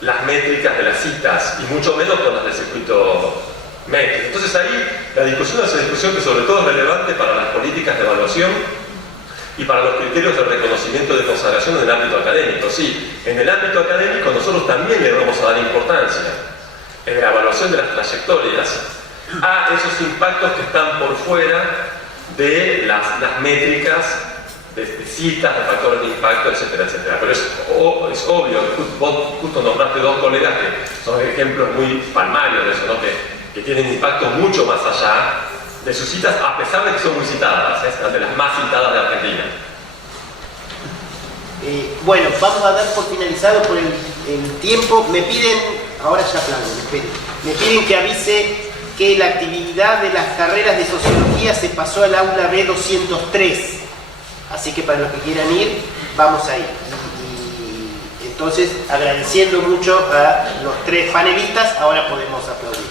las métricas de las citas y mucho menos con las del circuito métrico. Entonces ahí la discusión es una discusión que sobre todo es relevante para las políticas de evaluación y para los criterios de reconocimiento de consagración en el ámbito académico. Sí, en el ámbito académico nosotros también le vamos a dar importancia en la evaluación de las trayectorias a esos impactos que están por fuera de las métricas de citas, de factores de impacto, etcétera, etcétera. Pero es obvio, vos justo nombraste dos colegas que son ejemplos muy palmarios de eso, ¿no? que tienen impacto mucho más allá de sus citas, a pesar de que son muy citadas, de las más citadas de Argentina. Bueno, vamos a dar por finalizado por el tiempo. Me piden, ahora ya aplaudo, me piden que avise que la actividad de las carreras de sociología se pasó al aula B203. Así que para los que quieran ir, vamos a ir. Y entonces, agradeciendo mucho a los tres panelistas, ahora podemos aplaudir.